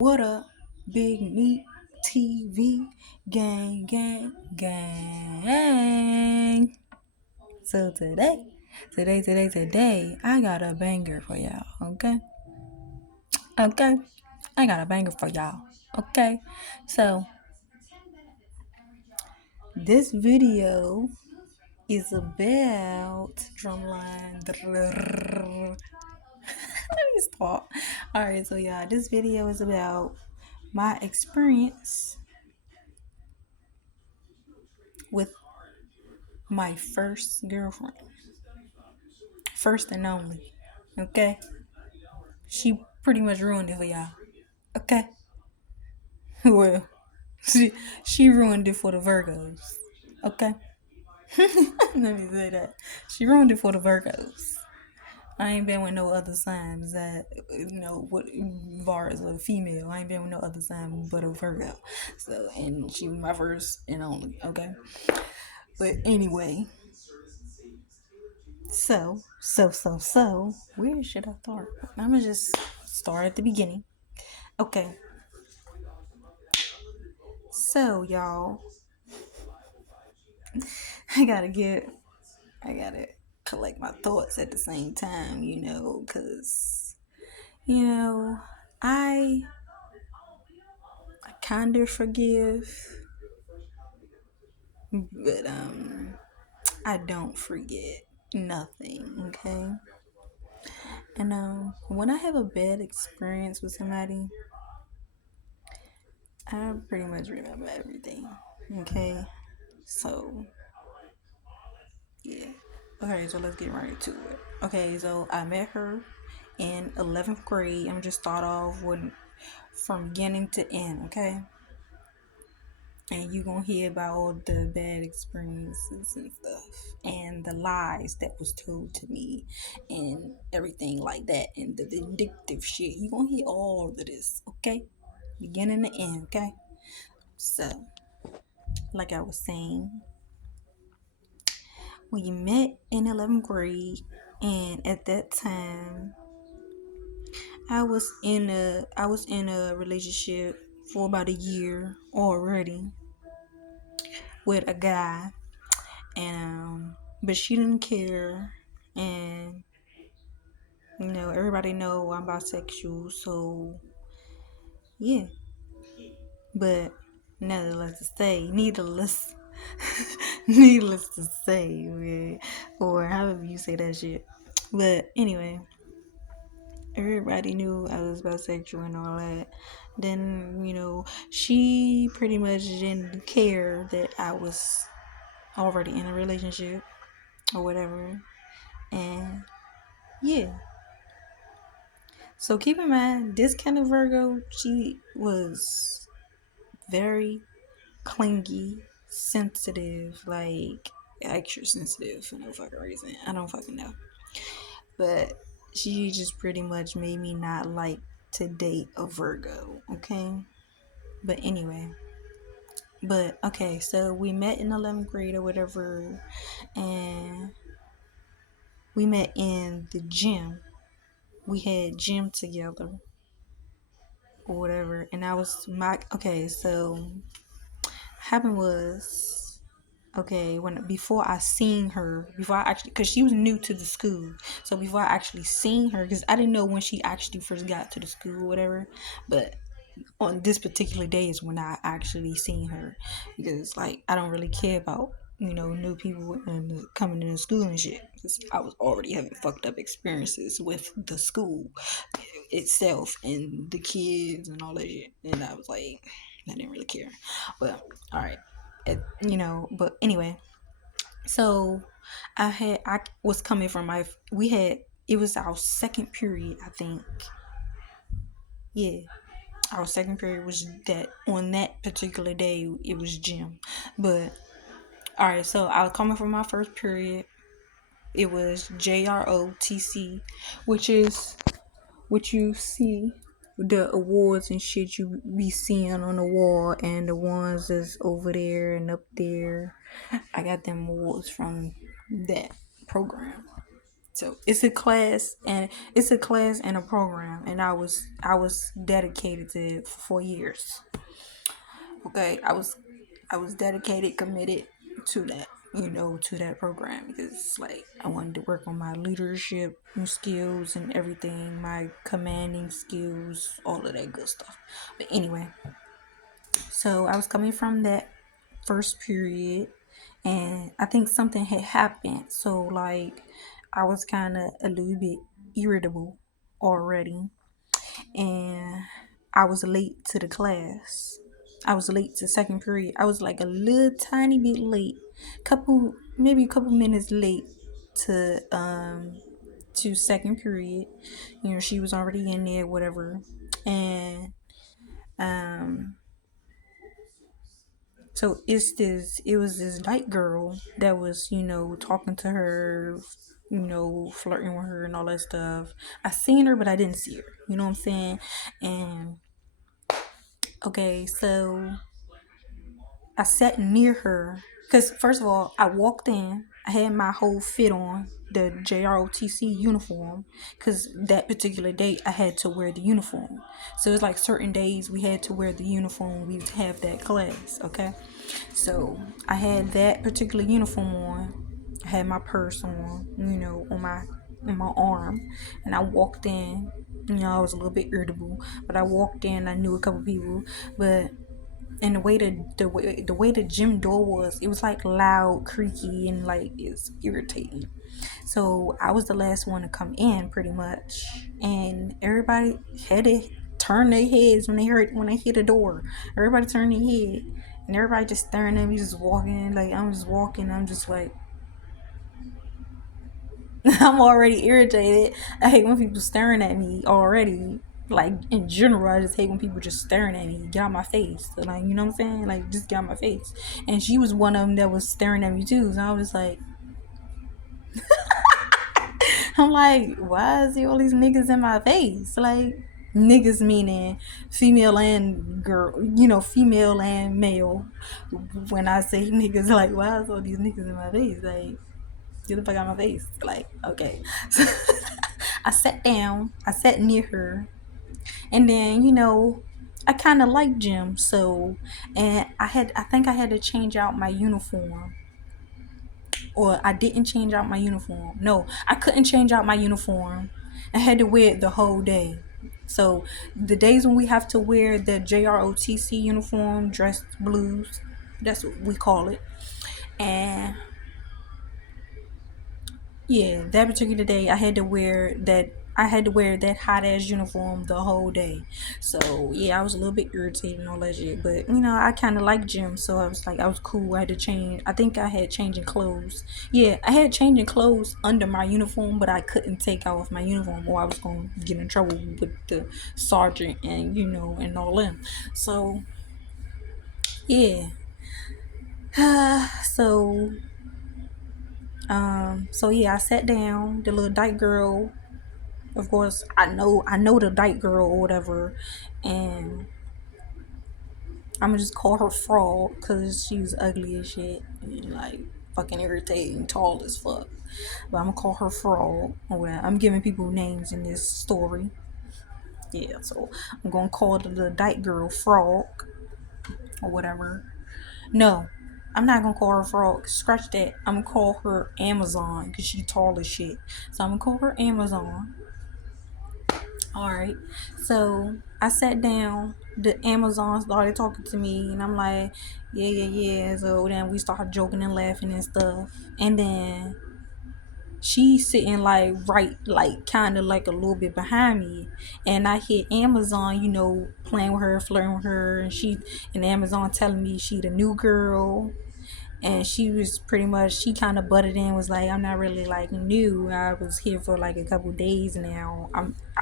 What up, Big Nique TV gang, gang, gang. So today, I got a banger for y'all. Okay, I got a banger for y'all. Okay, so this video is about drumline. Let me stop. All right, so yeah, this video is about my experience with my first girlfriend, first and only. Okay, she pretty much ruined it for y'all. Okay, well, she she ruined it for the Virgos. Okay, let me say that she ruined it for the Virgos. I ain't been with no other signs that what far as a female. I ain't been with no other sign but a Virgo. So and she was my first and only. Okay, but anyway, so, where should I start? I'm gonna just start at the beginning. Okay, so y'all, I gotta get, I gotta collect my thoughts at the same time, cause you know, I, I kind of forgive, but I don't forget nothing. Okay, and when I have a bad experience with somebody, I pretty much remember everything. Okay, so yeah. Okay, so let's get right to it. Okay, so I met her in 11th grade. I'm just start off with from beginning to end, okay? And you gonna hear about all the bad experiences and stuff, and the lies that was told to me, and everything like that, and the vindictive shit. You gonna hear all of this, okay? Beginning to end, okay? So, like I was saying, we met in 11th grade, and at that time I was in a relationship for about a year already with a guy, and but she didn't care, and everybody know I'm bisexual, so yeah. But needless to say, man, or however you say that shit. But anyway, everybody knew I was bisexual and all that. Then, she pretty much didn't care that I was already in a relationship or whatever. And yeah. So keep in mind, this kind of Virgo, she was very clingy, sensitive, like extra sensitive for no fucking reason. I don't fucking know. But she just pretty much made me not like to date a Virgo, okay? But anyway, okay, so we met in 11th grade or whatever, and we met in the gym. We had gym together or whatever, and I was okay, so happened was, okay, when before I seen her, before I actually, because she was new to the school, so before I actually seen her, because I didn't know when she actually first got to the school or whatever, but on this particular day is when I actually seen her, because like I don't really care about new people and coming into school and shit, because I was already having fucked up experiences with the school itself and the kids and all that shit, and I was like, I didn't really care. But all right, but anyway, so I was coming from we had, it was our second period, I think. Yeah, our second period was that, on that particular day it was gym. But all right, so I was coming from my first period. It was JROTC, which is what you see, the awards and shit you be seeing on the wall, and the ones that's over there and up there. I got them awards from that program. So it's a class and a program, and I was dedicated to it for 4 years. Okay, I was dedicated, committed to that, to that program, because like I wanted to work on my leadership skills and everything, my commanding skills, all of that good stuff. But anyway, so I was coming from that first period, and I think something had happened. So like I was kind of a little bit irritable already, and I was late to the class. I was late to second period. I was like a little tiny bit late, maybe a couple minutes late to second period. She was already in there, whatever, and um so it was this white girl that was, talking to her, flirting with her and all that stuff. I seen her, but I didn't see her. You know what I'm saying? And okay, so I sat near her because first of all, I walked in. I had my whole fit on, the JROTC uniform, because that particular day I had to wear the uniform. So it's like certain days we had to wear the uniform. We would have that class, okay? So I had that particular uniform on. I had my purse on, on my arm, and I walked in. I was a little bit irritable, but I walked in. I knew a couple people, but and the way the gym door was, it was like loud, creaky, and like it's irritating. So I was the last one to come in, pretty much, and everybody had to turn their heads when they hit the door. Everybody turned their head, and everybody just staring at me, just walking. Like I'm just walking, I'm just like I'm already irritated. I hate when people staring at me already. Like in general, I just hate when people just staring at me. Get out my face. So, like, you know what I'm saying? Like, just get out my face. And she was one of them that was staring at me too. So I was like, I'm like, why is there all these niggas in my face? Like, niggas meaning female and girl, female and male. When I say niggas, like, why is all these niggas in my face? Like, get the fuck out of my face. Like, okay. So I sat down. I sat near her. And then, I kind of like gym. So, and I think I had to change out my uniform. Or I didn't change out my uniform. No, I couldn't change out my uniform. I had to wear it the whole day. So, the days when we have to wear the JROTC uniform, dress blues, that's what we call it. And yeah, that particular day, I had to wear that hot ass uniform the whole day. So yeah, I was a little bit irritated and all that shit. But I kind of like gym, so I was cool. I had to change. I think I had changing clothes. Yeah, I had changing clothes under my uniform, but I couldn't take off my uniform, or I was gonna get in trouble with the sergeant and and all them. So yeah. so so yeah, I sat down. The little dyke girl, of course, I know the dyke girl or whatever, and I'm gonna just call her Frog because she was ugly as shit and like fucking irritating, tall as fuck. But I'm gonna call her Frog. I'm giving people names in this story. Yeah, so I'm gonna call the dyke girl Frog or whatever. No, I'm not gonna call her Frog. Scratch that. I'm gonna call her Amazon because she tall as shit. So I'm gonna call her Amazon. All right. So I sat down. The Amazon started talking to me, and I'm like, yeah, yeah, yeah. So then we started joking and laughing and stuff. And then she's sitting like right, like kind of like a little bit behind me. And I hear Amazon, playing with her, flirting with her, and Amazon telling me she the new girl. And she was pretty much, she kind of butted in, was like, I'm not really like new. I was here for like a couple days now.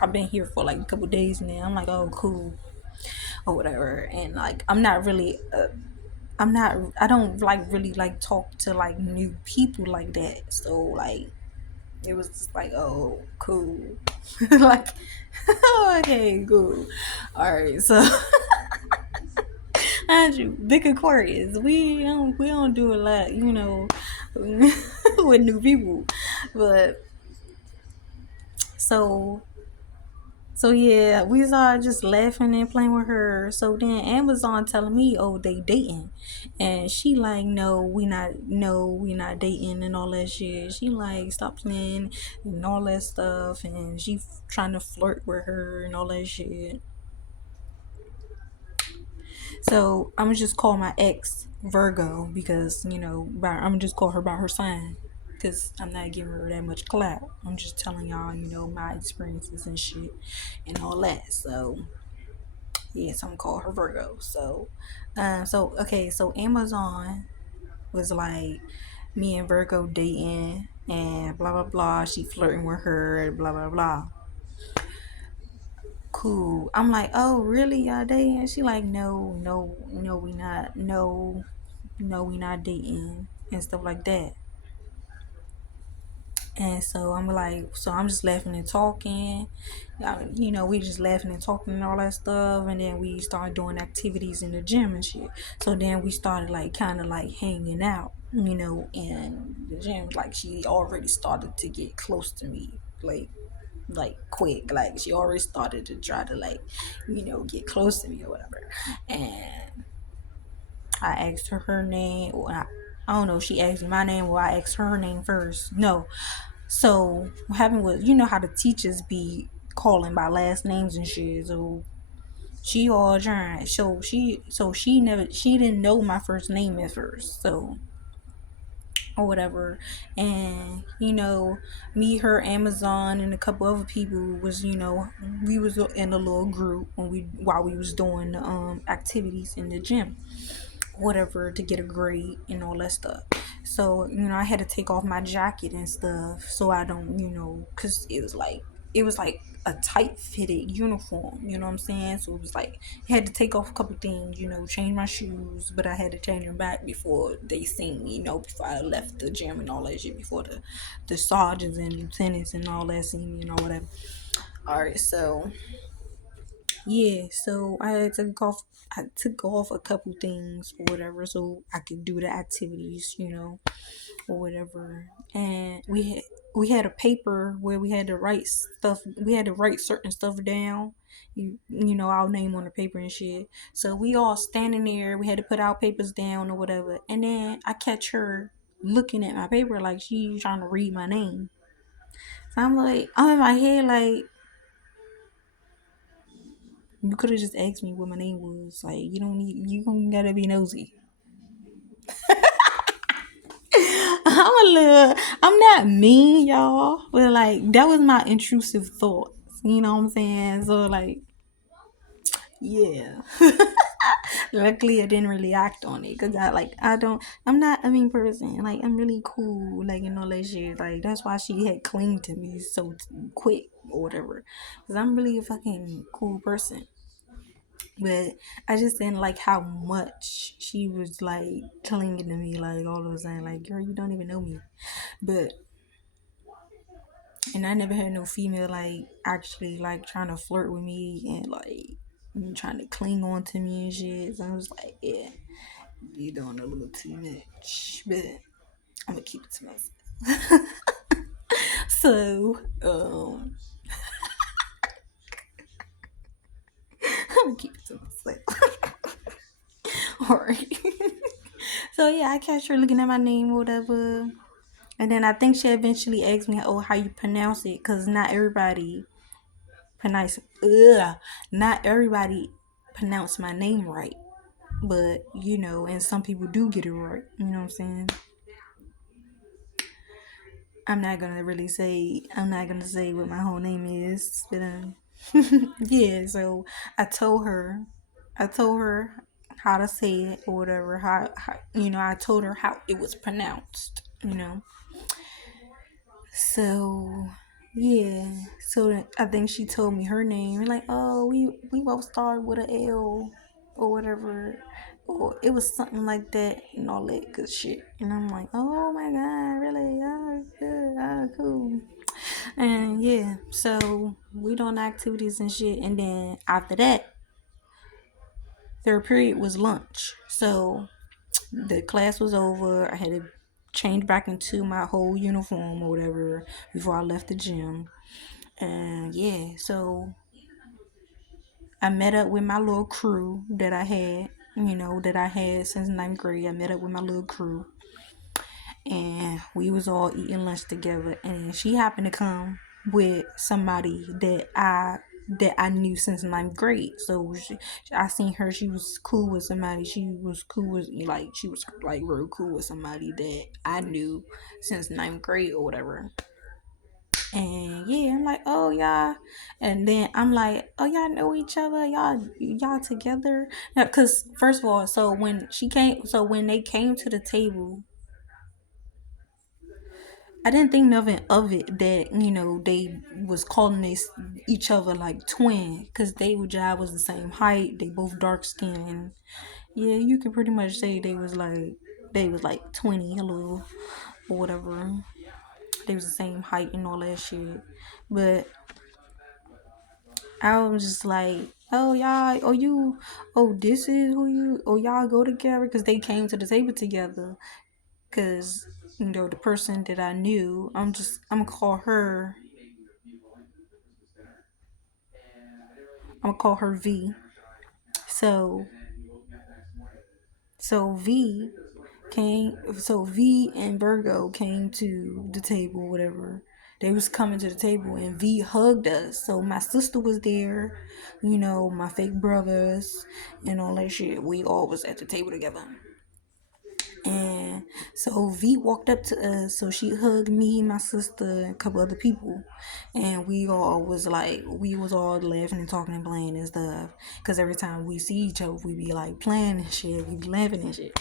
I've been here for like a couple days now. I'm like, oh, cool, or whatever. And like, I don't like really like talk to like new people like that. So like, it was just like, oh, cool. Like, okay, cool. All right, so. Andrew, big Aquarius. We don't do a lot, with new people, but So so yeah, we started just laughing and playing with her. So then Amazon telling me, oh, they dating. And she like, no, we not dating and all that shit. She like, stop playing and all that stuff, and she trying to flirt with her and all that shit. So I'm gonna just call my ex Virgo because I'm gonna just call her by her sign because I'm not giving her that much clout. I'm just telling y'all, my experiences and shit and all that. So yeah, so I'm gonna call her Virgo. So okay, so Amazon was like me and Virgo dating and blah blah blah. She flirting with her, blah blah blah. Cool. I'm like, oh really, y'all dating? She like, no, no, no, we not. No, we not dating and stuff like that. And so I'm like, so I'm just laughing and talking. We just laughing and talking and all that stuff. And then we started doing activities in the gym and shit. So then we started like kind of like hanging out, in the gym. Like she already started to get close to me, like quick. Like she already started to try to like, get close to me or whatever. And I asked her name. Or I don't know if she asked me my name or I asked her name first. No. So what happened was, how the teachers be calling by last names and shit. So she all trying. So she didn't know my first name at first. So or whatever. And me, her, Amazon, and a couple other people was, we was in a little group when we while we was doing activities in the gym, whatever, to get a grade and all that stuff. So I had to take off my jacket and stuff so I don't, because it was like a tight fitted uniform, you know what I'm saying? So it was like I had to take off a couple things, change my shoes, but I had to change them back before they seen me, before I left the gym and all that shit, before the sergeants and lieutenants and all that seen me and all whatever. All right, so yeah, so I took off a couple things or whatever so I could do the activities, or whatever. And we had a paper where we had to write stuff. We had to write certain stuff down. Our name on the paper and shit. So we all standing there. We had to put our papers down or whatever. And then I catch her looking at my paper like she trying to read my name. So I'm in my head like, you could have just asked me what my name was. Like, you don't gotta be nosy. I'm not mean, y'all, but like, that was my intrusive thoughts. You know what I'm saying? So, like, yeah. Luckily, I didn't really act on it because I'm not a mean person. Like, I'm really cool, like, all that shit. Like, that's why she had clinged to me so quick or whatever. Because I'm really a fucking cool person. But I just didn't like how much she was like clinging to me, like all of a sudden, like, girl, you don't even know me. But and I never had no female like actually like trying to flirt with me and like trying to cling on to me and shit. So I was like, yeah, you doing a little too much, but I'm gonna keep it to myself. So I'm gonna keep it to myself. All right. So yeah, I catch her looking at my name or whatever. And then I think she eventually asked me, "Oh, how you pronounce it?" Cause pronounce, not everybody pronounce my name right. But and some people do get it right. You know what I'm saying? I'm not gonna say what my whole name is, but yeah. So I told her, I told her how to say it or whatever. How I told her how it was pronounced. So yeah, so I think she told me her name and like, oh, we both start with a L or whatever, or it was something like that and all that good shit. And I'm like, oh my god, really? Oh, good, oh, cool. And yeah, so we doing activities and shit. And then after that, their period was lunch. So the class was over. I had to change back into my whole uniform or whatever before I left the gym. And yeah, so I met up with my little crew that I had, that I had since ninth grade. I met up with my little crew, and we was all eating lunch together. And she happened to come with somebody that I knew since ninth grade. So I seen her. She was cool with somebody. She was cool with she was like real cool with somebody that I knew since ninth grade or whatever. And yeah, I'm like, oh y'all, and then I'm like, oh y'all know each other, y'all together. Now, cause first of all, so when they came to the table, I didn't think nothing of it that they was calling each other like twin, cause Jai was the same height, they both dark skinned, and yeah, you can pretty much say they was like 20, a little or whatever. They was the same height and all that shit, but I was just like, oh y'all, this is who y'all go together, because they came to the table together. Because the person that I knew, I'm gonna call her, V. So so V V and Virgo came to the table, whatever. They was coming to the table and V hugged us. So my sister was there, my fake brothers and all that shit. We all was at the table together. And so V walked up to us. So she hugged me, my sister, and a couple other people. And we was all laughing and talking and playing and stuff. Because every time we see each other, we be like playing and shit. We be laughing and shit.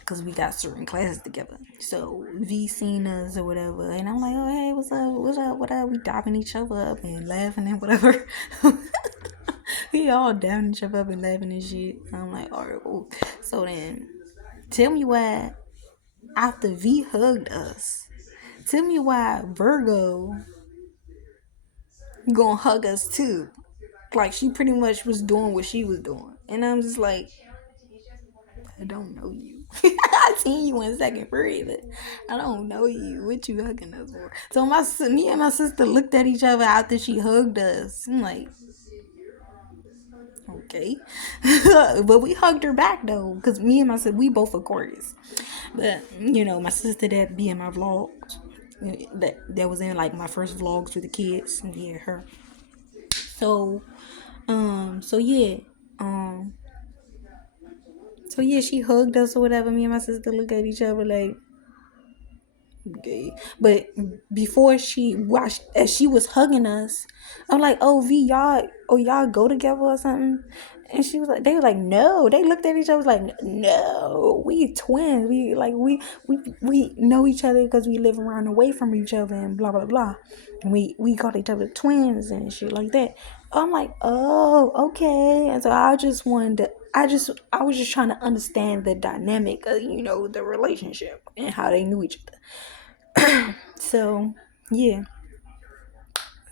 Because we got certain classes together. So V seen us or whatever. And I'm like, oh, hey, what's up? What's up? What up? We dapping each other up and laughing and whatever. We all dapping each other up and laughing and shit. I'm like, all right, cool. So then, tell me why after V hugged us, tell me why Virgo gonna hug us too. Like she pretty much was doing what she was doing. And I'm just like, I don't know you. I seen you in second period, but I don't know you. What you hugging us for? So me and my sister looked at each other after she hugged us. I'm like, okay. But we hugged her back though, because me and my sister, we both Aquarius. But my sister that be in my vlogs, that was in like my first vlogs with the kids. Yeah, her. So, so yeah, um, she hugged us or whatever. Me and my sister looked at each other like, okay. But before she watched, as she was hugging us, I'm like, oh V, y'all go together or something. And they were like, no. They looked at each other like, no, we twins. We know each other because we live around away from each other and blah blah blah. And we called each other twins and shit like that. I'm like, oh, okay. And so I was just trying to understand the dynamic of the relationship and how they knew each other. So yeah,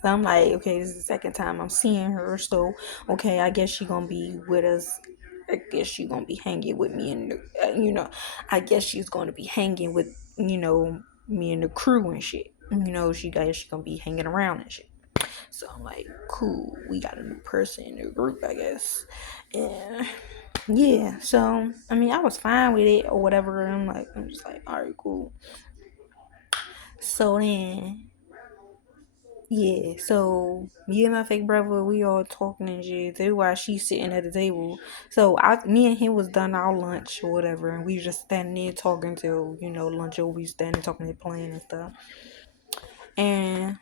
so I'm like, okay, this is the second time I'm seeing her, so okay, I guess she gonna be with us. I guess she gonna be hanging with me and I guess she's gonna be hanging with me and the crew and shit. She gonna be hanging around and shit. So I'm like, cool, we got a new person in the group, I guess. And yeah, so I mean, I was fine with it or whatever. I'm just like, all right, cool. So then yeah, so me and my fake brother, we all talking and shit. That's why she's sitting at the table. So me and him was done our lunch or whatever, and we just standing there talking till lunch over. We standing talking and playing and stuff. And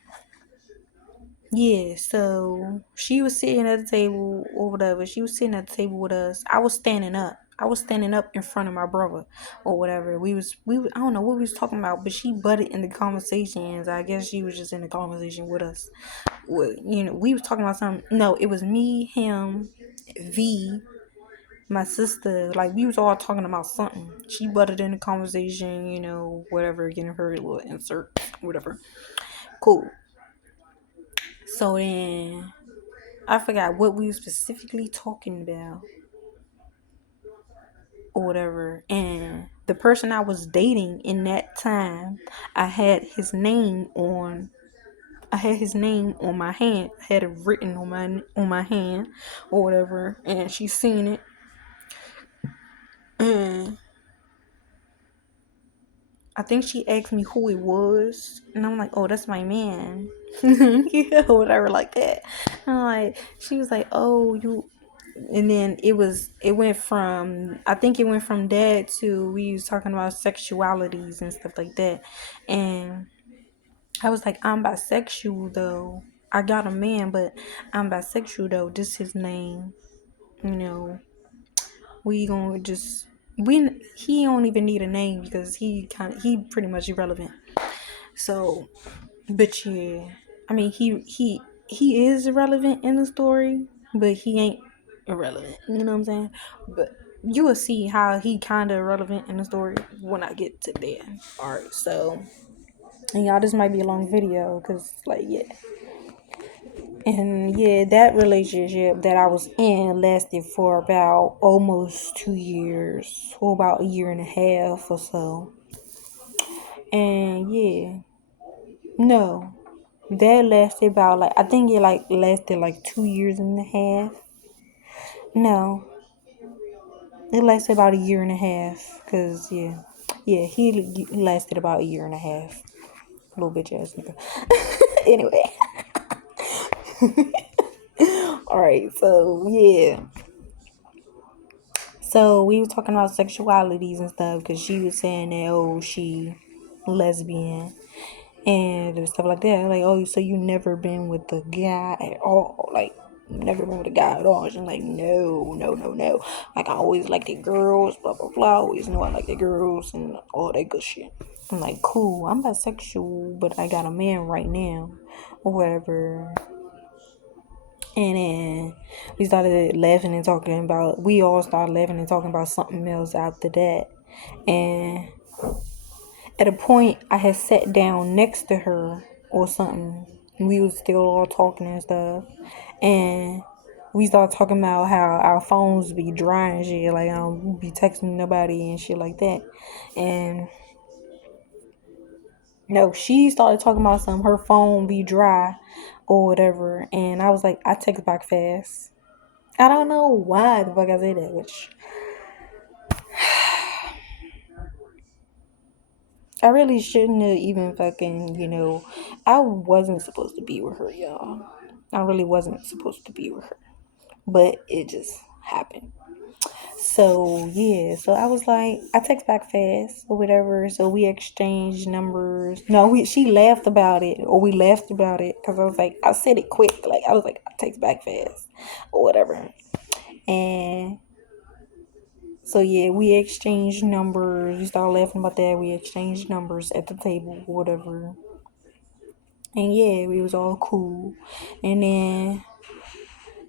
yeah, so she was sitting at the table or whatever. She was sitting at the table with us. I was standing up. I was standing up in front of my brother or whatever. I don't know what we was talking about, but she butted in the conversations. I guess she was just in the conversation with us. We was talking about something. No, it was me, him, V, my sister. Like we was all talking about something. She butted in the conversation, whatever, getting her little insert, whatever. Cool. So then I forgot what we were specifically talking about or whatever. And the person I was dating in that time, I had his name on I had his name on my hand. I had it written on my hand or whatever, and she seen it, and I think she asked me who it was, and I'm like, oh, that's my man. Yeah, whatever, like that. And I'm like, she was like, oh, you. And then it went from, I think it went from that to, we was talking about sexualities and stuff like that. And I was like, I'm bisexual though. I got a man, but I'm bisexual though. This his name. You know, we gonna just he don't even need a name because he pretty much irrelevant. So, but yeah, I mean he is irrelevant in the story, but he ain't irrelevant. You know what I'm saying? But you will see how he kind of irrelevant in the story when I get to there. All right, so. And y'all, this might be a long video because, like, yeah. And yeah, that relationship that I was in lasted for about almost 2 years, or about a year and a half or so. And yeah, no, that lasted about like, I think it like lasted like 2 years and a half. No, it lasted about a year and a half. Cause yeah, he lasted about a year and a half. Little bitch ass nigga. Anyway. All right, so yeah. So we was talking about sexualities and stuff because she was saying that, oh, she lesbian and stuff like that. Like, oh, so you never been with a guy at all? Like, never been with a guy at all? She's like, no, no, no, no. Like, I always liked the girls, blah, blah, blah. I always knew I liked the girls and all that good shit. I'm like, cool, I'm bisexual, but I got a man right now or whatever. And then we started laughing and talking about, we all started laughing and talking about something else after that. And at a point, I had sat down next to her or something. And we was still all talking and stuff. And we started talking about how our phones be dry and shit. Like, I don't be texting nobody and shit like that. And no, she started talking about some, her phone be dry or whatever. And I was like, I text back fast. I don't know why the fuck I say that, which I really shouldn't have even fucking, I wasn't supposed to be with her, y'all. I really wasn't supposed to be with her. But it just happened. So, yeah. So I was like, I text back fast or whatever. So we exchanged numbers. No, she laughed about it. Or we laughed about it. Because I was like, I said it quick. Like, I was like, I text back fast. Or whatever. And so yeah, we exchanged numbers. We started laughing about that. We exchanged numbers at the table, whatever. And yeah, we was all cool. And then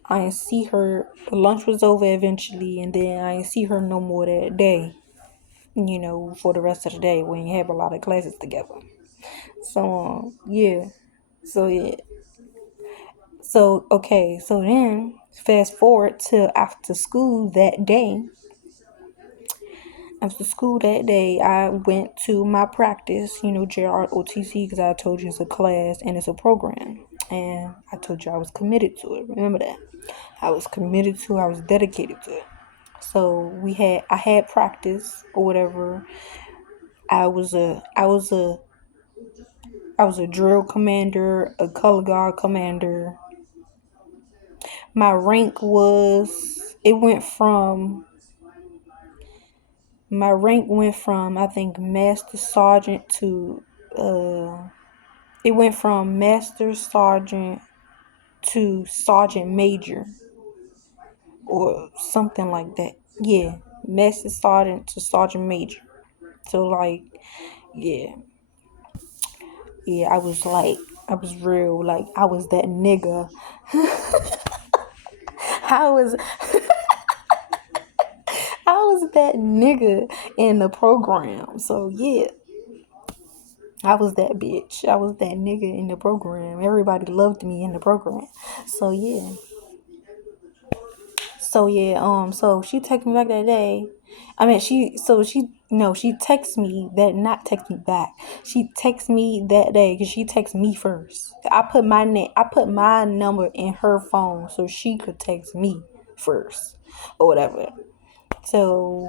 I didn't see her. Lunch was over eventually, and then I didn't see her no more that day. For the rest of the day, we ain't have a lot of classes together. So yeah. So yeah. So okay. So then fast forward to after school that day. After school that day, I went to my practice, JROTC, because I told you it's a class and it's a program. And I told you I was committed to it. Remember that? I was committed to it. I was dedicated to it. So I had practice or whatever. I was a drill commander, a color guard commander. My rank went from I think master sergeant to it went from master sergeant to sergeant major or something like that. Yeah, master sergeant to sergeant major. So like, yeah, yeah, I was real, like I was that nigga. I was I was that nigga in the program. So yeah, I was that bitch. I was that nigga in the program. Everybody loved me in the program. So yeah. So yeah, so she texted me back that day. I mean, she texted me that, not text me back. She texted me that day because she texted me first. I put my number in her phone so she could text me first or whatever. So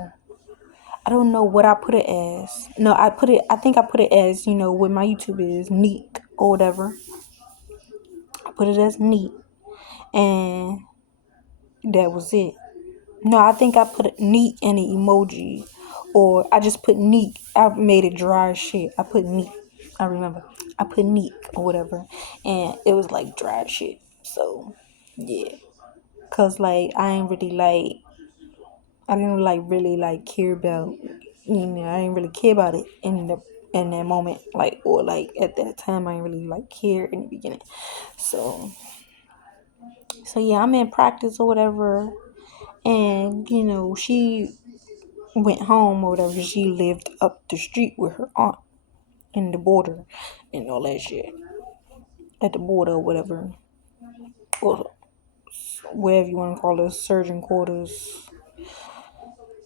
I don't know what I put it as. No, I think I put it as, what my YouTube is, Nique or whatever. I put it as Nique, and that was it. No, I think I put a Nique and an emoji, or I just put Nique. I made it dry as shit. I put Nique. I remember. I put Nique or whatever, and it was like dry as shit. So yeah, cause like I didn't like really like care about, I didn't really care about it in that moment, like, or like at that time I didn't really like care in the beginning. So yeah, I'm in practice or whatever, and she went home or whatever. She lived up the street with her aunt in the border and all that shit, at the border or whatever, or whatever you want to call it, surgeon quarters.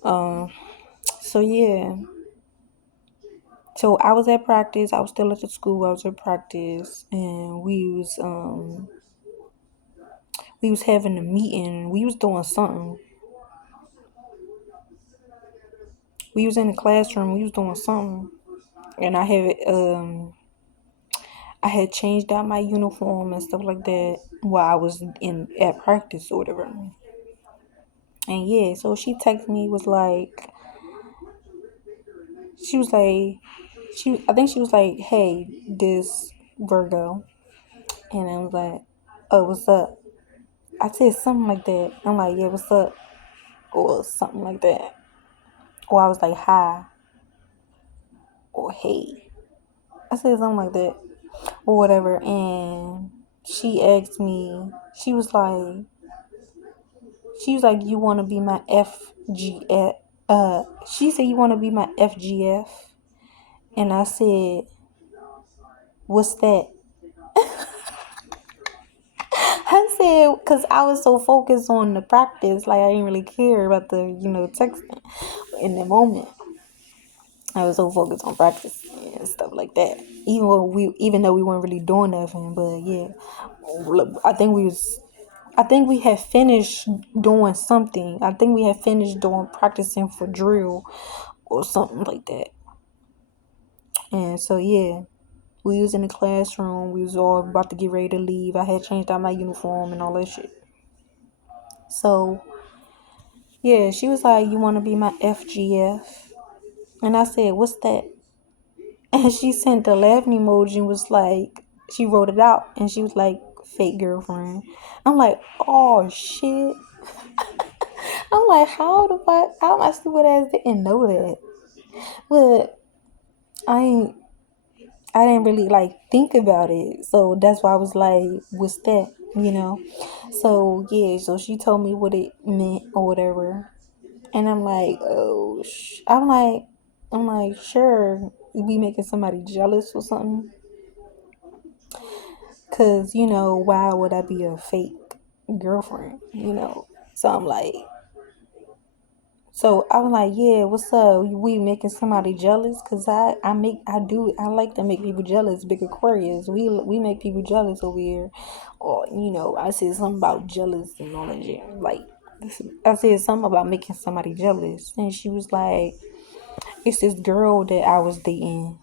So yeah. So I was at practice. I was still at the school. I was at practice, and we was having a meeting. We was doing something. We was in the classroom. We was doing something, and I had changed out my uniform and stuff like that while I was in at practice or whatever. And yeah, so she texted me, she was like, I think she was like, hey, this Virgo, and I was like, oh, what's up? I said something like that. I'm like, yeah, what's up? Or something like that. Or I was like, hi, or hey. I said something like that, or whatever. And she asked me, she was like, you want to be my FGF? She said, you want to be my FGF? And I said, what's that? I said, because I was so focused on the practice, like I didn't really care about the, texting in the moment. I was so focused on practice and stuff like that. Even though we weren't really doing nothing, but yeah, I think we had finished doing something. I think we had finished doing practicing for drill or something like that. And so yeah, we was in the classroom. We was all about to get ready to leave. I had changed out my uniform and all that shit. So yeah, she was like, "You want to be my FGF?" And I said, "What's that?" And she sent the laughing emoji and was like, she wrote it out and she was like, fake girlfriend. I'm like, oh shit. I'm like, how my stupid ass didn't know that? But I ain't, I didn't really like think about it. So that's why I was like, what's that? So yeah, so she told me what it meant or whatever. And I'm like, oh, I'm like, sure, we making somebody jealous or something. Cause why would I be a fake girlfriend? So I'm like, yeah, what's up? We making somebody jealous? Cause I like to make people jealous. Big Aquarius, we make people jealous over here. Or I said something about jealous and all that shit. Like, I said something about making somebody jealous, and she was like, it's this girl that I was dating.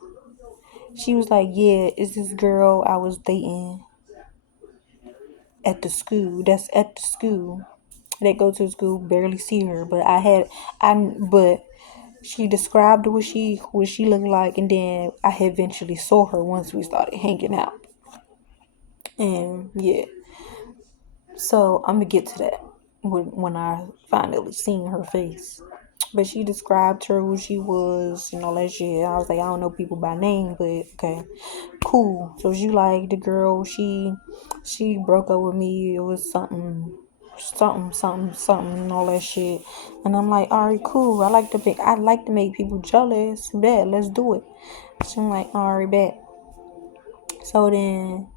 She was like, yeah, it's this girl I was dating at the school. That's at the school. They go to school, barely see her, but she described what she looked like, and then I eventually saw her once we started hanging out. And yeah, so I'm gonna get to that when I finally seen her face. But she described her, who she was, and all that shit. I was like, I don't know people by name, but okay, cool. So she like the girl. She broke up with me. It was something, and all that shit. And I'm like, all right, cool. I like to make people jealous. Bet, let's do it. So I'm like, all right, bet. So then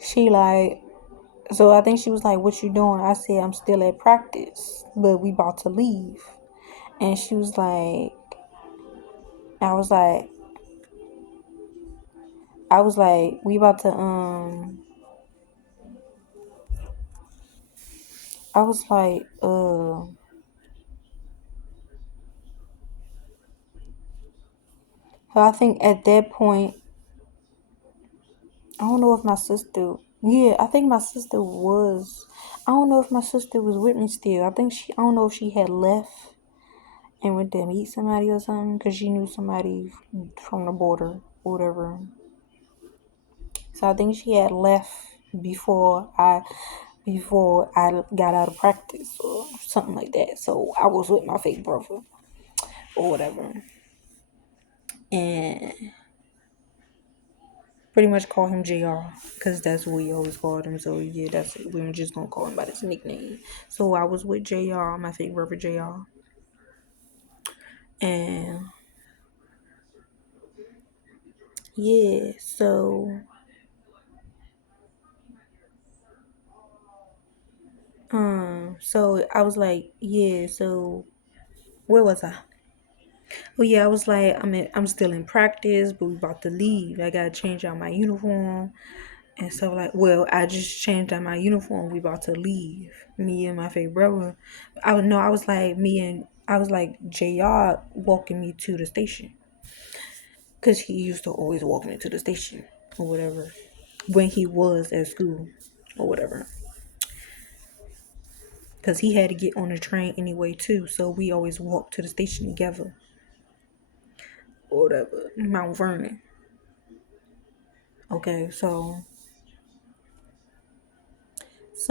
she like, So I think she was like, "What you doing?" I said, "I'm still at practice, but we about to leave." And she was like, I was like, we about to I was like, I think at that point, I don't know if my sister, yeah, I think my sister was, I don't know if my sister was with me still. I don't know if she had left and went to meet somebody or something because she knew somebody from the border or whatever. So I think she had left before I got out of practice or something like that. So I was with my fake brother or whatever. And pretty much call him JR because that's what we always called him. So yeah, that's it. We're just gonna call him by his nickname. So I was with JR, my fake brother JR. And yeah, so I was like, yeah, so where was I? Oh yeah, I was like, I'm still in practice, but we about to leave. I gotta change out my uniform and stuff like. Well, I just changed out my uniform. We about to leave. Me and my fake brother. I was like I was like Jr. walking me to the station because he used to always walk me to the station or whatever when he was at school or whatever. Because he had to get on the train anyway too, so we always walked to the station together or whatever. Mount Vernon. Okay, so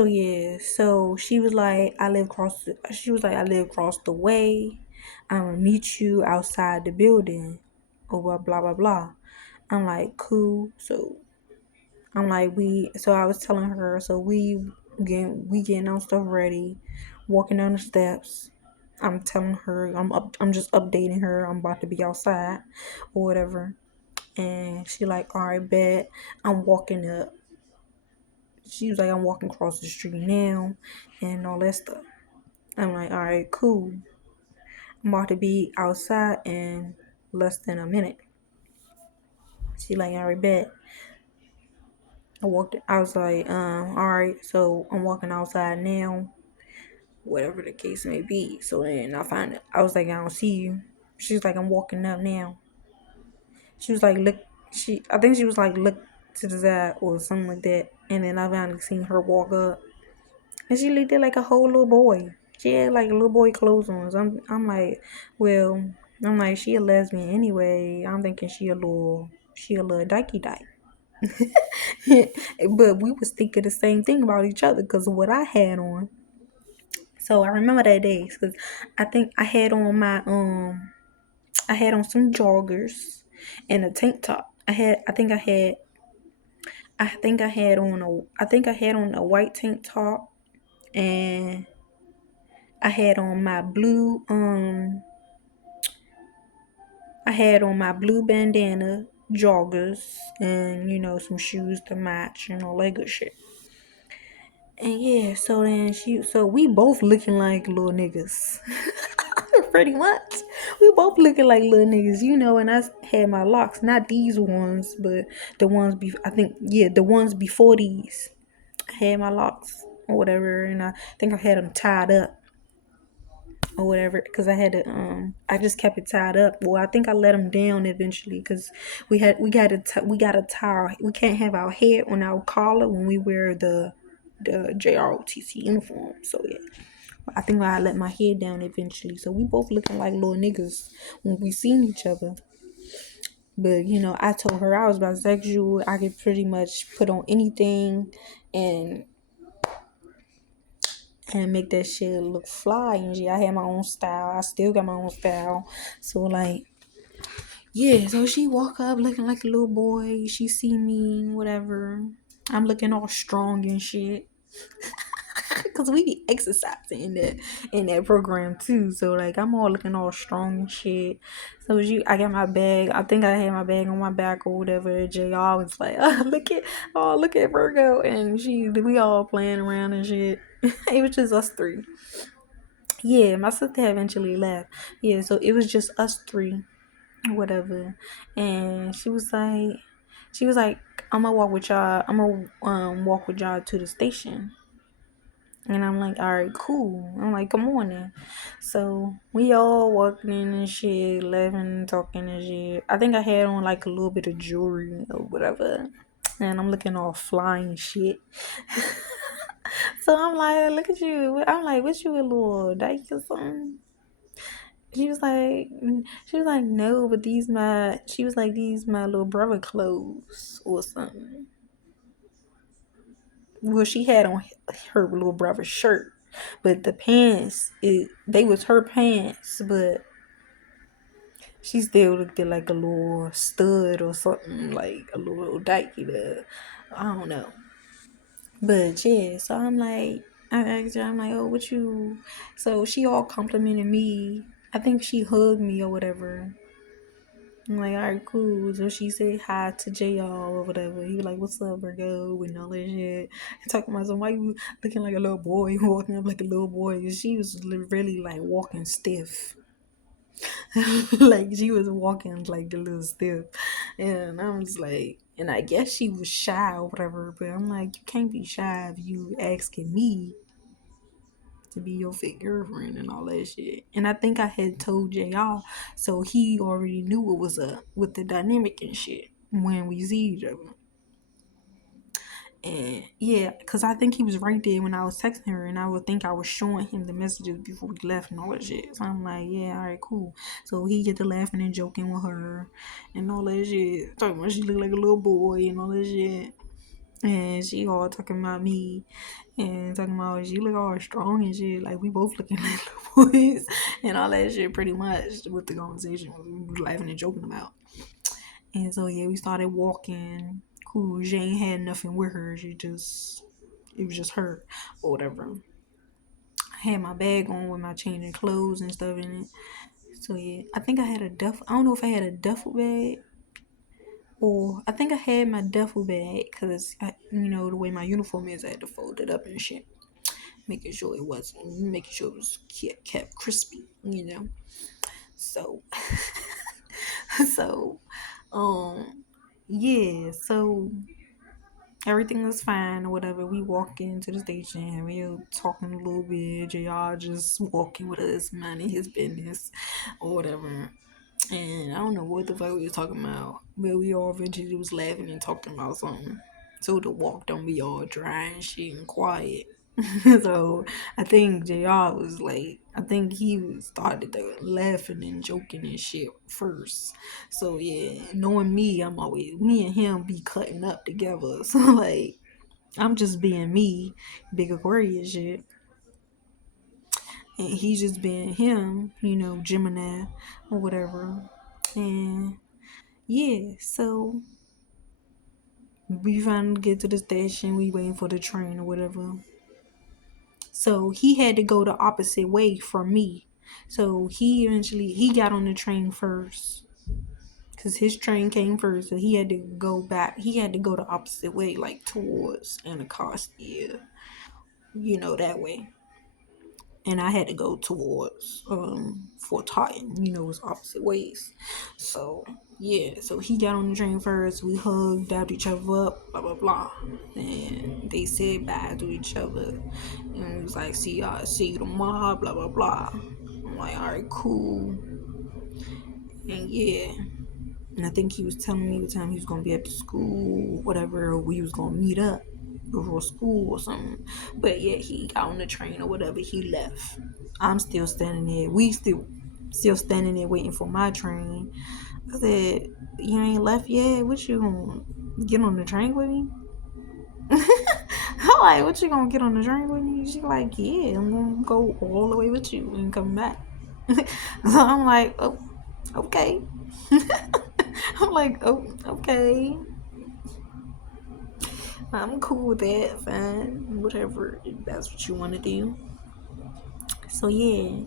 yeah, so she was like, I live across the way. I'm gonna meet you outside the building or blah blah blah blah. I'm like, cool. So I'm like, so I was telling her, so we getting our stuff ready, walking down the steps. I'm telling her, I'm just updating her, I'm about to be outside or whatever. And she like, all right, bet. I'm walking up. She was like, I'm walking across the street now and all that stuff. I'm like, all right, cool. I'm about to be outside in less than a minute. She like, all right, bet. I was like, all right, so I'm walking outside now, whatever the case may be. So then I was like, I don't see you. She's like, I'm walking up now. She was like, look, I think she was like, look to the side or something like that. And then I finally seen her walk up. And she looked like a whole little boy. She had like little boy clothes on. So I'm like, well, I'm like, she a lesbian anyway. I'm thinking she a little dykey dyke. But we was thinking the same thing about each other because of what I had on. So I remember that day because I think I had on some joggers and a tank top. I think I had on a white tank top and I had on my I had on my blue bandana, joggers, and some shoes to match and all that good shit. And yeah, so we both looking like little niggas. Pretty much. We both looking like little niggas, and I had my locks, not these ones, but the ones before these. I had my locks or whatever, and I think I had them tied up or whatever because I just kept it tied up. Well, I think I let them down eventually because we got a tie. We can't have our head on our collar when we wear the JROTC uniform. So yeah, I think I let my head down eventually. So we both looking like little niggas when we seen each other. But I told her I was bisexual. I could pretty much put on anything and make that shit look fly and shit. I had my own style. I still got my own style. So like, yeah. So she walk up looking like a little boy. She see me, whatever. I'm looking all strong and shit. Cause we be exercising in that program too. So like I'm all looking all strong and shit. So I got my bag. I think I had my bag on my back or whatever. JR was like, look at Virgo, and we all playing around and shit. It was just us three. Yeah, my sister eventually left. Yeah, so it was just us three, whatever. And she was like, I'm gonna walk with y'all. I'm gonna walk with y'all to the station. And I'm like, all right, cool. I'm like, come on then. So we all walking in and shit, laughing, talking and shit. I think I had on like a little bit of jewelry or whatever. And I'm looking all flying shit. So I'm like, look at you. I'm like, what you a little dyke or something? She was like, no, but these my little brother clothes or something. Well, she had on her little brother's shirt, but the pants, they was her pants, but she still looked like a little stud or something, like a little dykey, but I don't know. But yeah, so I asked her, I'm like, oh, what you? So she all complimented me. I think she hugged me or whatever. I'm like, all right, cool. So she said hi to JR or whatever. He was like, what's up, Virgo? And all that shit. And talking about some, why you looking like a little boy, walking up like a little boy? And she was really like walking stiff. Like she was walking like a little stiff. And I was like, and I guess she was shy or whatever. But I'm like, you can't be shy if you asking me to be your fake girlfriend and all that shit. And I think I had told JR, so he already knew what was up with the dynamic and shit when we see each other. And yeah, because I think he was right there when I was texting her, and I would think I was showing him the messages before we left and all that shit. So I'm like, yeah, all right, cool. So he get to laughing and joking with her and all that shit. Talking about she look like a little boy and all that shit. And she all talking about me and talking about she look all strong and shit. Like we both looking like little boys and all that shit pretty much with the conversation we was laughing and joking about. And so yeah, we started walking. Cool. She ain't had nothing with her. It was just her or whatever. I had my bag on with my changing clothes and stuff in it. So yeah, I think I had a duffel. I don't know if I had a duffel bag or I think I had my duffel bag because the way my uniform is, I had to fold it up and shit, making sure it was kept crispy, So, so, um, yeah. So everything was fine or whatever. We walk into the station. We were talking a little bit. JR just walking with us, minding his business or whatever. And I don't know what the fuck we was talking about, but we all eventually was laughing and talking about something. So the walk don't be all dry and shit and quiet. So I think JR was like, I think started laughing and joking and shit first. So yeah, knowing me, me and him be cutting up together. So like, I'm just being me, big Aquarius shit, and he's just being him, Gemini or whatever. And yeah, so we finally get to the station. We waiting for the train or whatever. So he had to go the opposite way from me. So he got on the train first because his train came first. So he had to go back. He had to go the opposite way, like towards Anacostia, that way. And I had to go towards Fort Totten, it's opposite ways. So yeah, so he got on the train first, we hugged, dabbed each other up, blah blah blah. And they said bye to each other. And it was like, see you tomorrow, blah blah blah. I'm like, alright, cool. And yeah. And I think he was telling me the time he was gonna be at the school, whatever, or we was gonna meet up before school or something. But yeah, he got on the train or whatever, he left. I'm still standing there. We still standing there waiting for my train. I said, you ain't left yet? What you gonna get on the train with me? I'm like, what you gonna get on the train with me? She like, yeah, I'm gonna go all the way with you and come back. So I'm like, oh, okay. I'm like, oh, okay. I'm cool with that. Fine, whatever. If that's what you want to do. So yeah.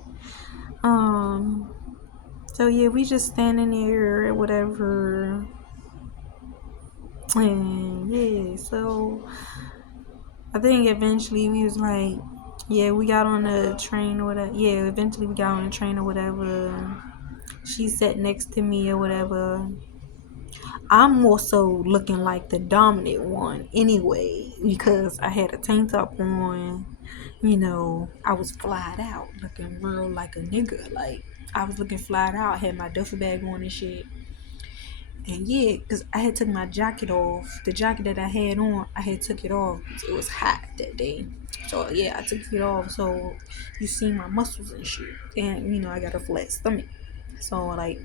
Um. So yeah, we just standing there, whatever. And yeah, so I think eventually we was like, yeah, we got on the train or whatever. Yeah, eventually we got on the train or whatever. She sat next to me or whatever. I'm more so looking like the dominant one anyway, because I had a tank top on. I was flyed out, looking real like a nigga. Like, I was looking flyed out, had my duffel bag on and shit. And yeah, because I had took my jacket off. The jacket that I had on, I had took it off. It was hot that day. So yeah, I took it off. So you see my muscles and shit. And I got a flat stomach. So like,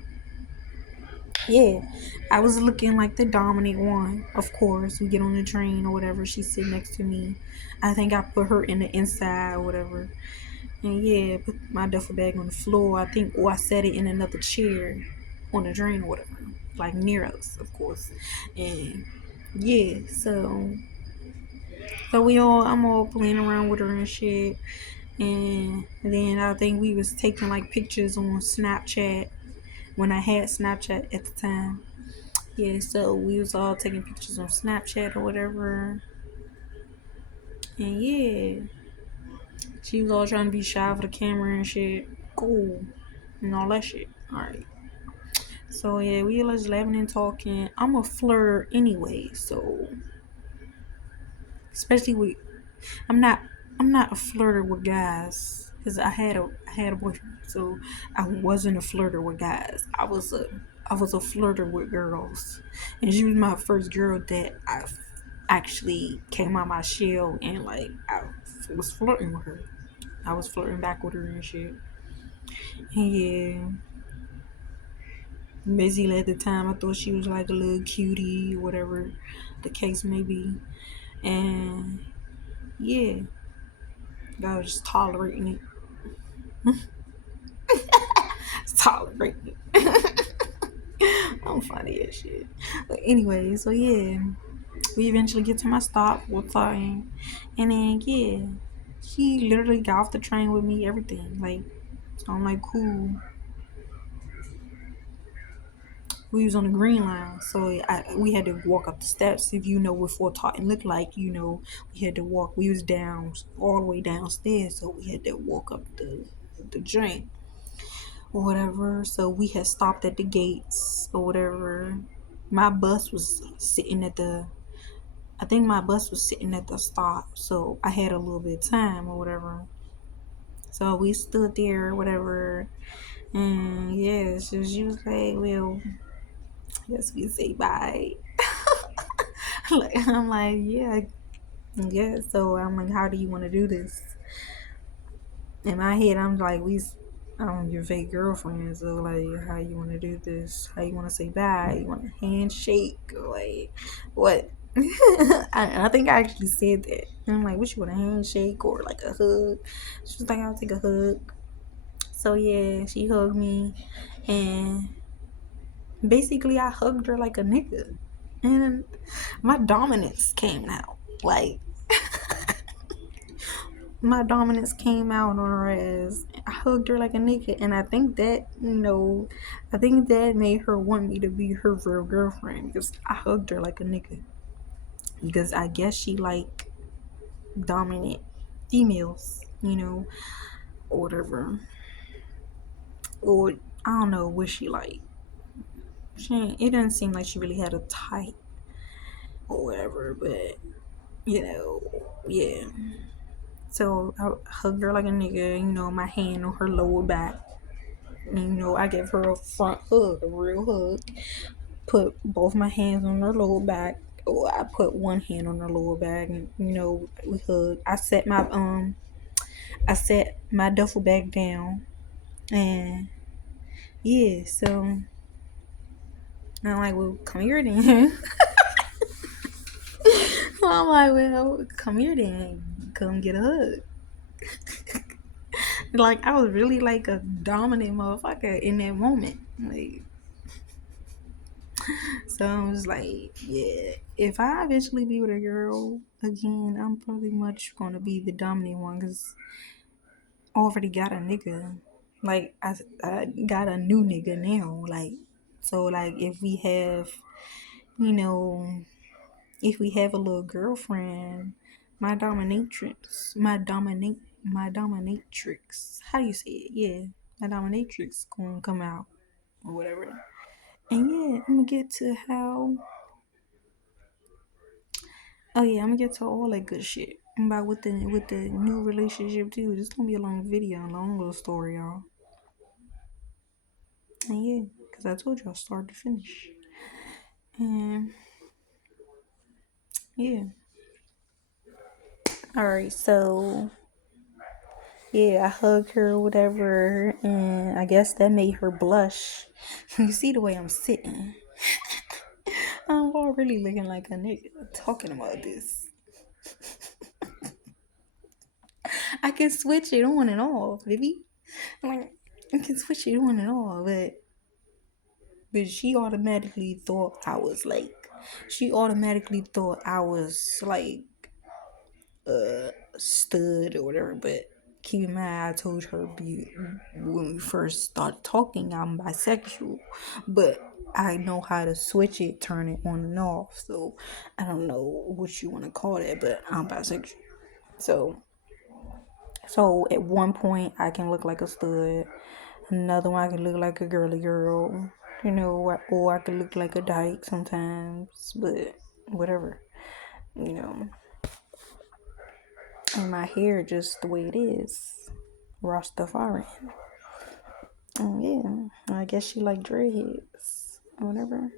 yeah, I was looking like the dominant one. Of course, we get on the train or whatever. She sit next to me. I think I put her in the inside or whatever. And yeah, put my duffel bag on the floor. I think, or I set it in another chair on the drain or whatever, like near us, of course. And yeah, so I'm all playing around with her and shit. And then I think we was taking like pictures on Snapchat when I had Snapchat at the time. Yeah, so we was all taking pictures on Snapchat or whatever. And yeah, she was all trying to be shy for the camera and shit. Cool. And all that shit. Alright. So yeah, we was laughing and talking. I'm a flirt anyway, so especially with I'm not I'm not a flirter with guys because I had a boyfriend, so I wasn't a flirter with guys. I was a flirter with girls, and she was my first girl that I actually came out my shell and like I was flirting with her. I was flirting back with her and shit. And yeah, basically at the time I thought she was like a little cutie, whatever the case may be. And yeah, I was just tolerating it. Tolerating it. I'm funny as shit. But anyway, so yeah, we eventually get to my stop. We're talking, and then yeah, she literally got off the train with me. Everything like, so I'm like, cool. We was on the green line, so we had to walk up the steps. If you know what Fort Tartan looked like, we had to walk. We was down all the way downstairs, so we had to walk up the drain or whatever. So we had stopped at the gates or whatever. My bus was sitting at the. I think my bus was sitting at the stop, so I had a little bit of time or whatever. So we stood there or whatever, and yeah, so she was like, "Well, I guess we say bye." Like, I'm like, yeah, yeah. So I'm like, how do you want to do this? In my head, I'm like, I'm your fake girlfriend. So like, how you want to do this? How you want to say bye? You want a handshake? Like, what? I think I actually said that. And I'm like, what you want, a handshake or like a hug? She was like, I'll take a hug. So yeah, she hugged me, and basically I hugged her like a nigga, and my dominance came out. Like, my dominance came out on her ass. I hugged her like a nigga, and I think that made her want me to be her real girlfriend because I hugged her like a nigga. Because I guess she like dominant females, or whatever. Or I don't know what she like. It doesn't seem like she really had a type or whatever, but yeah. So I hugged her like a nigga, my hand on her lower back. I gave her a front hug, a real hug. Put both my hands on her lower back. Or I put one hand on her lower back, and we hugged. I set my duffel bag down, and yeah. So I'm like, well, come here then. I'm like, well, come here then. Come get a hug. Like, I was really like a dominant motherfucker in that moment. Like, So I was like, yeah, if I eventually be with a girl again, I'm probably much gonna be the dominant one because I already got a nigga. Like I got a new nigga now. Like so, like if we have, you know, if we have a little girlfriend, my dominatrix. How do you say it? Yeah, my dominatrix gonna come out or whatever. And yeah, I'm gonna get to how. Oh yeah, I'm gonna get to all that good shit. About with the new relationship too. This gonna be a long video, a long little story, y'all. And yeah, cause I told you I start to finish. And yeah, all right. So yeah, I hugged her or whatever, and I guess that made her blush. You see the way I'm sitting. I'm already looking like a nigga talking about this. I can switch it on and off, baby. Like I can switch it on and off, but she automatically thought I was like stud or whatever. But keep in mind, I told her when we first started talking, I'm bisexual, but I know how to switch it, turn it on and off. So I don't know what you want to call that, but I'm bisexual. So at one point I can look like a stud, another one I can look like a girly girl, or I could look like a dyke sometimes, but whatever, you know. And my hair just the way it is, Rastafari. And yeah, I guess she like dreadheads or whatever.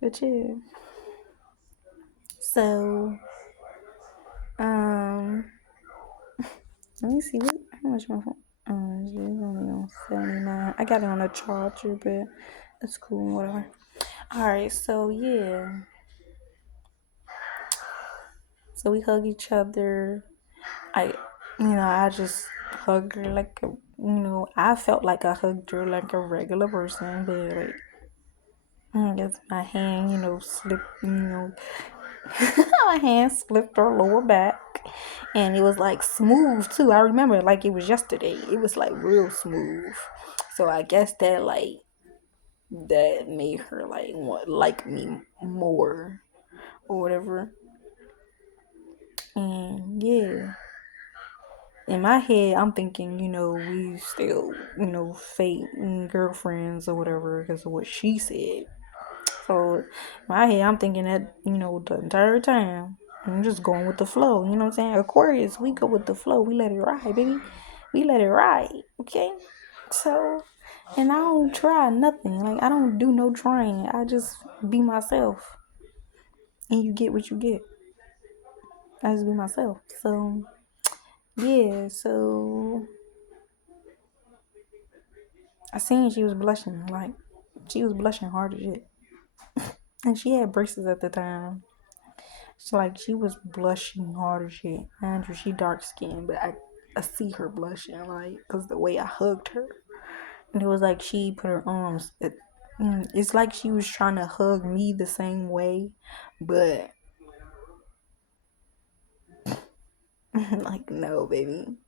But yeah, so um, let me see how much my phone. It's only on 79. I got it on a charger, but it's cool, whatever. All right, so yeah, so we hug each other. I just hugged her like I felt like I hugged her like a regular person, but like I guess my hand, slipped, my hand slipped her lower back, and it was like smooth too. I remember like it was yesterday. It was like real smooth. So I guess that made her like me more or whatever. And yeah, in my head, I'm thinking, we still, fake girlfriends or whatever because of what she said. So, in my head, I'm thinking that, the entire time. I'm just going with the flow. You know what I'm saying? Aquarius, we go with the flow. We let it ride, baby. We let it ride. Okay? So, and I don't try nothing. Like, I don't do no trying. I just be myself. And you get what you get. I just be myself. So, yeah. So, I seen she was blushing. Like, she was blushing hard as shit. And she had braces at the time. So like she was blushing hard as shit. Andrew, she dark skinned, but I see her blushing like because the way I hugged her, and it was like she put her arms. It's like she was trying to hug me the same way, but like no, baby.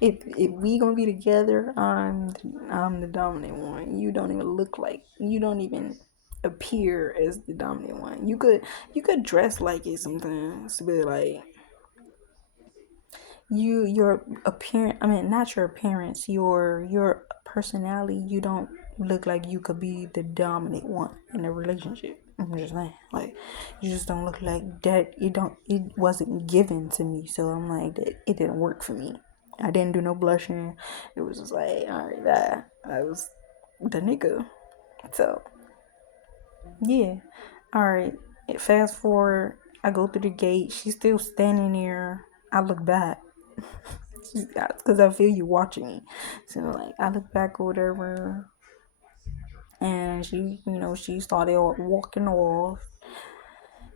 If we gonna be together, I'm the dominant one. You don't even appear as the dominant one. You could dress like it sometimes, but like your appearance, I mean not your appearance, your personality, you don't look like you could be the dominant one in a relationship. I'm just saying, like, you just don't look like that. It wasn't given to me, so I'm like that it didn't work for me. I didn't do no blushing. It was just like, all right, that I was the nigga. So yeah, all right, fast forward, I go through the gate, she's still standing there. I look back because I feel you watching me. So like I look back or whatever, and she started walking off,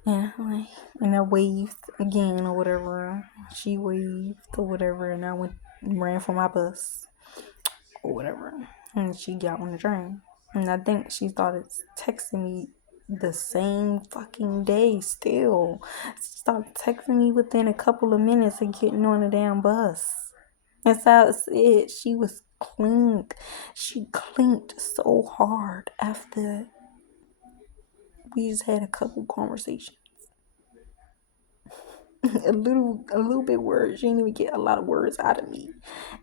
and like and I waved again or whatever. She waved or whatever, and I ran for my bus or whatever, and she got on the train. And I think she started texting me the same fucking day still. She started texting me within a couple of minutes of getting on the damn bus. That's how it said. She was clinked. She clinked so hard after we just had a couple conversations. a little bit words. She didn't even get a lot of words out of me.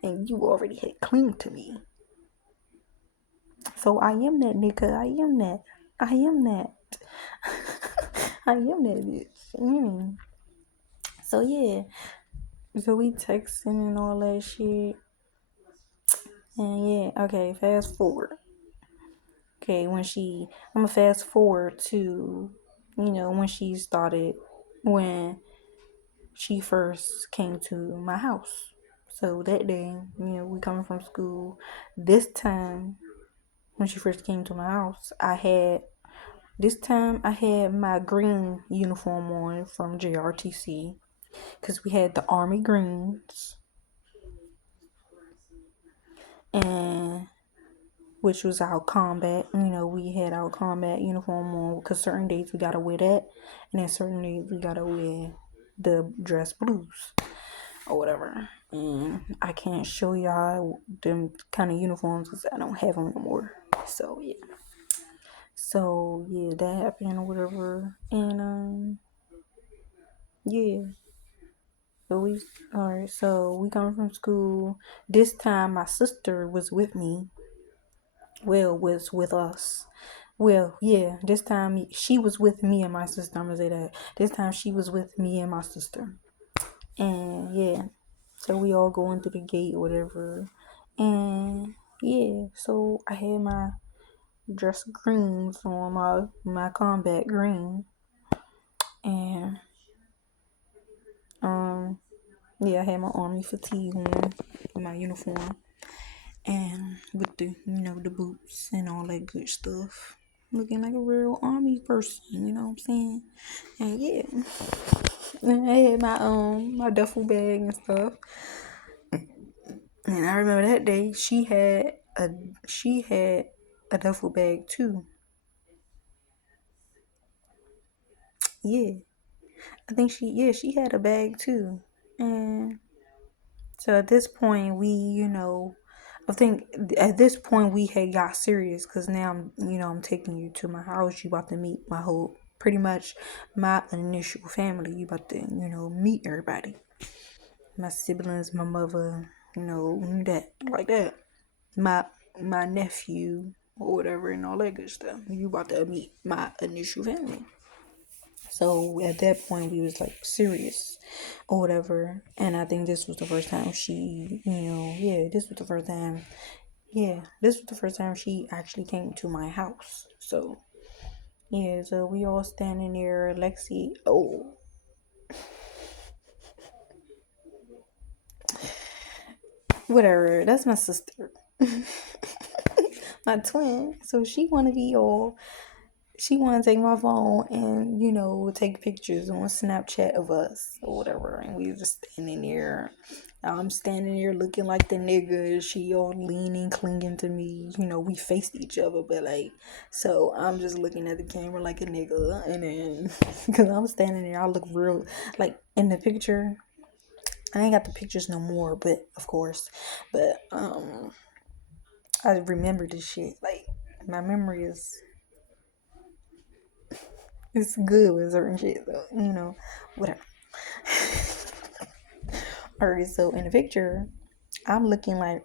And you already had clinged to me. So I am that nigga. I am that. I am that. I am that bitch. So yeah. So we texting and all that shit. And yeah, okay, fast forward. Okay, I'm gonna fast forward to, when she first came to my house. So that day, we coming from school. This time, when she first came to my house, I had my green uniform on from JRTC because we had the army greens, and which was our combat. We had our combat uniform on because certain days we gotta wear that, and then certain days we gotta wear the dress blues or whatever. And I can't show y'all them kind of uniforms because I don't have them no more. So yeah, that happened or whatever, and yeah. So alright. So we coming from school. This time my sister was with me. Well, was with us. Well, yeah, this time she was with me and my sister. I'm gonna say that. This time she was with me and my sister. And yeah, so we all going through the gate or whatever. And yeah, so I had my dress greens on, my combat green. And yeah, I had my army fatigue on, my uniform. And with the boots and all that good stuff. Looking like a real army person, you know what I'm saying? And yeah. And I had my duffel bag and stuff. And I remember that day she had a duffel bag too. Yeah. I think she had a bag too. And so at this point I think at this point we had got serious because now I'm taking you to my house. You about to meet pretty much my initial family. You about to meet everybody, my siblings, my mother, that like that, my my nephew or whatever and all that good stuff. You about to meet my initial family. So at that point we was like serious or whatever. And I think this was the first time this was the first time she actually came to my house. So yeah, so we all standing there. Lexi, whatever. That's my sister, my twin. So she want to take my phone and take pictures on Snapchat of us or whatever. And we just standing there. I'm standing there looking like the nigga. She all leaning, clinging to me. We faced each other, but so I'm just looking at the camera like a nigga. And then, because I'm standing there, I look real, like in the picture. I ain't got the pictures no more, but of course. But, I remember this shit. Like, my memory it's good with certain shit, so, whatever. Alright, so in the picture, I'm looking like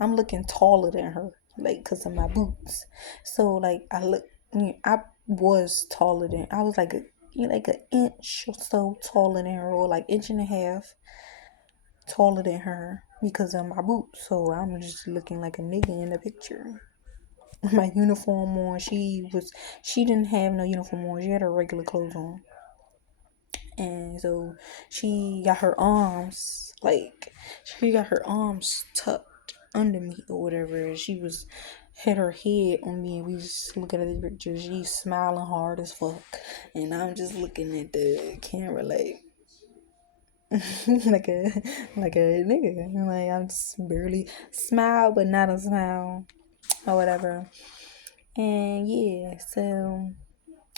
I'm looking taller than her, like, cause of my boots. So like I was taller than I was like an inch or so taller than her, or like inch and a half taller than her because of my boots. So I'm just looking like a nigga in the picture. My uniform on, she didn't have no uniform on. She had her regular clothes on. And so she got her arms tucked under me or whatever. She had her head on me, and we just looking at the picture. She's smiling hard as fuck, and I'm just looking at the camera like like a nigga. Like I'm just barely smile, but not a smile or whatever. And yeah, so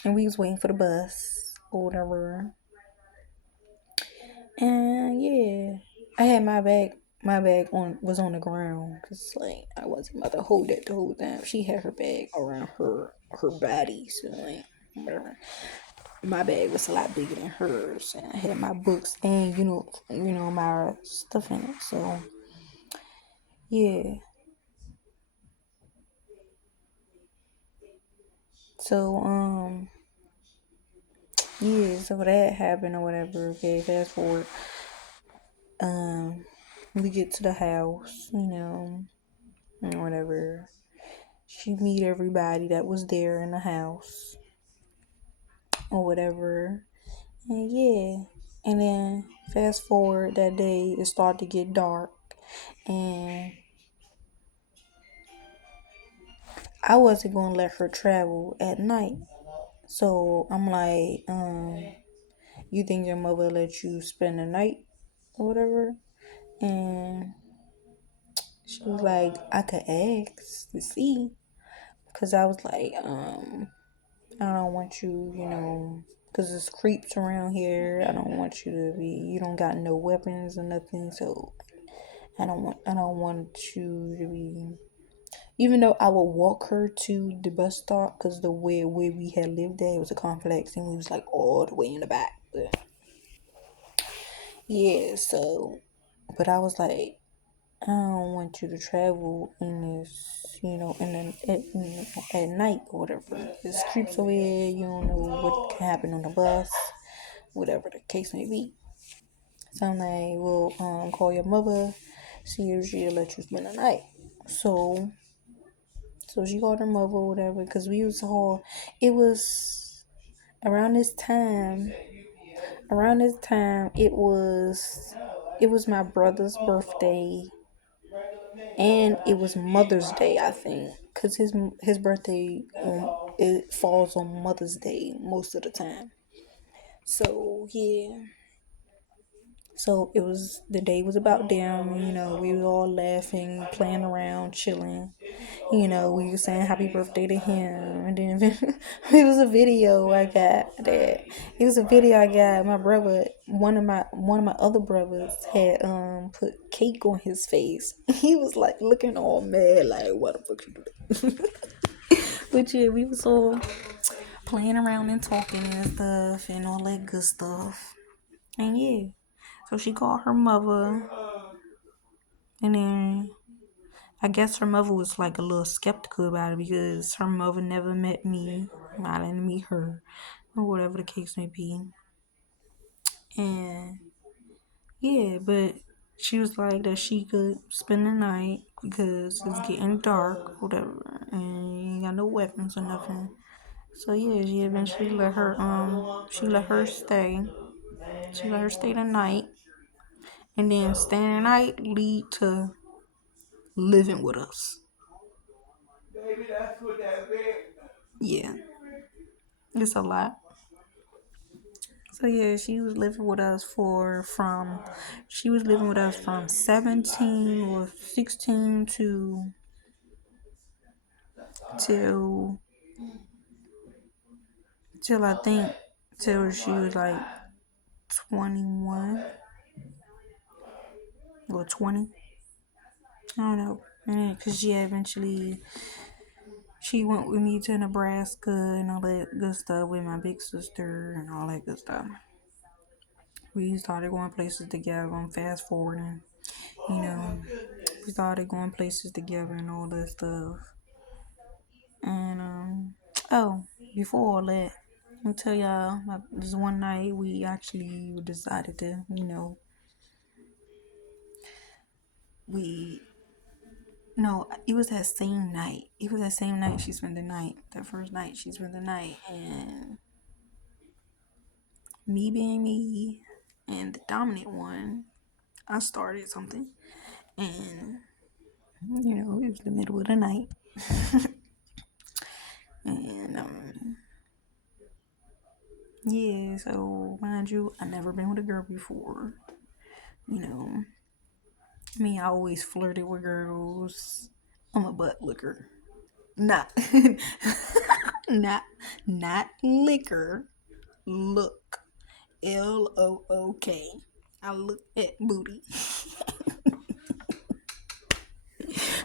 and we was waiting for the bus or whatever. And yeah, I had my bag. My bag on was on the ground because like I wasn't about to hold it the whole time. She had her bag around her body, so like whatever. My bag was a lot bigger than hers, and I had my books and my stuff in it. So yeah, so yeah, so that happened or whatever. Okay, fast forward. Um, we get to the house, and whatever. She meet everybody that was there in the house or whatever. And yeah. And then fast forward that day it started to get dark and I wasn't gonna let her travel at night. So I'm like, you think your mother let you spend the night or whatever? And she was like, I could ask to see. Cause I was like, I don't want you, because there's creeps around here. I don't want you to be. You don't got no weapons or nothing, so I don't want you to be. Even though I would walk her to the bus stop, because the way where we had lived at, it was a complex, and we was like all the way in the back. But yeah, so, but I was like, I don't want you to travel in this, at night or whatever. There's creeps over here. You don't know what can happen on the bus, whatever the case may be. So I'm like, well, call your mother, see if she'll let you spend the night. So, so she called her mother or whatever, because we was all, it was around this time, it was my brother's birthday and it was Mother's Day, I think, because his birthday it falls on Mother's Day most of the time. So yeah, so it was the day was about them. We were all laughing, playing around, chilling. We were saying happy birthday to him, and then it was a video I got that. It was a video I got. My brother, one of my other brothers had put cake on his face. He was like looking all mad, like what the fuck you do that? But yeah, we was all playing around and talking and stuff and all that good stuff. And yeah, so she called her mother, and then I guess her mother was like a little skeptical about it because her mother never met me. I didn't meet her, or whatever the case may be. And yeah, but she was like that she could spend the night because it's getting dark, whatever, and you ain't got no weapons or nothing. So yeah, she eventually let her stay. She let her stay the night, and then staying the night lead to living with us. Yeah, it's a lot. So yeah, she was living with us from 17 or 16 to till till I think till she was like 21 or 20. I don't know. And because she went with me to Nebraska and all that good stuff with my big sister and all that good stuff. We started going places together. I'm fast forwarding, you know. We started going places together and all that stuff. And oh, before all that, I'll tell y'all. This one night we actually decided to, we no, it was that same night. It was that same night she spent the night. That first night she spent the night, and me being me, and the dominant one, I started something, and it was the middle of the night, and yeah. So mind you, I never been with a girl before. You know, I always flirted with girls. I'm a butt licker. Not, not, not liquor. Look. Look. I look at booty.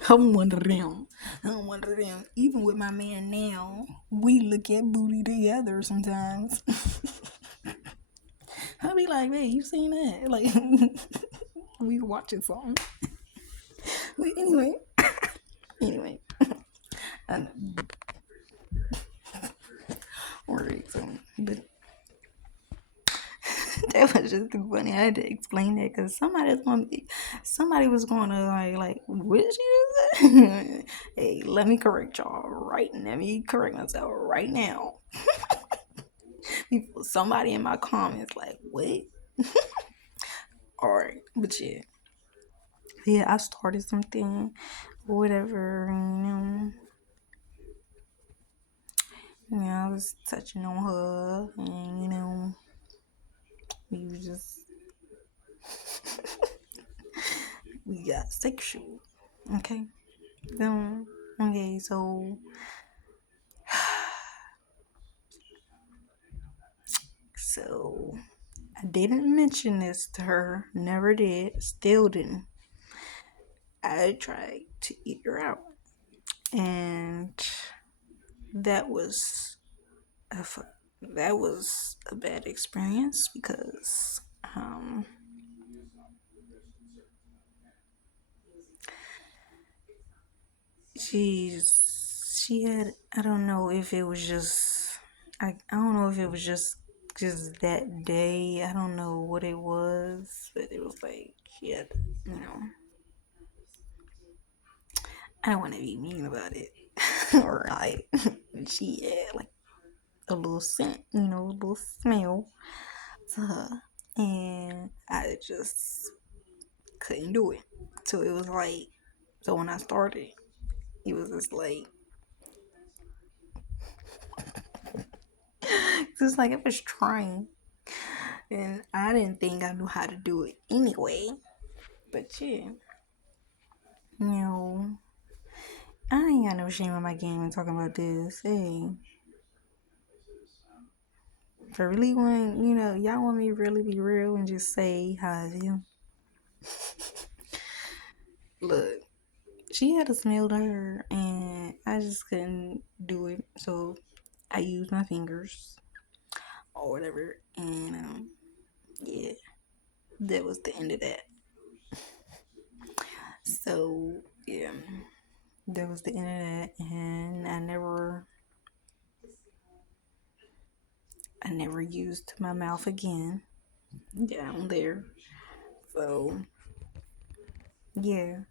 I'm one of them. I'm one of them. Even with my man now, we look at booty together sometimes. I'll be like, hey, you seen that? Like, we watching something. But anyway, I, alright, so, but that was just too funny. I had to explain that because somebody was going to like, what did you do? Hey, let me correct y'all right. Let me correct myself right now. Somebody in my comments like, what? All right, but yeah, I started something, whatever. I was touching on her, and we were just we got sexual. Okay, okay, so I didn't mention this to her. Never did. Still didn't. I tried to eat her out, and that was a that was a bad experience because she had, I don't know if it was just I don't know if it was just that day. I don't know what it was, but it was like she had, you know I don't want to be mean about it. Or like she had like a little scent, a little smell to her, and I just couldn't do it. So it was like, so when I started, it was just like, just like I was trying, and I didn't think I knew how to do it anyway. But yeah, you know, I ain't got no shame in my game in talking about this. Hey, for really want, y'all want me to really be real and just say how I feel. Look, she had a smell to her, and I just couldn't do it. So I used my fingers or whatever, and yeah, that was the end of that. So yeah, that was the end of that, and I never used my mouth again down there. So yeah.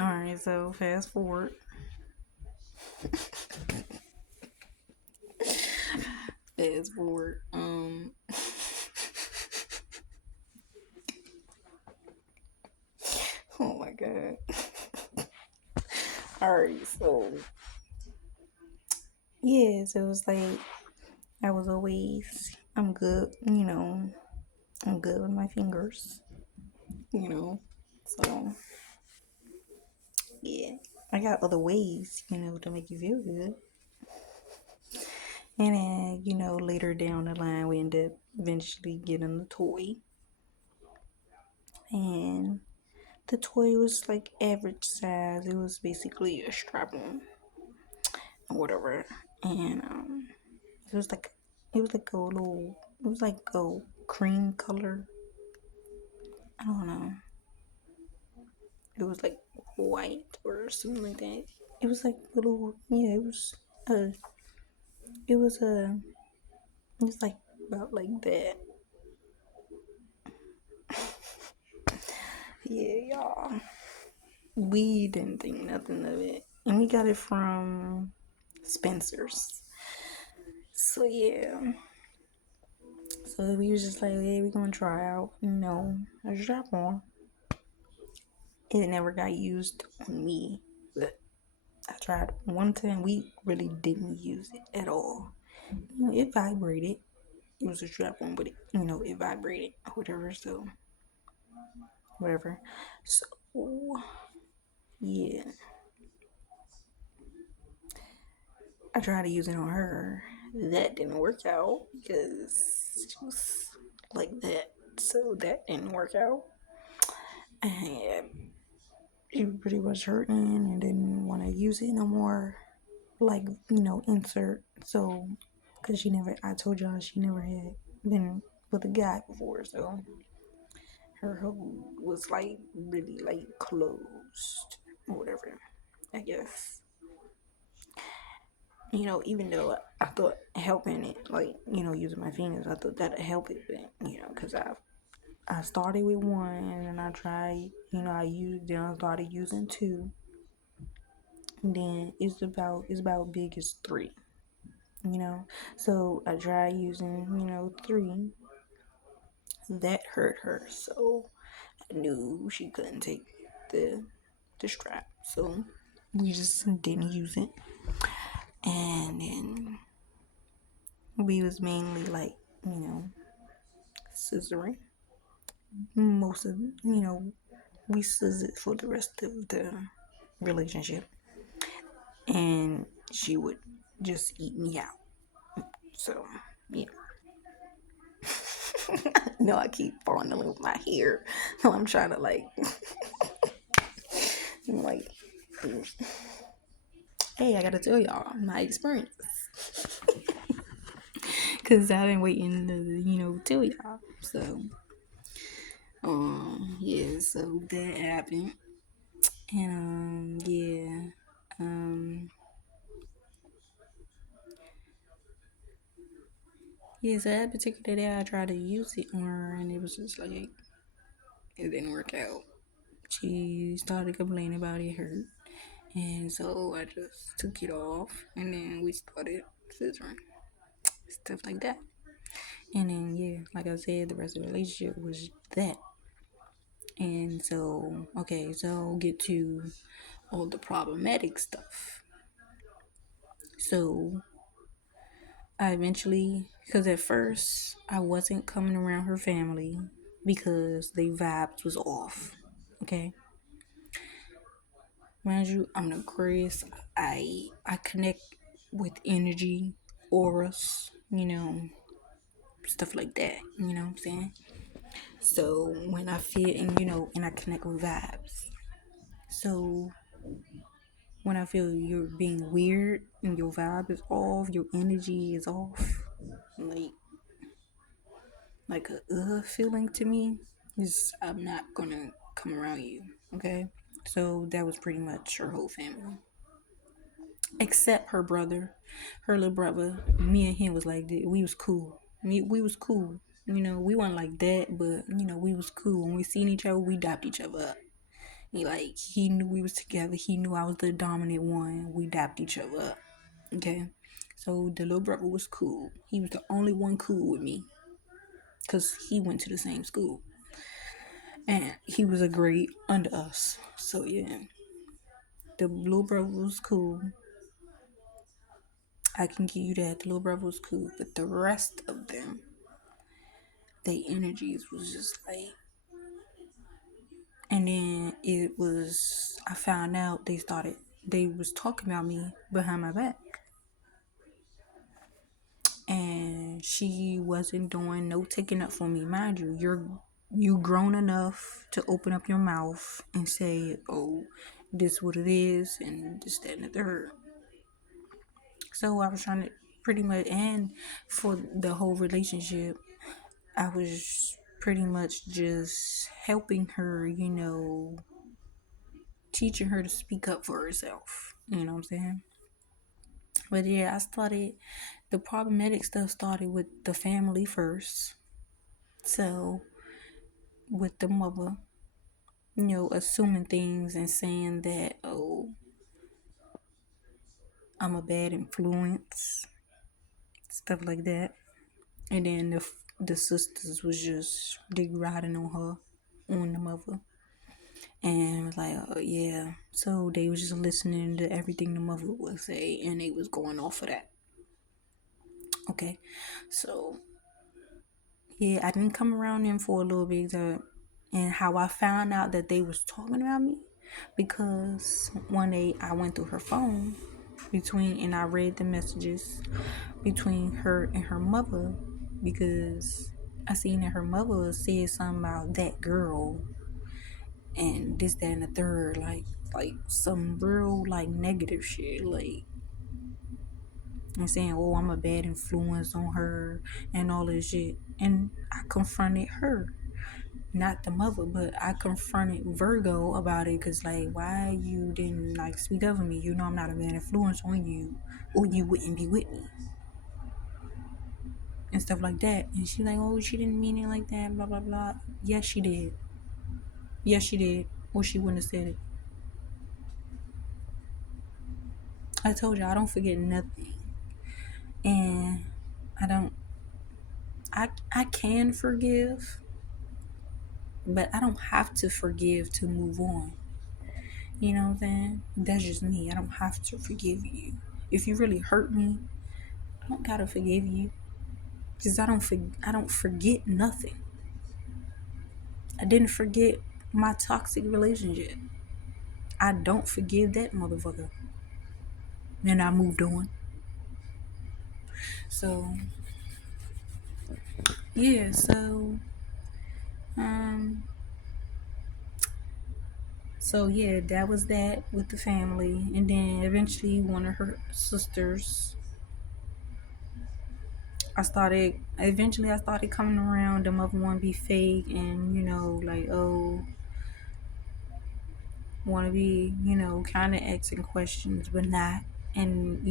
All right. So fast forward. Fast forward. Oh my god. All right. So yeah. So it was like I was always. I'm good. I'm good with my fingers. You know. So yeah. I got other ways, to make you feel good. And then, later down the line, we ended up eventually getting the toy. And the toy was like average size. It was basically a strap on or whatever. And it was like it was like a cream color. I don't know. It was like white or something like that. It was like little, yeah, uh, it was a, it was like about like that. Yeah, y'all. We didn't think nothing of it. And we got it from Spencer's. So yeah. So we was just like, hey, we're gonna try out, a strap on. It never got used on me. But I tried one time, we really didn't use it at all. It vibrated. It was a strap on, but it vibrated or whatever, so whatever. So yeah. I tried to use it on her. That didn't work out because she was like that. So that didn't work out. And she was pretty much hurting and didn't want to use it no more. Like, insert. So, because I told y'all she never had been with a guy before. So, her hole was like really like closed or whatever, I guess. Even though I thought helping it, like, using my fingers, I thought that'd help it, but, because I started with one and I tried, then I started using two. And then it's about big as three, you know. So I tried using, three. That hurt her, so I knew she couldn't take the strap. So we just didn't use it. And then we was mainly like, scissoring. Most of, we scissored for the rest of the relationship. And she would just eat me out. So, yeah. No, I keep fondling with my hair. So I'm trying to like, like, hey, I gotta tell y'all my experience. Cause I've been waiting to, tell y'all. So, yeah, so that happened. And, yeah, um, yeah, so that particular day I tried to use it on her and it was just like, it didn't work out. She started complaining about it hurt. And so I just took it off and then we started scissoring. Stuff like that. And then, yeah, like I said, the rest of the relationship was that. And so, okay, so I'll get to all the problematic stuff. So, I eventually, because at first I wasn't coming around her family because they vibes was off. Okay, mind you, I'm an Aquarius. I connect with energy, auras, stuff like that. You know what I'm saying? So when I feel and I connect with vibes. So when I feel you're being weird and your vibe is off, your energy is off, like a feeling to me, is I'm not gonna come around you. Okay, so that was pretty much her whole family, except her brother, her little brother. Me and him was like that. We was cool. We was cool. We weren't like that, but we was cool. When we seen each other, we dapped each other up. He knew we was together. He knew I was the dominant one. We dapped each other up. Okay, so the little brother was cool. He was the only one cool with me, cause he went to the same school, and he was a grade under us. So yeah, the little brother was cool. I can give you that. The little brother was cool, but the rest of them, their energies was just like. And then I found out they was talking about me behind my back. And she wasn't doing no taking up for me. Mind you, you grown enough to open up your mouth and say, oh, this what it is, and this, that, and the third. So I was trying to pretty much, and for the whole relationship, I was pretty much just helping her, teaching her to speak up for herself. You know what I'm saying? But yeah, the problematic stuff started with the family first. So, with the mother, assuming things and saying that, oh, I'm a bad influence, stuff like that. And then the sisters was just dick riding on her, on the mother. And it was like, oh, yeah. So they was just listening to everything the mother would say, and they was going off of that. Okay, so yeah, I didn't come around them for a little bit, and how I found out that they was talking about me, because one day I went through her phone and I read the messages between her and her mother, because I seen that her mother said something about that girl and this, that, and the third, like some real like negative shit, like, and saying, "Oh, I'm a bad influence on her," and all this shit. And I confronted her, not the mother, but I confronted Virgo about it, because like, why you didn't like speak up for me? You know I'm not a bad influence on you, or you wouldn't be with me and stuff like that. And she's like, "Oh, she didn't mean it like that, blah blah blah." Yes, she did. Yes, she did. Or she wouldn't have said it. I told you I don't forget nothing, and I don't. I can forgive, but I don't have to forgive to move on. You know what I'm saying? That's just me. I don't have to forgive you. If you really hurt me, I don't gotta forgive you, because I don't forget nothing. I didn't forget my toxic relationship. I don't forgive that motherfucker. And I moved on. So yeah, um so yeah, that was that with the family. And then eventually one of her sisters, I started coming around. The mother want to be fake, and like, oh, want to be, kind of asking questions, but not, and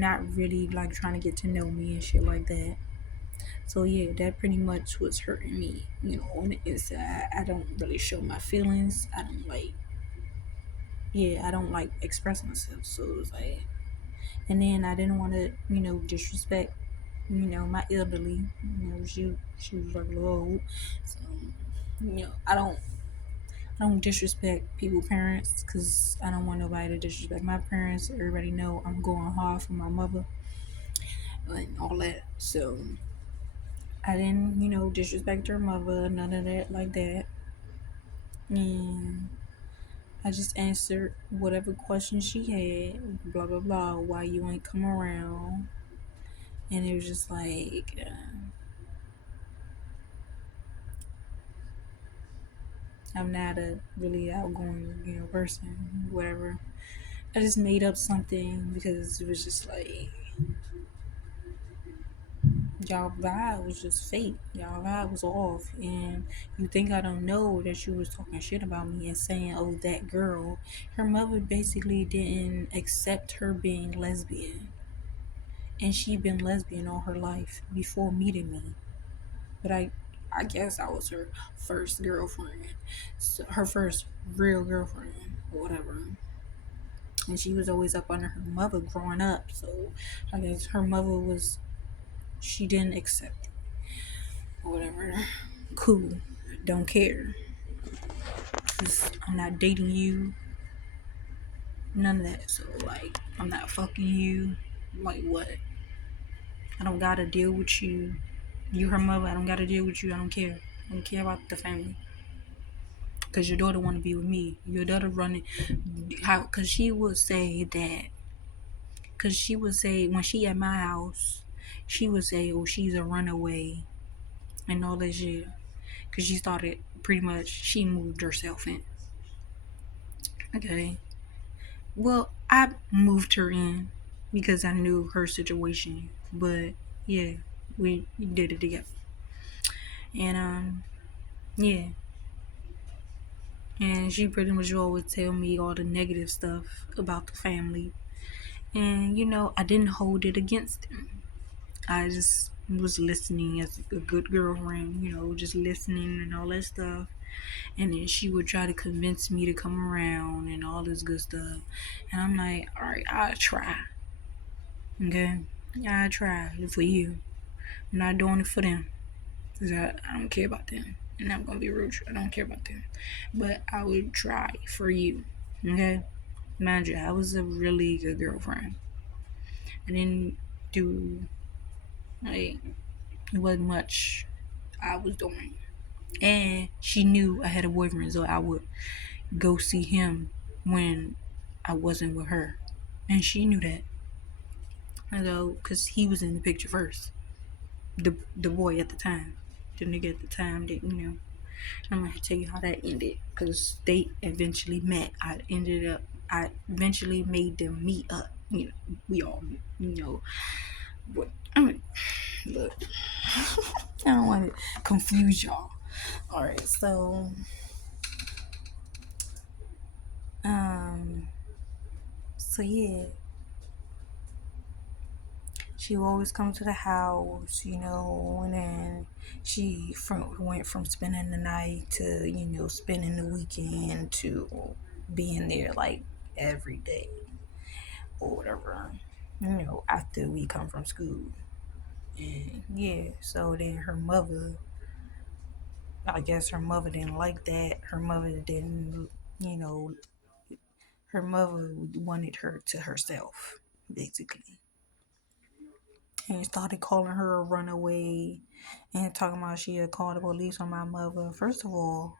not really like trying to get to know me and shit like that. So yeah, that pretty much was hurting me, on the inside. I don't really show my feelings. I don't like express myself. So it was like, and then I didn't want to, disrespect, my elderly. She was like low, so I don't disrespect people parents, because I don't want nobody to disrespect my parents. Everybody know I'm going hard for my mother and all that. So I didn't, disrespect her mother, none of that like that. And I just answered whatever question she had, blah blah blah, why you ain't come around. And it was just like, I'm not a really outgoing, person, whatever. I just made up something because it was just like, y'all vibe was just fake. Y'all vibe was off. And you think I don't know that you was talking shit about me and saying, oh, that girl. Her mother basically didn't accept her being lesbian. And she'd been lesbian all her life before meeting me. But I guess I was her first girlfriend. So her first real girlfriend or whatever. And she was always up under her mother growing up. So I guess her mother she didn't accept it or whatever. Cool. Don't care. 'Cause I'm not dating you. None of that. So, like, I'm not fucking you. Like, what? I don't gotta deal with you. You her mother. I don't gotta deal with you. I don't care. I don't care about the family. Because your daughter want to be with me. Your daughter running. Because she would say that. Because she would say, when she at my house, she would say, oh, she's a runaway and all that shit. Because she started, pretty much, she moved herself in. Okay. Well, I moved her in because I knew her situation. But yeah, we did it together. And yeah. And she pretty much always tell me all the negative stuff about the family. And I didn't hold it against them. I just was listening as a good girlfriend, just listening and all that stuff. And then she would try to convince me to come around and all this good stuff. And I'm like, all right, I'll try. Okay? I'll try for you. I'm not doing it for them. Because I don't care about them. And I'm going to be real true. I don't care about them. But I would try for you. Okay? Mind you, I was a really good girlfriend. I didn't do, like, it wasn't much I was doing. And she knew I had a boyfriend, so I would go see him when I wasn't with her. And she knew that. I go, because he was in the picture first. The boy at the time. The nigga at the time that, I'm gonna tell you how that ended. Because they eventually met. I eventually made them meet up. We all, but, I mean, look, I don't want to confuse y'all. Alright, um, so yeah, she would always come to the house, and then went from spending the night to, spending the weekend to being there like every day or whatever, after we come from school. And yeah, so then I guess her mother didn't like that. You know, her mother wanted her to herself, basically. And started calling her a runaway and talking about she had called the police on my mother. First of all,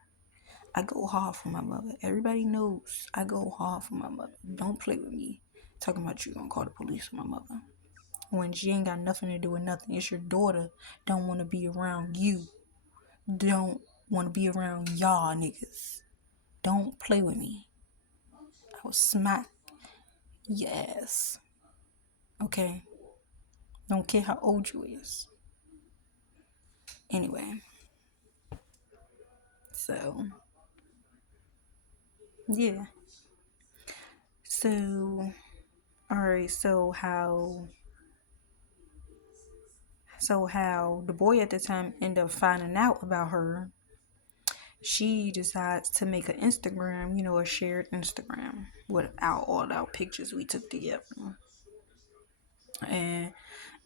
I go hard for my mother. Everybody knows I go hard for my mother. Don't play with me. Talking about you gonna call the police on my mother. When she ain't got nothing to do with nothing. It's your daughter don't want to be around you. Don't want to be around y'all niggas. Don't play with me. I will smack your ass. Okay? Don't care how old you is. Anyway, so yeah. So alright, so how the boy at the time ended up finding out about her, she decides to make an Instagram, a shared Instagram without all our pictures we took together. And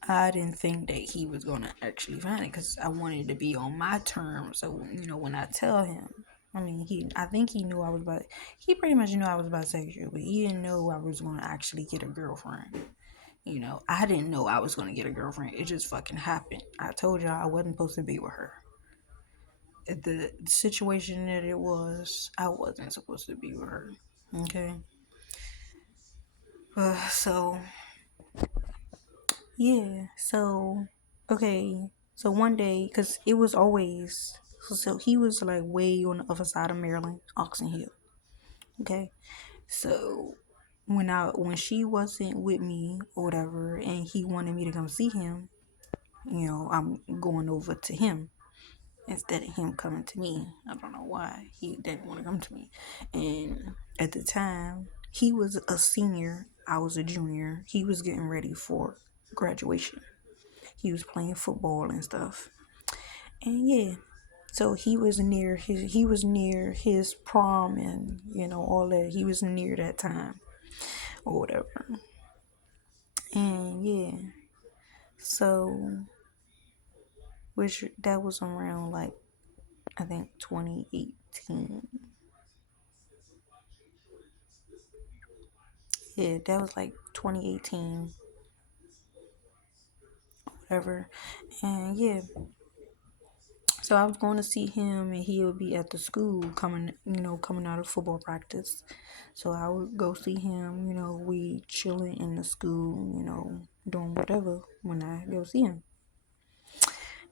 I didn't think that he was gonna actually find it because I wanted to be on my terms. So when I tell him, I mean, I think he knew he pretty much knew I was bisexual, but he didn't know I was gonna actually get a girlfriend. I didn't know I was gonna get a girlfriend. It just fucking happened. I told y'all I wasn't supposed to be with her. The situation that it was, I wasn't supposed to be with her. Okay. So yeah. Okay. So one day, cause it was always so he was like way on the other side of Maryland, Oxon Hill. Okay. So when she wasn't with me or whatever, and he wanted me to come see him, I'm going over to him instead of him coming to me. I don't know why he didn't want to come to me. And at the time, he was a senior, I was a junior. He was getting ready for graduation. He was playing football and stuff. And yeah, so he was near his prom and all that. He was near that time or whatever. And yeah, so which that was around like I think 2018. Yeah, that was like 2018, whatever. And yeah, so I was going to see him, and he would be at the school coming out of football practice. So I would go see him. We chilling in the school. Doing whatever when I go see him.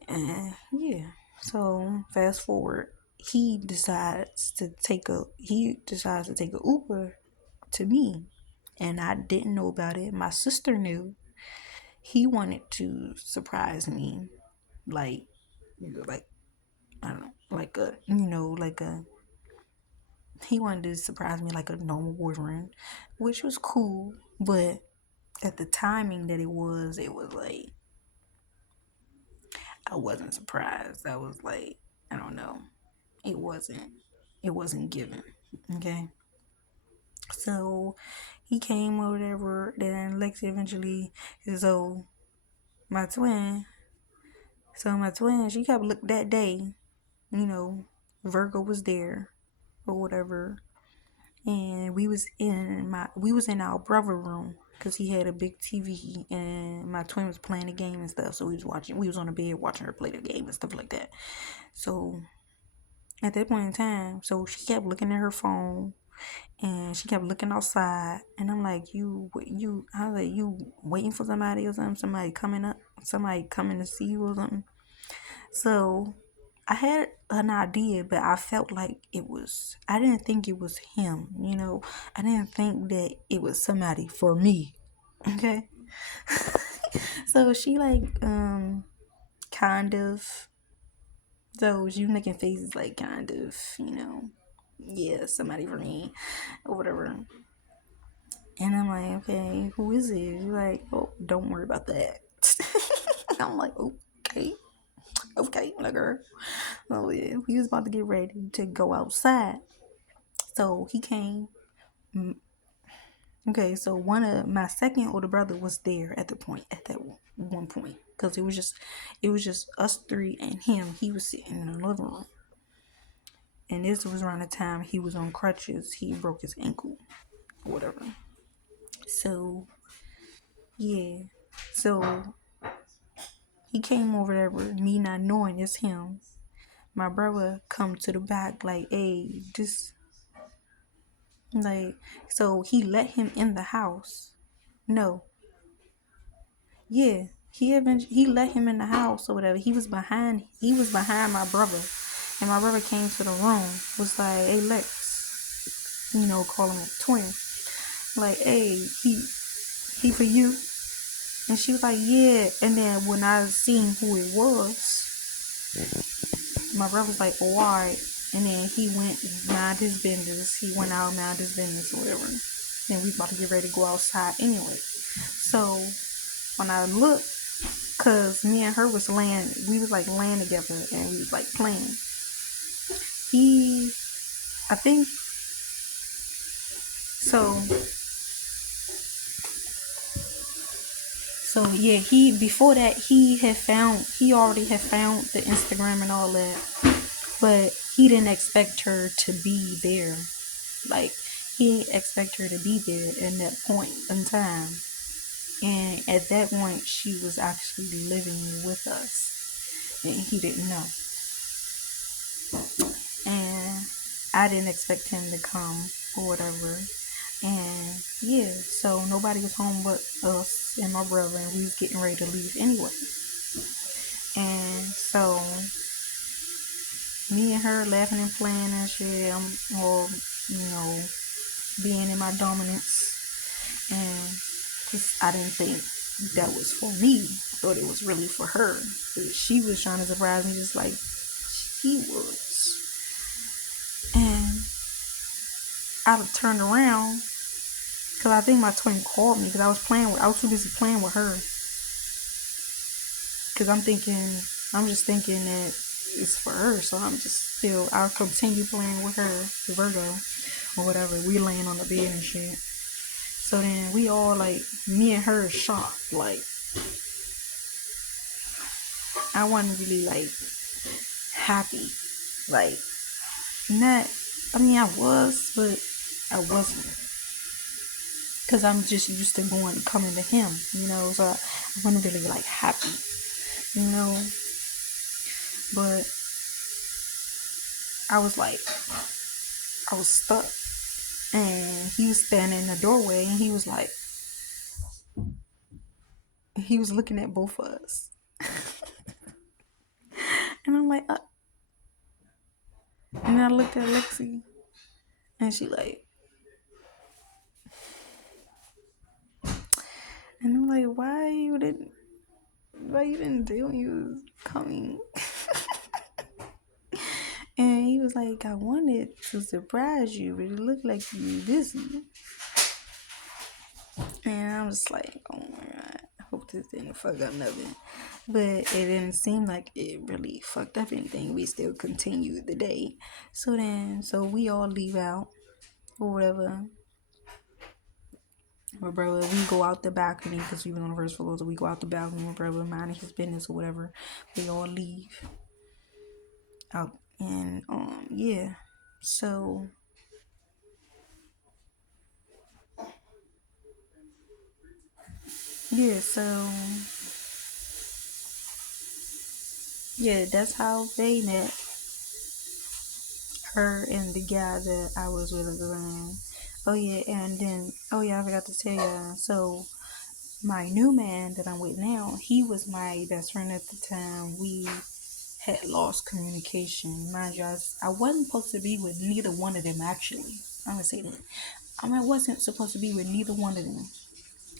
And yeah, so fast forward, he decides to take a Uber to me, and I didn't know about it. My sister knew. He wanted to surprise me, like, like I don't know, he wanted to surprise me like a normal boyfriend, which was cool. But at the timing that it was like I wasn't surprised. I was like, I don't know, it wasn't given. Okay, so he came or whatever. Then Lexi eventually, so my twin, she kept look that day. You know, Virgo was there or whatever, and we was in our brother room because he had a big TV, and my twin was playing the game and stuff. So we was on the bed watching her play the game and stuff like that. So at that point in time, so she kept looking at her phone, And she kept looking outside, and I'm like, I was like, you waiting for somebody or something? Somebody coming to see you or something? So I had an idea, but I felt like I didn't think it was him, I didn't think that it was somebody for me. Okay. So she like, kind of, so she was making faces like kind of, yeah, somebody for me or whatever. And I'm like, okay, who is it? She's like, oh, don't worry about that. I'm like, okay, my girl. So yeah, we was about to get ready to go outside. So he came. Okay, so one of my second older brother was there at that one point, because it was just us three and him. He was sitting in the living room, and this was around the time he was on crutches. He broke his ankle, or whatever. So yeah, so he came over there with me not knowing it's him. My brother come to the back like, hey, just like, so he let him in the house. No, yeah, he let him in the house or whatever. He was behind my brother, and my brother came to the room. Was like, hey Lex, call him a twin. Like, hey, he for you. And she was like, yeah. And then when I seen who it was, my brother was like, oh, all right. And then he went, mind his business. He went out, mind his business or whatever. And we about to get ready to go outside anyway. So when I looked, cause me and her we was like laying together and we was like playing. I think, so yeah, before that he already had found the Instagram and all that, but he didn't expect her to be there. Like, he didn't expect her to be there in that point in time. And at that point, she was actually living with us, and he didn't know. And I didn't expect him to come or whatever. And yeah, so nobody was home but us and my brother, and we was getting ready to leave anyway. And so me and her laughing and playing and shit. I'm all, being in my dominance. And just, I didn't think that was for me. I thought it was really for her. She was trying to surprise me just like he was. And I turned around because I think my twin called me because I was too busy playing with her. Because I'm just thinking that it's for her. So I'll continue playing with her, the Virgo, or whatever. We laying on the bed and shit. So then we all, like, me and her shocked. Like, I wasn't really, like, happy. Like, not, I mean, I was, but I wasn't. Because I'm just used to coming to him, so I wasn't really, like, happy, But I was stuck. And he was standing in the doorway, and he was looking at both of us. And I'm like, and I looked at Lexi, and she like, and I'm like, why you didn't tell me you was coming? And he was like, I wanted to surprise you, but it looked like you were busy. And I'm just like, oh my God, I hope this didn't fuck up nothing. But it didn't seem like it really fucked up anything. We still continued the day. So we all leave out or whatever. My brother, we go out the balcony because we were on the first floor. So we go out the balcony. My brother minding his business or whatever. We all leave out, and yeah. So yeah, so yeah, that's how they met. her and the guy that I was with at the time. Oh yeah, and then I forgot to tell you. So my new man that I'm with now, he was my best friend at the time. We had lost communication. Mind you, I wasn't supposed to be with neither one of them actually. I'm gonna say that. I wasn't supposed to be with neither one of them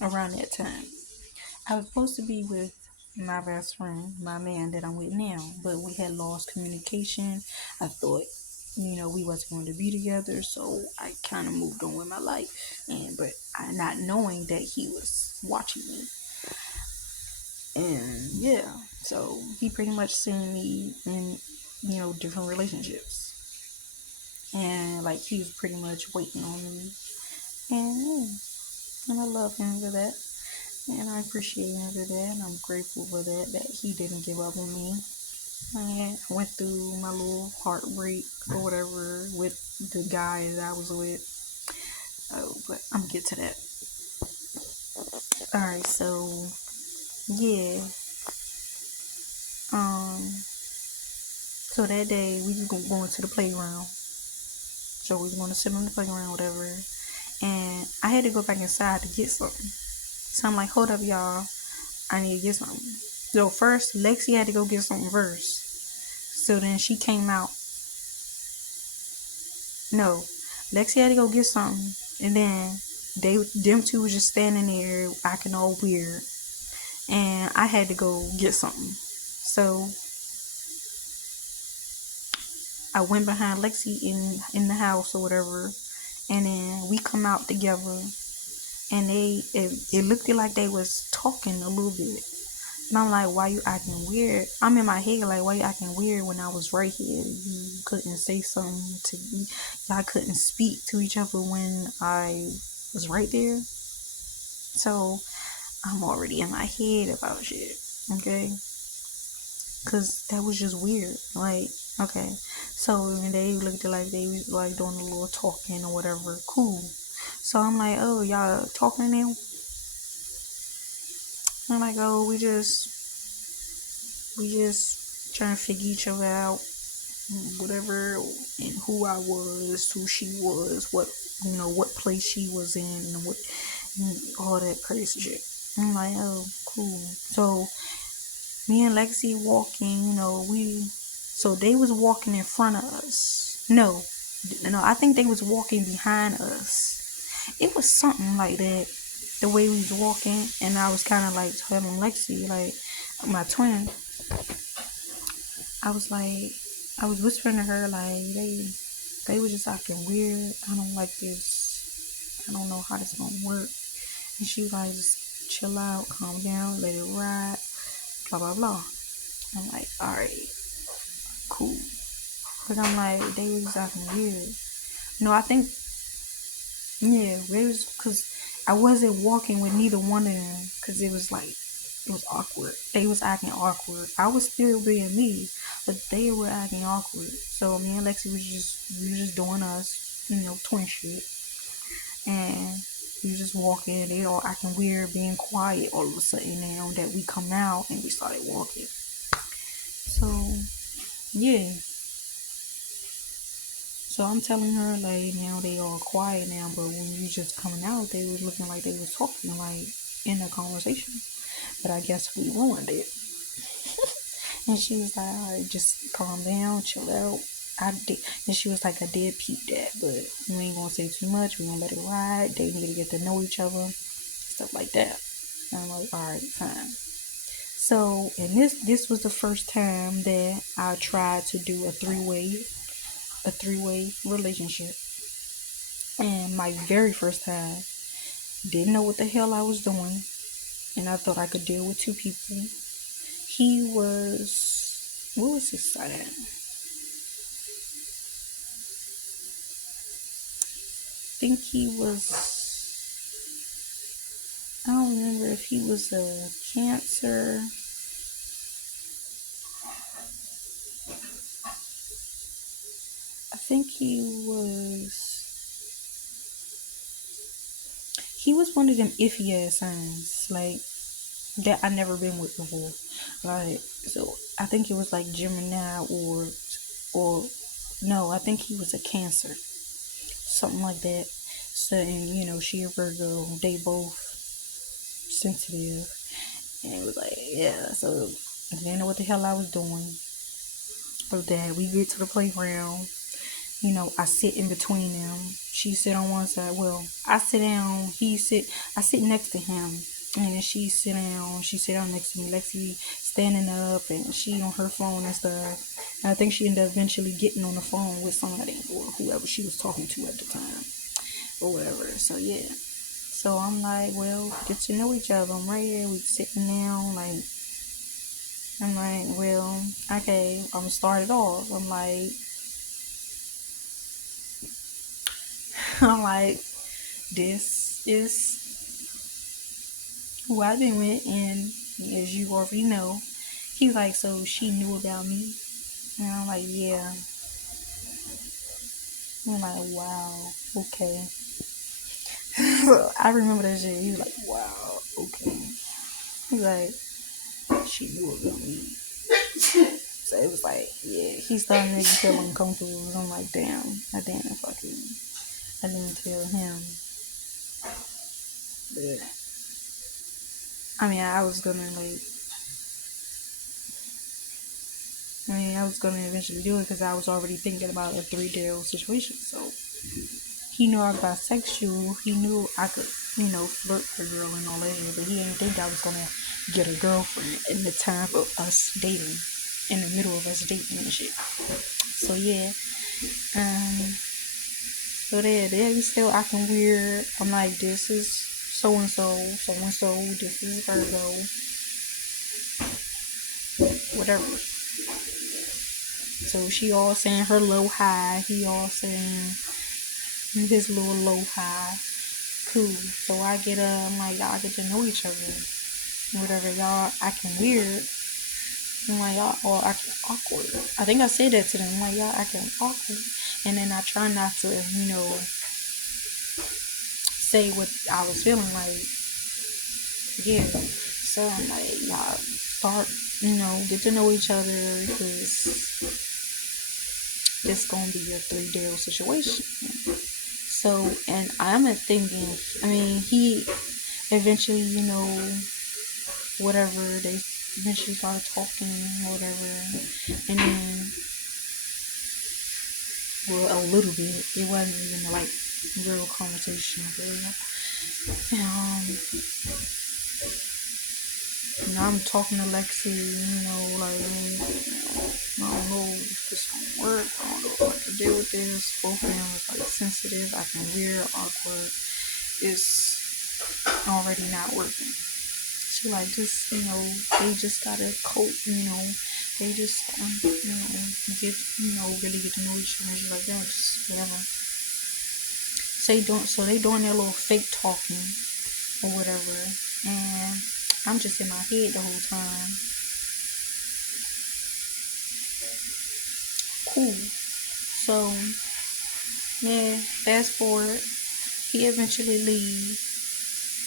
around that time. I was supposed to be with my best friend, my man that I'm with now, but we had lost communication. I thought, we wasn't going to be together, so I kind of moved on with my life. But I not knowing that he was watching me, and yeah, so he pretty much seen me in, different relationships, and like he was pretty much waiting on me, and yeah, and I love him for that. And I appreciate him for that. And I'm grateful for that he didn't give up on me. And I went through my little heartbreak or whatever with the guy that I was with. Oh, but I'm gonna get to that. Alright, so yeah. So that day we was going to the playground. So we was gonna sit on the playground, whatever. And I had to go back inside to get something. So I'm like, hold up, y'all. I need to get something. So first, Lexi had to go get something first. So then she came out. No, Lexi had to go get something, and then them two was just standing there acting all weird, and I had to go get something. So I went behind Lexi in the house or whatever, and then we come out together, and it looked like they was talking a little bit. And I'm like, why you acting weird? I'm in my head like, why you acting weird when I was right here? You couldn't say something to me. Y'all couldn't speak to each other when I was right there. So I'm already in my head about shit, okay? Because that was just weird. Like, okay. So when they looked like they was like doing a little talking or whatever, cool. So I'm like, oh, y'all talking now? I'm like, oh, we just trying to figure each other out, whatever, and who I was, who she was, what place she was in, and all that crazy shit. I'm like, oh, cool. So me and Lexi walking, so they was walking in front of us. No, I think they was walking behind us. It was something like that, the way we was walking, and I was kind of like telling Lexi, like my twin, I was whispering to her like they was just acting weird. I don't like this. I don't know how this gonna work. And she was like, just chill out, calm down, let it ride, blah blah blah. I'm like, alright, cool. But I'm like, they was just acting weird. No, I think, yeah, it was because I wasn't walking with neither one of them because it was awkward. They was acting awkward. I was still being me, but they were acting awkward. So me and Lexi we were just doing us, twin shit. And we was just walking. They all acting weird, being quiet all of a sudden now that we come out and we started walking. So, yeah. So I'm telling her, like, now they all quiet now, but when you just coming out, they was looking like they was talking, like, in a conversation. But I guess we ruined it. And she was like, all right, just calm down, chill out. And she was like, I did peep that, but we ain't gonna say too much. We gonna let it ride. They need to get to know each other, stuff like that. And I'm like, all right, fine. So, and this was the first time that I tried to do a three-way relationship. And my very first time, didn't know what the hell I was doing, and I thought I could deal with two people. He was, what was his sign? I think he was, I don't remember if he was a Cancer. I think he was one of them iffy ass signs, like, that I never been with before. Like, so I think it was like Gemini or No, I think he was a Cancer, something like that. So, and she a Virgo. They both sensitive, and it was like, yeah. So I didn't know what the hell I was doing. But that we get to the playground, I sit in between them. She sit on one side. Well, I sit down. I sit next to him. And then she sit down. She sit down next to me. Lexi standing up and she on her phone and stuff. And I think she ended up eventually getting on the phone with somebody or whoever she was talking to at the time or whatever. So yeah. So I'm like, well, get to know each other. I'm right here. We sitting down. I'm like, well, okay. I'm gonna start it off. I'm like, this is who I've been with, and as you already know, he's like, so she knew about me, and I'm like, yeah. I'm like, wow, okay. So I remember that shit. He was like, wow, okay. He's like, she knew about me. So it was like, yeah, he started making me feel uncomfortable. I'm like, damn, I didn't tell him. But I was gonna eventually do it because I was already thinking about a 3-day situation. So he knew I was bisexual. He knew I could, flirt with a girl and all that shit. But he didn't think I was gonna get a girlfriend in the time of us dating, in the middle of us dating and shit. So yeah, so they still acting weird. I'm like, this is so and so, this is Virgo, whatever. So she all saying her low high, he all saying his little low high. Cool. So I get I'm like, y'all get to know each other. Whatever, y'all acting weird. I'm like, y'all all acting awkward. I think I said that to them. I'm like, y'all acting awkward. And then I try not to, say what I was feeling like. Yeah. So I'm like, y'all start, get to know each other because this gonna be a 3-day situation. So, and I'm thinking, he eventually, whatever, they eventually started talking, whatever, and then, well, a little bit, it wasn't even like real conversation, but, I'm talking to Lexi, like, I don't know if this gonna work, I don't know if I can deal with this. Both of them is like sensitive, acting weird, awkward. It's already not working. She like, just, they just gotta cope, they just, get, really get to know each other and shit like that, just whatever. So they doing their little fake talking or whatever, and I'm just in my head the whole time. Cool. So, yeah, fast forward, he eventually leaves.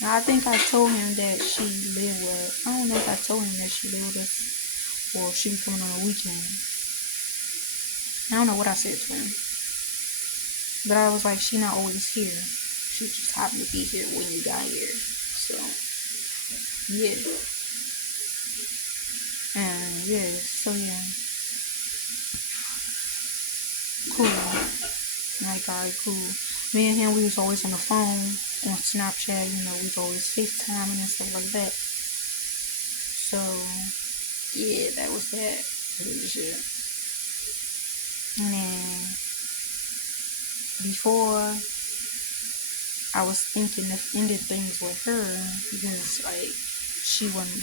Now, I think I told him that she lived with, I don't know if I told him that she lived with us or she was coming on a weekend. I don't know what I said to him. But I was like, she not always here. She just happened to be here when you got here. So, yeah. And, yeah, so, yeah. Cool. Like, alright, cool. Me and him, we was always on the phone, on Snapchat, we was always FaceTiming and stuff like that. So, yeah, that was that. Shit. And then, before, I was thinking of ending things with her because, like,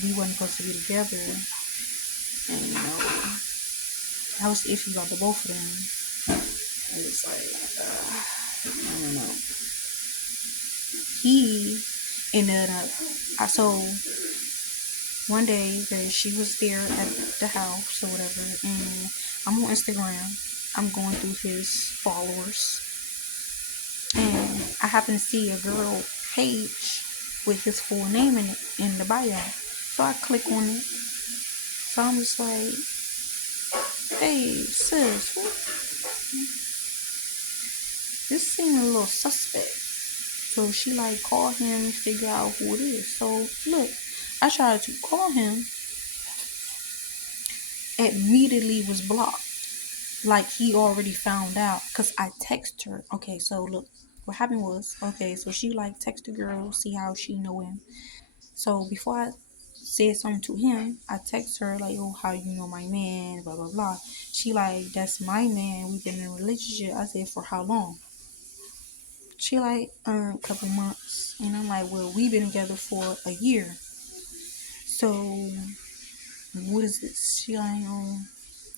we wasn't supposed to be together. And, I was iffy about the both of them. It was like, I don't know. He ended up, so one day that she was there at the house or whatever, and I'm on Instagram. I'm going through his followers, and I happen to see a girl page with his full name in the bio. So I click on it. So I'm just like, hey sis, this seemed a little suspect. So she like called him, figure out who it is. So look, I tried to call him, immediately was blocked. Like he already found out, cause I text her. Okay, so look, what happened was, okay, so she like text the girl, see how she know him. So before I said something to him, I text her like, oh, how you know my man, blah blah blah. She like, that's my man. We've been in a relationship. I said, for how long? She like, a couple months. And I'm like, well, we've been together for a year. So what is this? She like,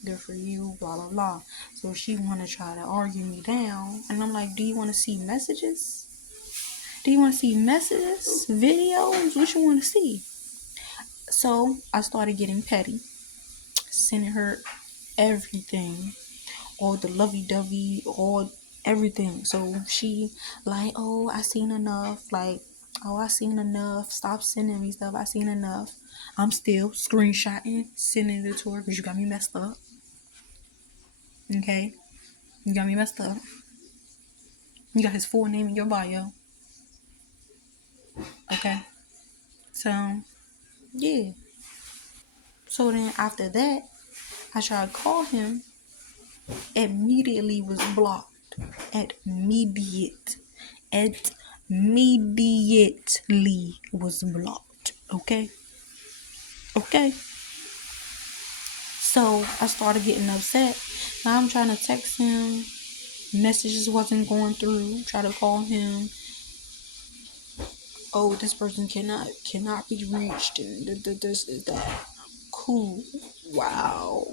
good for you, blah blah blah. So she wanna try to argue me down, and I'm like, do you want to see messages? Do you want to see messages, videos? What you want to see? So I started getting petty, sending her everything, all the lovey-dovey, all everything. So she like, oh, I seen enough. Like, oh, I seen enough. Stop sending me stuff. I seen enough. I'm still screenshotting, sending it to her because you got me messed up. Okay, you got me messed up. You got his full name in your bio. Okay, so yeah. So then after that, I tried to call him. Immediately was blocked. Immediately was blocked. Okay. So I started getting upset. Now I'm trying to text him. Messages wasn't going through. Try to call him. Oh, this person cannot be reached, and this is that. Cool. Wow.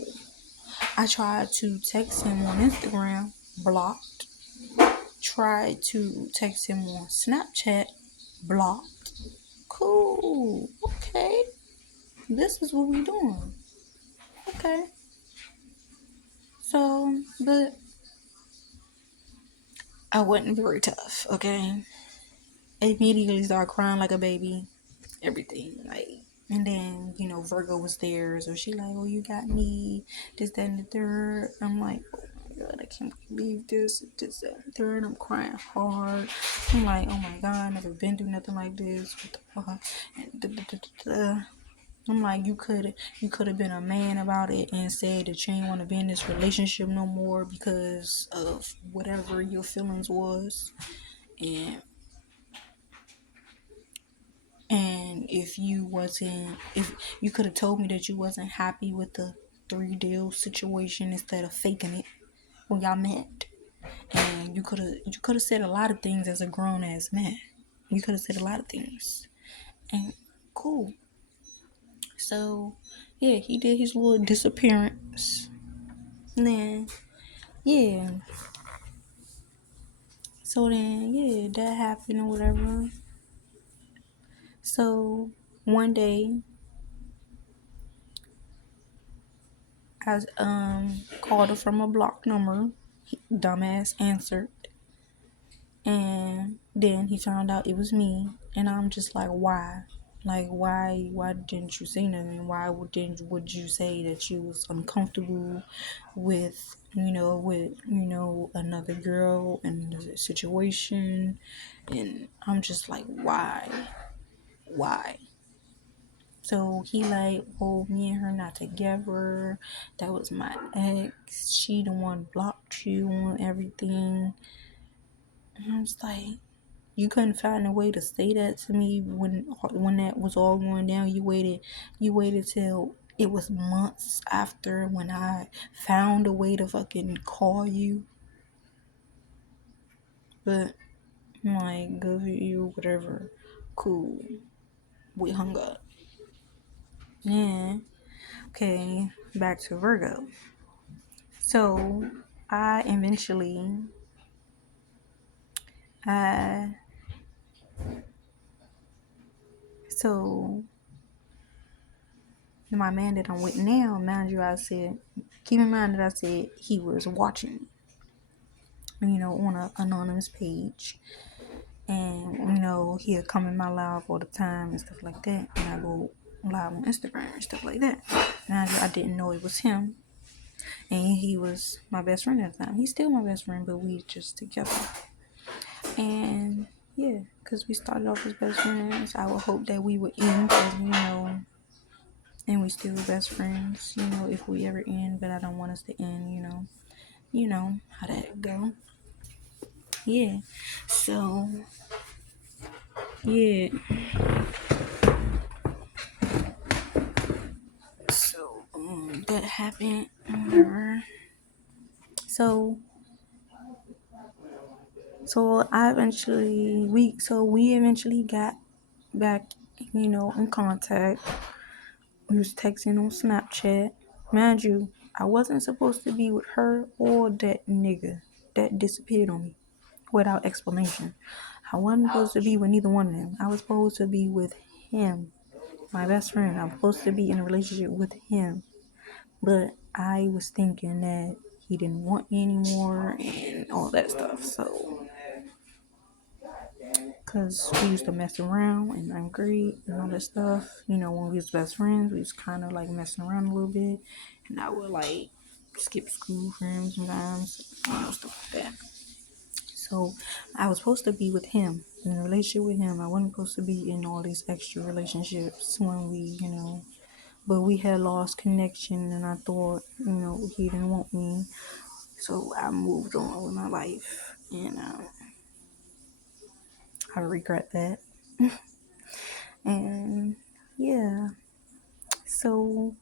I tried to text him on Instagram, blocked. Tried to text him on Snapchat, blocked. Cool. Okay. This is what we doing. Okay. So, but I wasn't very tough, okay? Immediately started crying like a baby. Everything. Like, and then, Virgo was there. So she like, oh, you got me. This, that, and the third. I'm like, oh my God, I can't believe this, that, and the third. I'm crying hard. I'm like, oh my God, I never been through nothing like this. What the fuck? And I'm like, you could have been a man about it and said that you ain't want to be in this relationship no more because of whatever your feelings was. And if you could have told me that you wasn't happy with the 3 deal situation instead of faking it when y'all met. And you could have said a lot of things as a grown ass man. You could have said a lot of things. And cool. So yeah, he did his little disappearance. And then yeah. So then yeah, that happened or whatever. So one day I called her from a blocked number. Dumbass answered. And then he found out it was me. And I'm just like, why? Like, why didn't you say nothing? Why would you say that you was uncomfortable with, another girl and the situation? And I'm just like, why? So he like, oh, me and her not together. That was my ex. She the one blocked you on everything. And I was like, you couldn't find a way to say that to me when that was all going down. You waited till it was months after when I found a way to fucking call you. But I'm like, good for you, whatever. Cool. We hung up. Yeah. Okay, back to Virgo. So I eventually I so my man that I'm with now, mind you, keep in mind that I said he was watching me, on an anonymous page. And, he'll come in my live all the time and stuff like that. And I go live on Instagram and stuff like that. And I didn't know it was him. And he was my best friend at the time. He's still my best friend, but we just together. And yeah, because we started off as best friends. I would hope that we would end as, and we still best friends, if we ever end, but I don't want us to end, You know how that go. Yeah. So, yeah. So, that happened. Whatever. So, we eventually got back, in contact. We was texting on Snapchat. Mind you, I wasn't supposed to be with her or that nigga that disappeared on me without explanation. I wasn't supposed to be with neither one of them. I was supposed to be with him, my best friend. I was supposed to be in a relationship with him. But I was thinking that he didn't want me anymore and all that stuff. So, because we used to mess around and I'm great and all that stuff. When we was best friends, we was kind of like messing around a little bit. And I would like skip school for him sometimes, stuff like that. So I was supposed to be with him, in a relationship with him. I wasn't supposed to be in all these extra relationships when but we had lost connection and I thought, he didn't want me. So I moved on with my life and I regret that. And yeah, so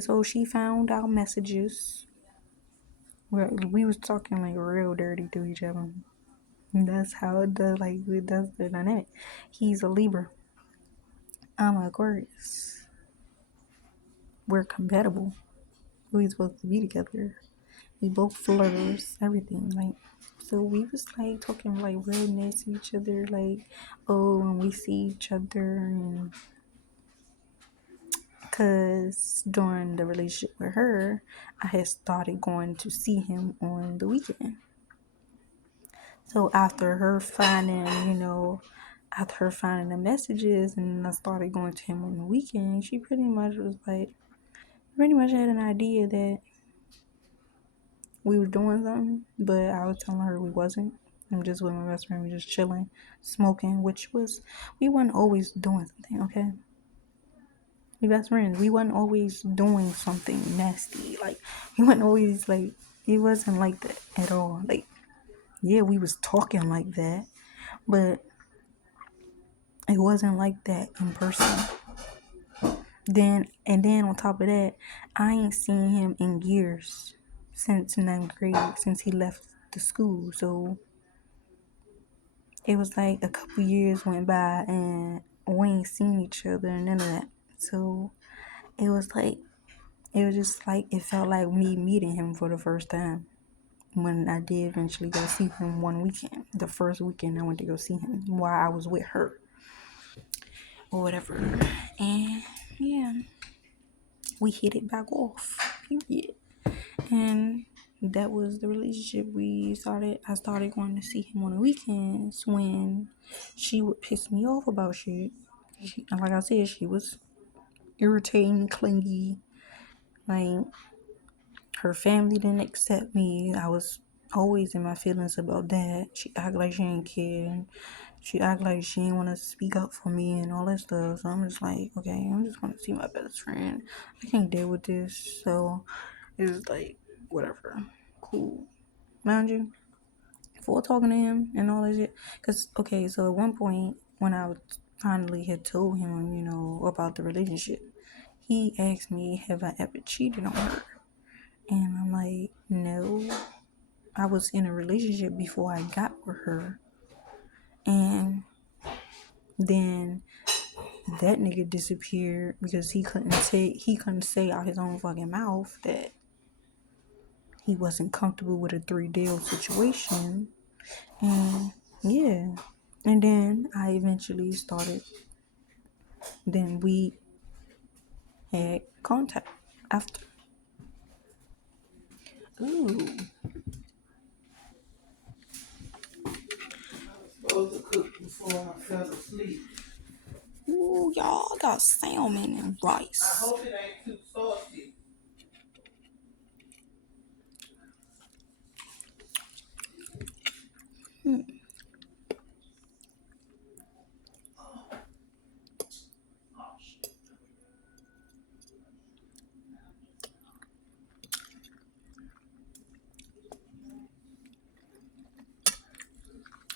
so she found our messages. We was talking like real dirty to each other. That's how it does. Like that's the dynamic. He's a Libra. I'm a Aquarius. We're compatible. We supposed to be together. We both flirters, everything. Like, so we was like talking like real nice to each other. Like, oh, when we see each other, and cause during the relationship with her, I had started going to see him on the weekend. So after her finding the messages, and I started going to him on the weekend, she pretty much had an idea that we were doing something, but I was telling her we wasn't. I'm just with my best friend. We just chilling, smoking, we weren't always doing something, okay? We best friends. We weren't always doing something nasty. Like, we weren't always, like, it wasn't like that at all. Like, yeah, we was talking like that, but it wasn't like that in person. Then on top of that, I ain't seen him in years since ninth grade, since he left the school. So it was like a couple years went by and we ain't seen each other and none of that. So it was like, it felt like me meeting him for the first time when I did eventually go see him one weekend. The first weekend I went to go see him while I was with her or whatever. And yeah, we hit it back off, period. And that was the relationship we started. I started going to see him on the weekends when she would piss me off about shit. Like I said, she was irritating, clingy. Like, her family didn't accept me. I was always in my feelings about that. She act like she ain't care. She act like she ain't want to speak up for me and all that stuff. So I'm just like, okay, I'm just going to see my best friend. I can't deal with this. So it was like, whatever. Cool. Mind you, before talking to him and all that shit. Because, okay, so at one point, when I finally had told him, about the relationship, he asked me, have I ever cheated on her? And I'm like, no. I was in a relationship before I got with her. And then that nigga disappeared because he couldn't say out his own fucking mouth that he wasn't comfortable with a 3 deal situation. And yeah. And then I eventually started, then we had contact after. Ooh. Supposed to cook before I fell asleep. Ooh, y'all got salmon and rice. I hope it ain't too salty.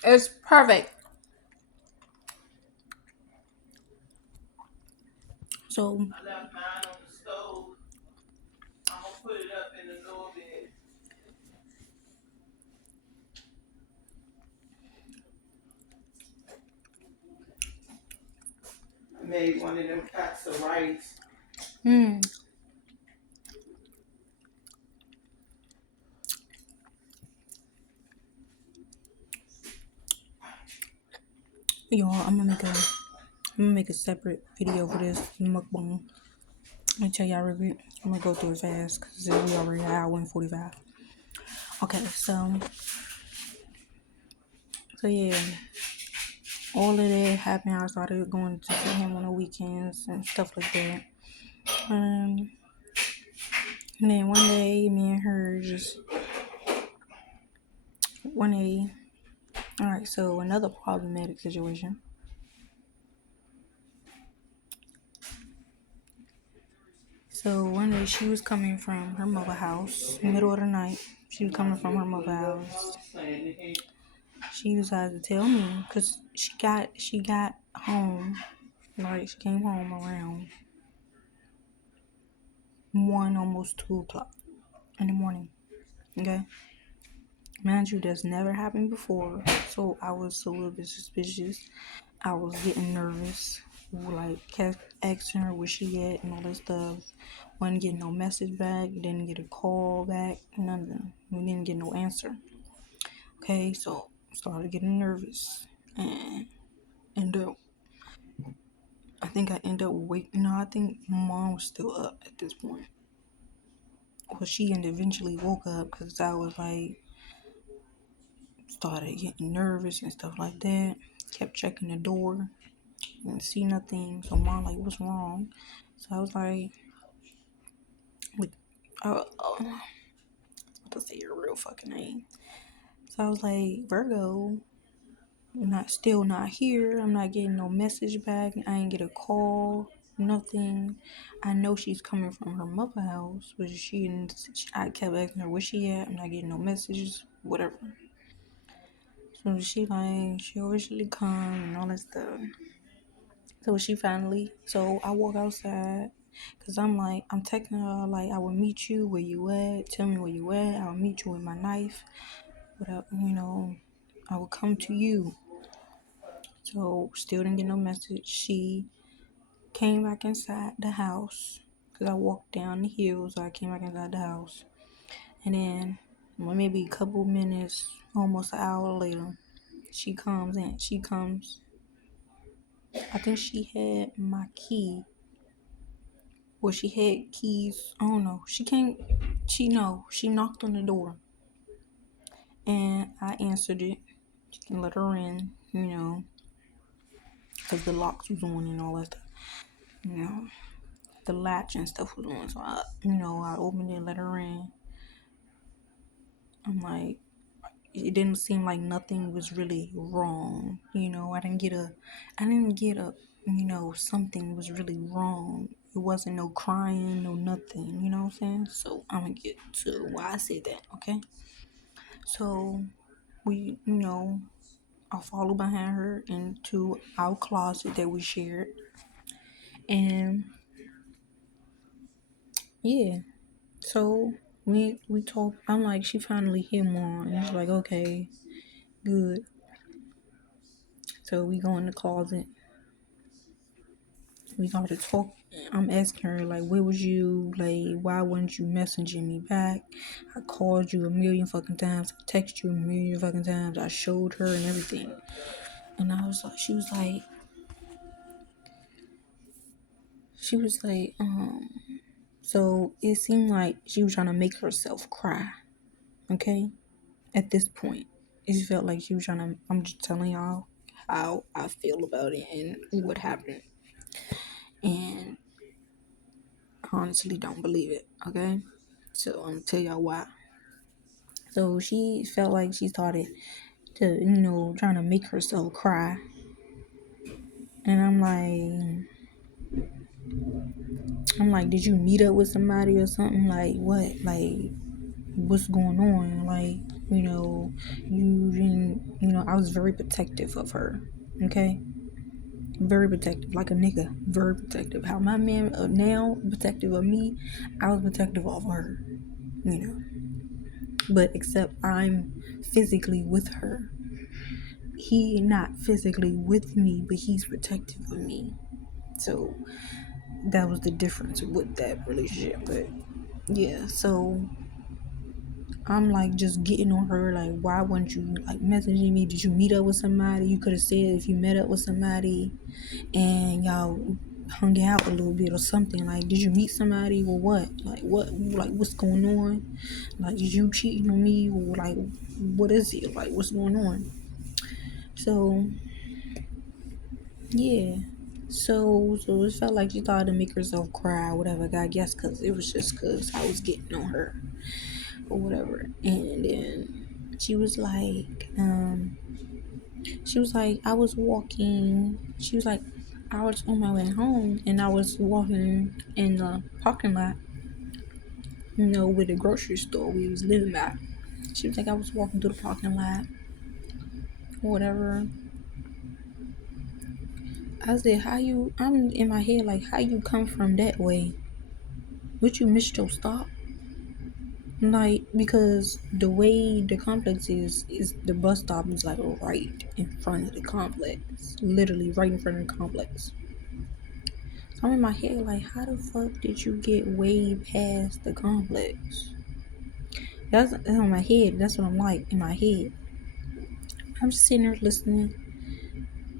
It's perfect. So I left mine on the stove. I'm gonna put it up in the door bed. I made one of them pots of rice. mm, y'all, I'm gonna make a separate video for this mukbang. Let me tell y'all real quick. I'm gonna go through it fast because we already at hour and 45. Okay, so yeah, all of that happened. I started going to see him on the weekends and stuff like that. Um, and then one day, me and her just one day. All right, so another problematic situation. So one day she was coming from her mother house, middle of the night. She was coming from her mother house. She decided to tell me because she got home. Right, she came home around 1, almost 2 o'clock in the morning. Okay, mind you, that's never happened before. So I was a little bit suspicious. I was getting nervous. Like kept asking her where she at and all that stuff. Wasn't getting no message back. Didn't get a call back. Nothing. We didn't get no answer. Okay, so started getting nervous and end up. I think I end up waking. No, I think mom was still up at this point. Well, she eventually woke up because I was like started getting nervous and stuff like that. Kept checking the door. Didn't see nothing. So mom like, what's wrong? So I was like, to say your real fucking name. So I was like, Virgo, not here. I'm not getting no message back. I ain't get a call, nothing. I know she's coming from her mother house, but I kept asking her where she at. I'm not getting no messages, whatever. So she originally come and all that stuff. So I walk outside. Cause I'm texting her like, I will meet you where you at. Tell me where you at. I will meet you with my knife. Without, I will come to you. So still didn't get no message. She came back inside the house. Cause I walked down the hill, so I came back inside the house. And then maybe a couple minutes, almost an hour later, she comes in. She comes. I think she had my key. Well, she had keys. I don't know. She came. She knocked on the door, and I answered it. She can let her in, because the locks was on and all that stuff. You know, the latch and stuff was on. So I opened it, let her in. I'm like, it didn't seem like nothing was really wrong. I didn't get a, something was really wrong. It wasn't no crying, no nothing. You know what I'm saying? So I'm gonna get to why I said that. Okay. So we, I followed behind her into our closet that we shared, and yeah. So we talked. I'm like, she finally hit more, and she's like, okay, good. So we go in the closet. We started talking. I'm asking her like, where was you? Like, why weren't you messaging me back? I called you a million fucking times. I texted you a million fucking times. I showed her and everything. And she was like, so it seemed like she was trying to make herself cry. Okay, at this point, it just felt like she was trying to. I'm just telling y'all how I feel about it and what happened, and I honestly don't believe it. Okay, so I'm gonna tell y'all why. So she felt like she started to, trying to make herself cry, and I'm like, did you meet up with somebody or something? Like what? Like what's going on? Like, you know, you didn't, I was very protective of her. Okay, very protective, like a nigga, very protective. How my man now protective of me, I was protective of her. You know, but except I'm physically with her. He not physically with me, but he's protective of me. So that was the difference with that relationship. But yeah, so I'm like just getting on her, like, why weren't you like messaging me? Did you meet up with somebody? You could have said if you met up with somebody and y'all hung out a little bit or something. Like, did you meet somebody or what? Like what's going on? Like, is you cheating on me or like what is it? Like, what's going on? So yeah. So it felt like she thought to make herself cry or whatever. I guess because it was just because I was getting on her or whatever. And then she was like, I was walking. She was like, I was on my way home and I was walking in the parking lot, with the grocery store we was living at. She was like, I was walking through the parking lot or whatever. I said, I'm in my head like, how you come from that way? Would you missed your stop? Like, because the way the complex is the bus stop is like right in front of the complex. Literally right in front of the complex. So I'm in my head like, how the fuck did you get way past the complex? That's in my head. That's what I'm like in my head. I'm just sitting there listening,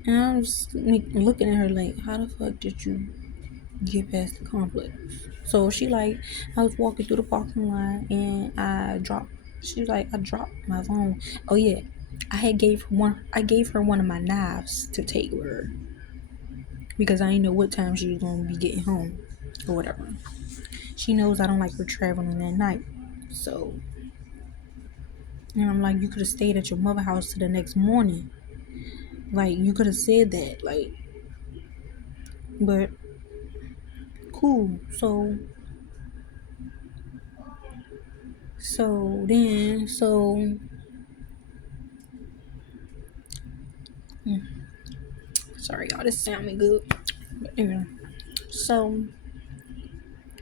and I'm just looking at her like, how the fuck did you get past the complex? So she like, I was walking through the parking lot and I dropped. She was like, I dropped my phone. Oh yeah, I gave her one of my knives to take with her because I didn't know what time she was gonna be getting home or whatever. She knows I don't like her traveling that night, so. And I'm like, you could have stayed at your mother house to the next morning. Like, you could have said that. Like, but cool. So sorry, y'all, this sounded good. But anyway, so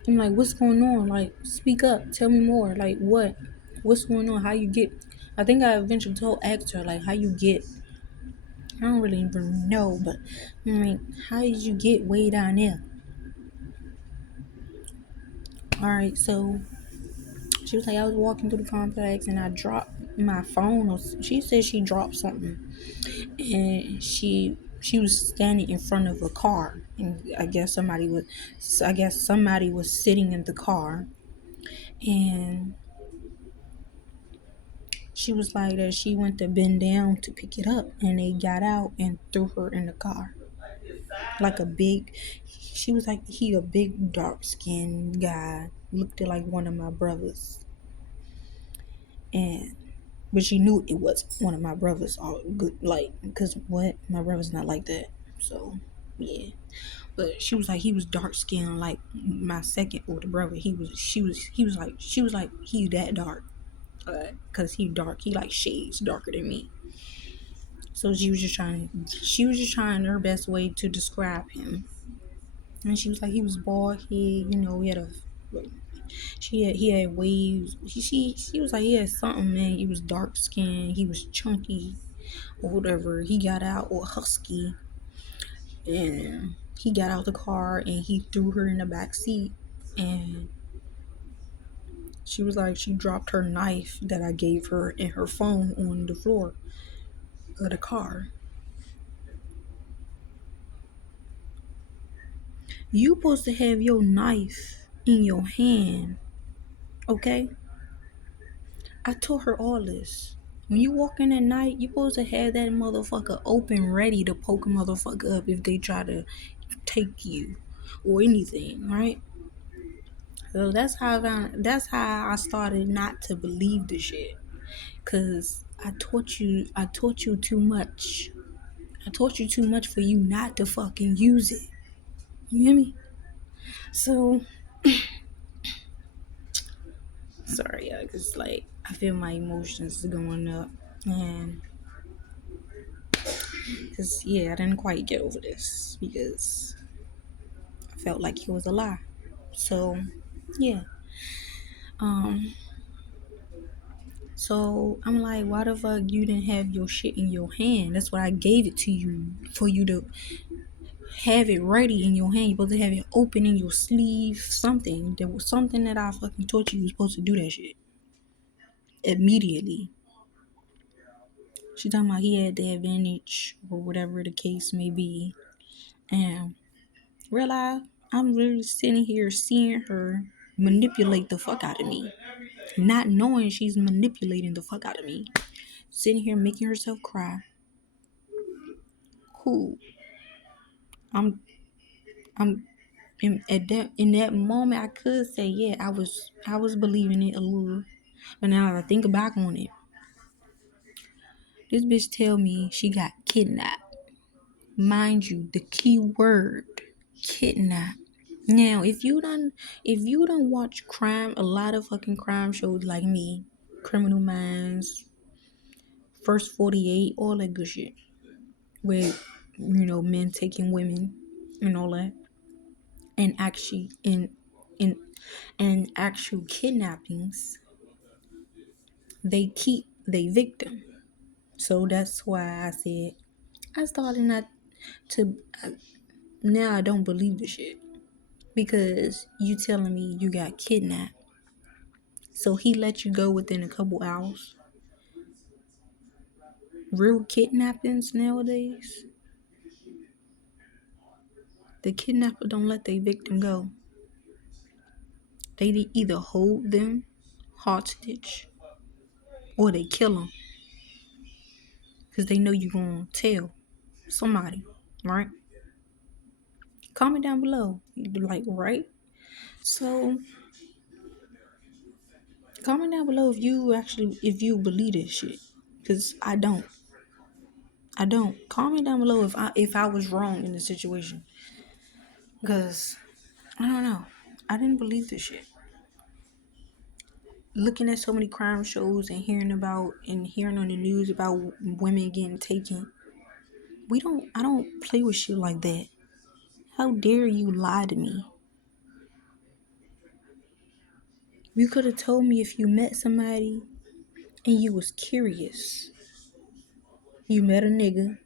I'm like, what's going on? Like, speak up. Tell me more. Like, what? What's going on? How you get? I think I eventually asked her, like, how you get? I don't really even know, but I'm like, how did you get way down there? All right, so she was like, I was walking through the complex and I dropped my phone. Or she said she dropped something, and she was standing in front of a car, and I guess somebody was sitting in the car, and she was like that she went to bend down to pick it up, and they got out and threw her in the car, like a big. She was like, he a big dark skinned guy, looked like one of my brothers, and but she knew it was one of my brothers. All good, like, cause what, my brother's not like that. So yeah, but she was like, he was dark skinned like my second older brother. She was like he that dark, cause he dark. He like shades darker than me. So she was just trying her best way to describe him. And she was like, he was bald head, he had a he had waves. She was like, he had something, man. He was dark skinned, he was chunky or whatever. He got out, or husky, and he got out the car and he threw her in the back seat, and she was like, she dropped her knife that I gave her and her phone on the floor of the car. You supposed to have your knife in your hand, okay? I told her all this. When you walk in at night, you supposed to have that motherfucker open, ready to poke a motherfucker up if they try to take you or anything, right? So that's how I started not to believe the shit. Cause I taught you too much. I taught you too much for you not to fucking use it. You hear me? So Sorry, yeah, cause like I feel my emotions going up, and cause yeah, I didn't quite get over this because I felt like it was a lie. So yeah, um, so I'm like, why the fuck you didn't have your shit in your hand? That's why I gave it to you for you to have it ready in your hand. You're supposed to have it open in your sleeve, something. There was something that I fucking taught you. You was supposed to do that shit immediately. She talking about he had the advantage or whatever the case may be. And realize I'm literally sitting here seeing her manipulate the fuck out of me. Not knowing she's manipulating the fuck out of me. Sitting here making herself cry. Cool. I'm I'm in that moment I could say, yeah, I was believing it a little. But now that I think back on it, this bitch tell me she got kidnapped. Mind you, the key word, kidnapped. Now, if you don't watch crime, a lot of fucking crime shows like me, Criminal Minds, First 48, all that good shit, with men taking women and all that, and actually in actual kidnappings, they keep they victim. So that's why I said I started not to. Now I don't believe the shit because you telling me you got kidnapped. So he let you go within a couple hours. Real kidnappings nowadays, the kidnapper don't let their victim go. They either hold them hostage or they kill them because they know you're gonna tell somebody, right? Comment down below, like, right? So comment down below if you believe this shit, because I don't. Comment down below if I was wrong in the situation, because I don't know. I didn't believe this shit. Looking at so many crime shows and hearing on the news about women getting taken. I don't play with shit like that. How dare you lie to me? You could have told me if you met somebody and you was curious. You met a nigga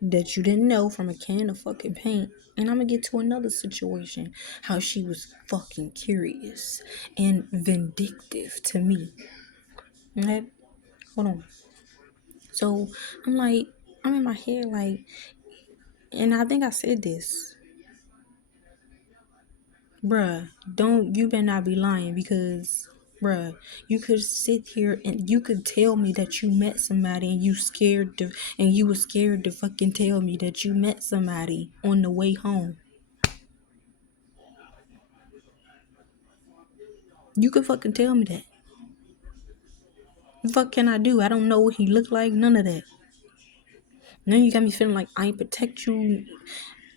that you didn't know from a can of fucking paint. And I'm gonna get to another situation. How she was fucking curious and vindictive to me. Okay? Hold on. So I'm like, I'm in my head like, and I think I said this. Bruh, you better not be lying because, bruh, you could sit here and you could tell me that you met somebody and you were scared to fucking tell me that you met somebody on the way home. You could fucking tell me that. The fuck can I do? I don't know what he looked like, none of that. Now you got me feeling like I ain't protect you,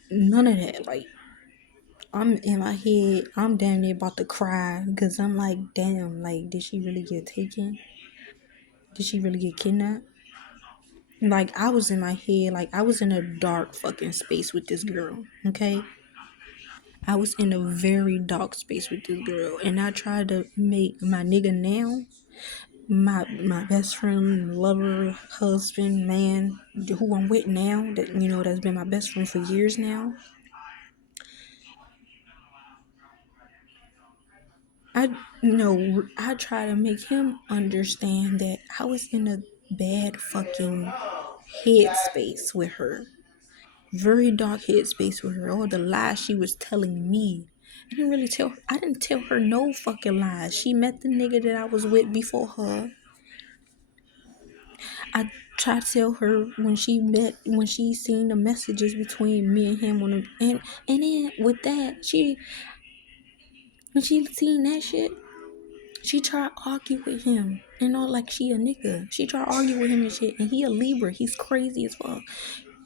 none of that. Like, I'm in my head, I'm damn near about to cry because I'm like, damn, like, did she really get taken? Did she really get kidnapped? Like, I was in my head, like, I was in a dark fucking space with this girl, okay? I was in a very dark space with this girl, and I tried to make my nigga now, my best friend, lover, husband, man, who I'm with now, that's been my best friend for years now. I try to make him understand that I was in a bad fucking headspace with her. Very dark headspace with her. All the lies she was telling me. I didn't tell her no fucking lies. She met the nigga that I was with before her. I tried to tell her when she seen the messages between me and him and then with that, when she seen that shit, she tried to argue with him and all like she a nigga. She tried to argue with him and shit, and he a Libra. He's crazy as fuck.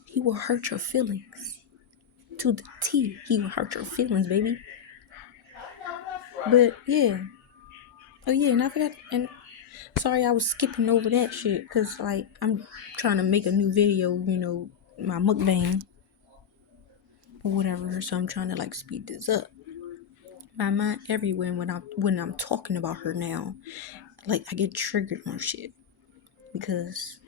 He will hurt your feelings. To the T, he will hurt your feelings, baby. But yeah, Oh yeah, and I forgot. And sorry, I was skipping over that shit because like I'm trying to make a new video. My mukbang or whatever. So I'm trying to like speed this up. My mind everywhere when I'm talking about her now. Like I get triggered on shit because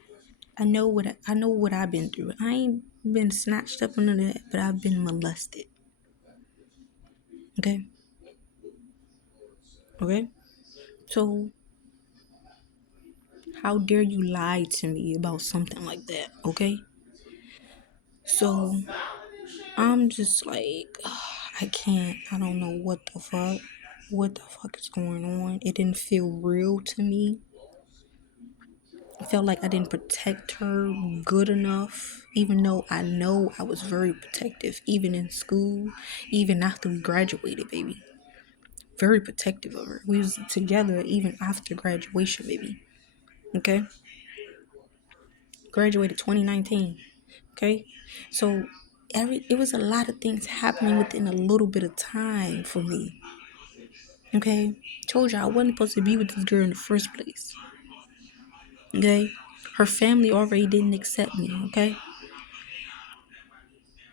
I know what I've been through. I ain't been snatched up under that, but I've been molested. Okay, okay. So how dare you lie to me about something like that? Okay. Y'all So smiling and shit. I'm just like, I can't. I don't know what the fuck. What the fuck is going on? It didn't feel real to me. I felt like I didn't protect her good enough, even though I know I was very protective, even in school, even after we graduated, baby. Very protective of her. We was together even after graduation, baby. Okay? Graduated 2019. Okay? So it was a lot of things happening within a little bit of time for me. Okay? Told you I wasn't supposed to be with this girl in the first place. Okay? Her family already didn't accept me, okay?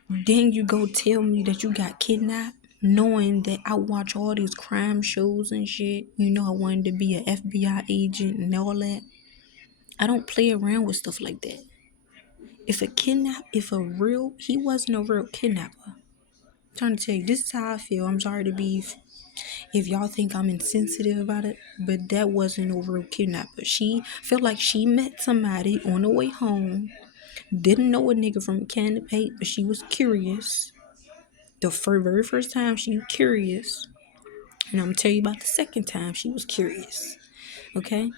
Then you go tell me that you got kidnapped, knowing that I watch all these crime shows and shit. I wanted to be an FBI agent and all that. I don't play around with stuff like that. He wasn't a real kidnapper. I'm trying to tell you, this is how I feel. I'm sorry to be, if y'all think I'm insensitive about it, but that wasn't no real kidnapper. She felt like she met somebody on the way home, didn't know a nigga from a can of paint, but she was curious. The very first time she was curious, and I'm gonna tell you about the second time she was curious. Okay,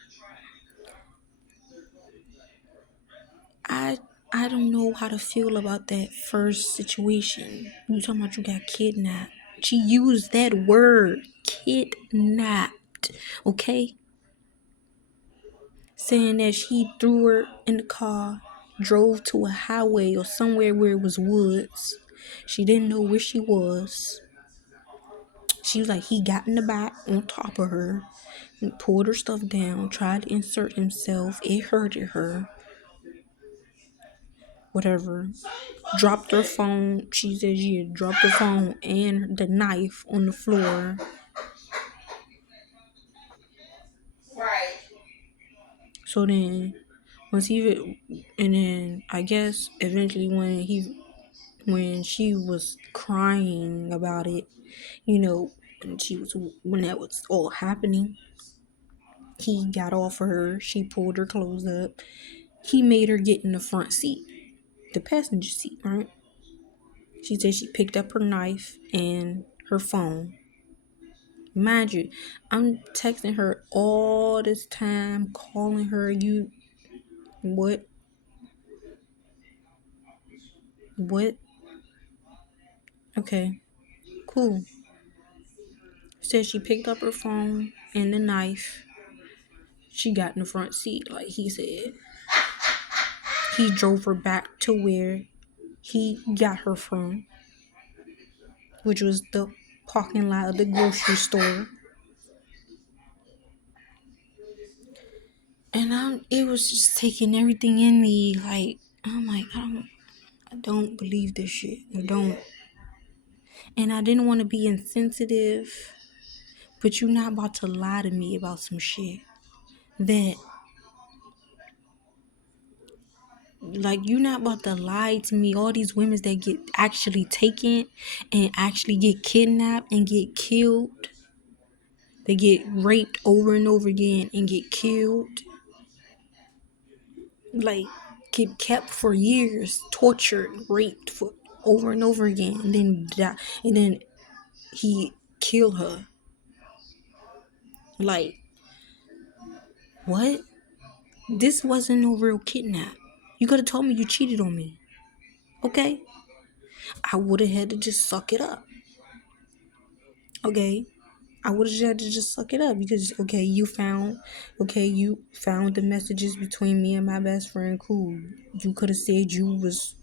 I I don't know how to feel about that first situation. You talking about you got kidnapped? She used that word, kidnapped. Okay, saying that she threw her in the car, drove to a highway or somewhere where it was woods. She didn't know where she was. She was like, he got in the back on top of her and pulled her stuff down, tried to insert himself. It hurted her. Whatever. Same fucking Dropped her shit. phone. She said she had dropped her phone and the knife on the floor. Right. So then, and then I guess eventually when she was crying about it, and when that was all happening, he got off of her. She pulled her clothes up. He made her get in the front seat, the passenger seat, right? She said she picked up her knife and her phone. Mind you, I'm texting her all this time, calling her. What? What? Okay, cool. Said she picked up her phone and the knife. She got in the front seat, like he said. He drove her back to where he got her from, which was the parking lot of the grocery store. And it was just taking everything in me. Like, I'm like, I don't believe this shit. I don't. And I didn't want to be insensitive, but you're not about to lie to me about some shit that, like, you're not about to lie to me. All these women that get actually taken and actually get kidnapped and get killed, they get raped over and over again and get killed, like, get kept for years, tortured, raped for over and over again, and then die, and then he killed her. Like, what? This wasn't no real kidnap. You could have told me you cheated on me. Okay? I would have had to just suck it up. Okay? I would have had to just suck it up because you found the messages between me and my best friend. Cool. You could have said you was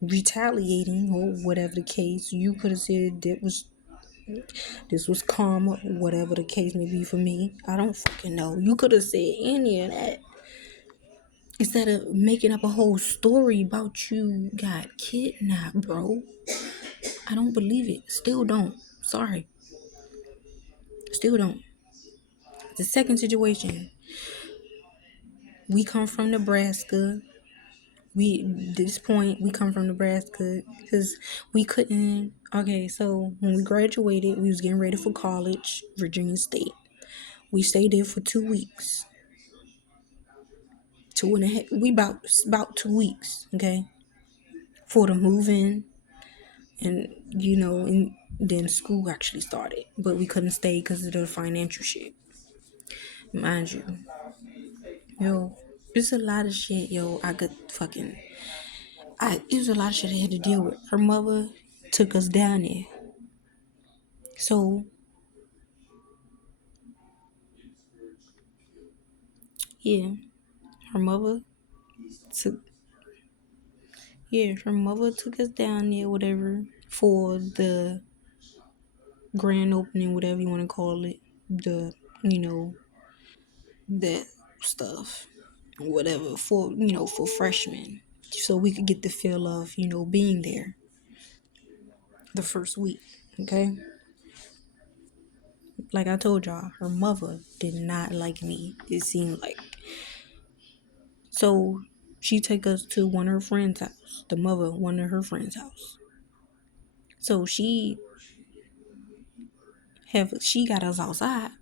retaliating or whatever the case. You could have said that was This was karma, whatever the case may be for me. I don't fucking know. You could have said any of that instead of making up a whole story about you got kidnapped, bro. I don't believe it. Still don't. Sorry. Still don't. The second situation, we come from Nebraska. This point we come from Nebraska because we couldn't. Okay, so when we graduated, we was getting ready for college, Virginia State. We stayed there for 2 weeks. 2.5. We about 2 weeks. Okay, for the move in, and and then school actually started, but we couldn't stay because of the financial shit. Mind you, yo, there's a lot of shit, yo. I could fucking. It was a lot of shit I had to deal with. Her mother took us down there. So, yeah, her mother took, her mother took us down there, whatever, for the grand opening, whatever you want to call it. The, you know, that stuff, whatever, for freshmen. So we could get the feel of, being there the first week, okay? Like I told y'all, her mother did not like me, it seemed like. So she took us to one of her friend's house. The mother, one of her friend's house. So she got us outside,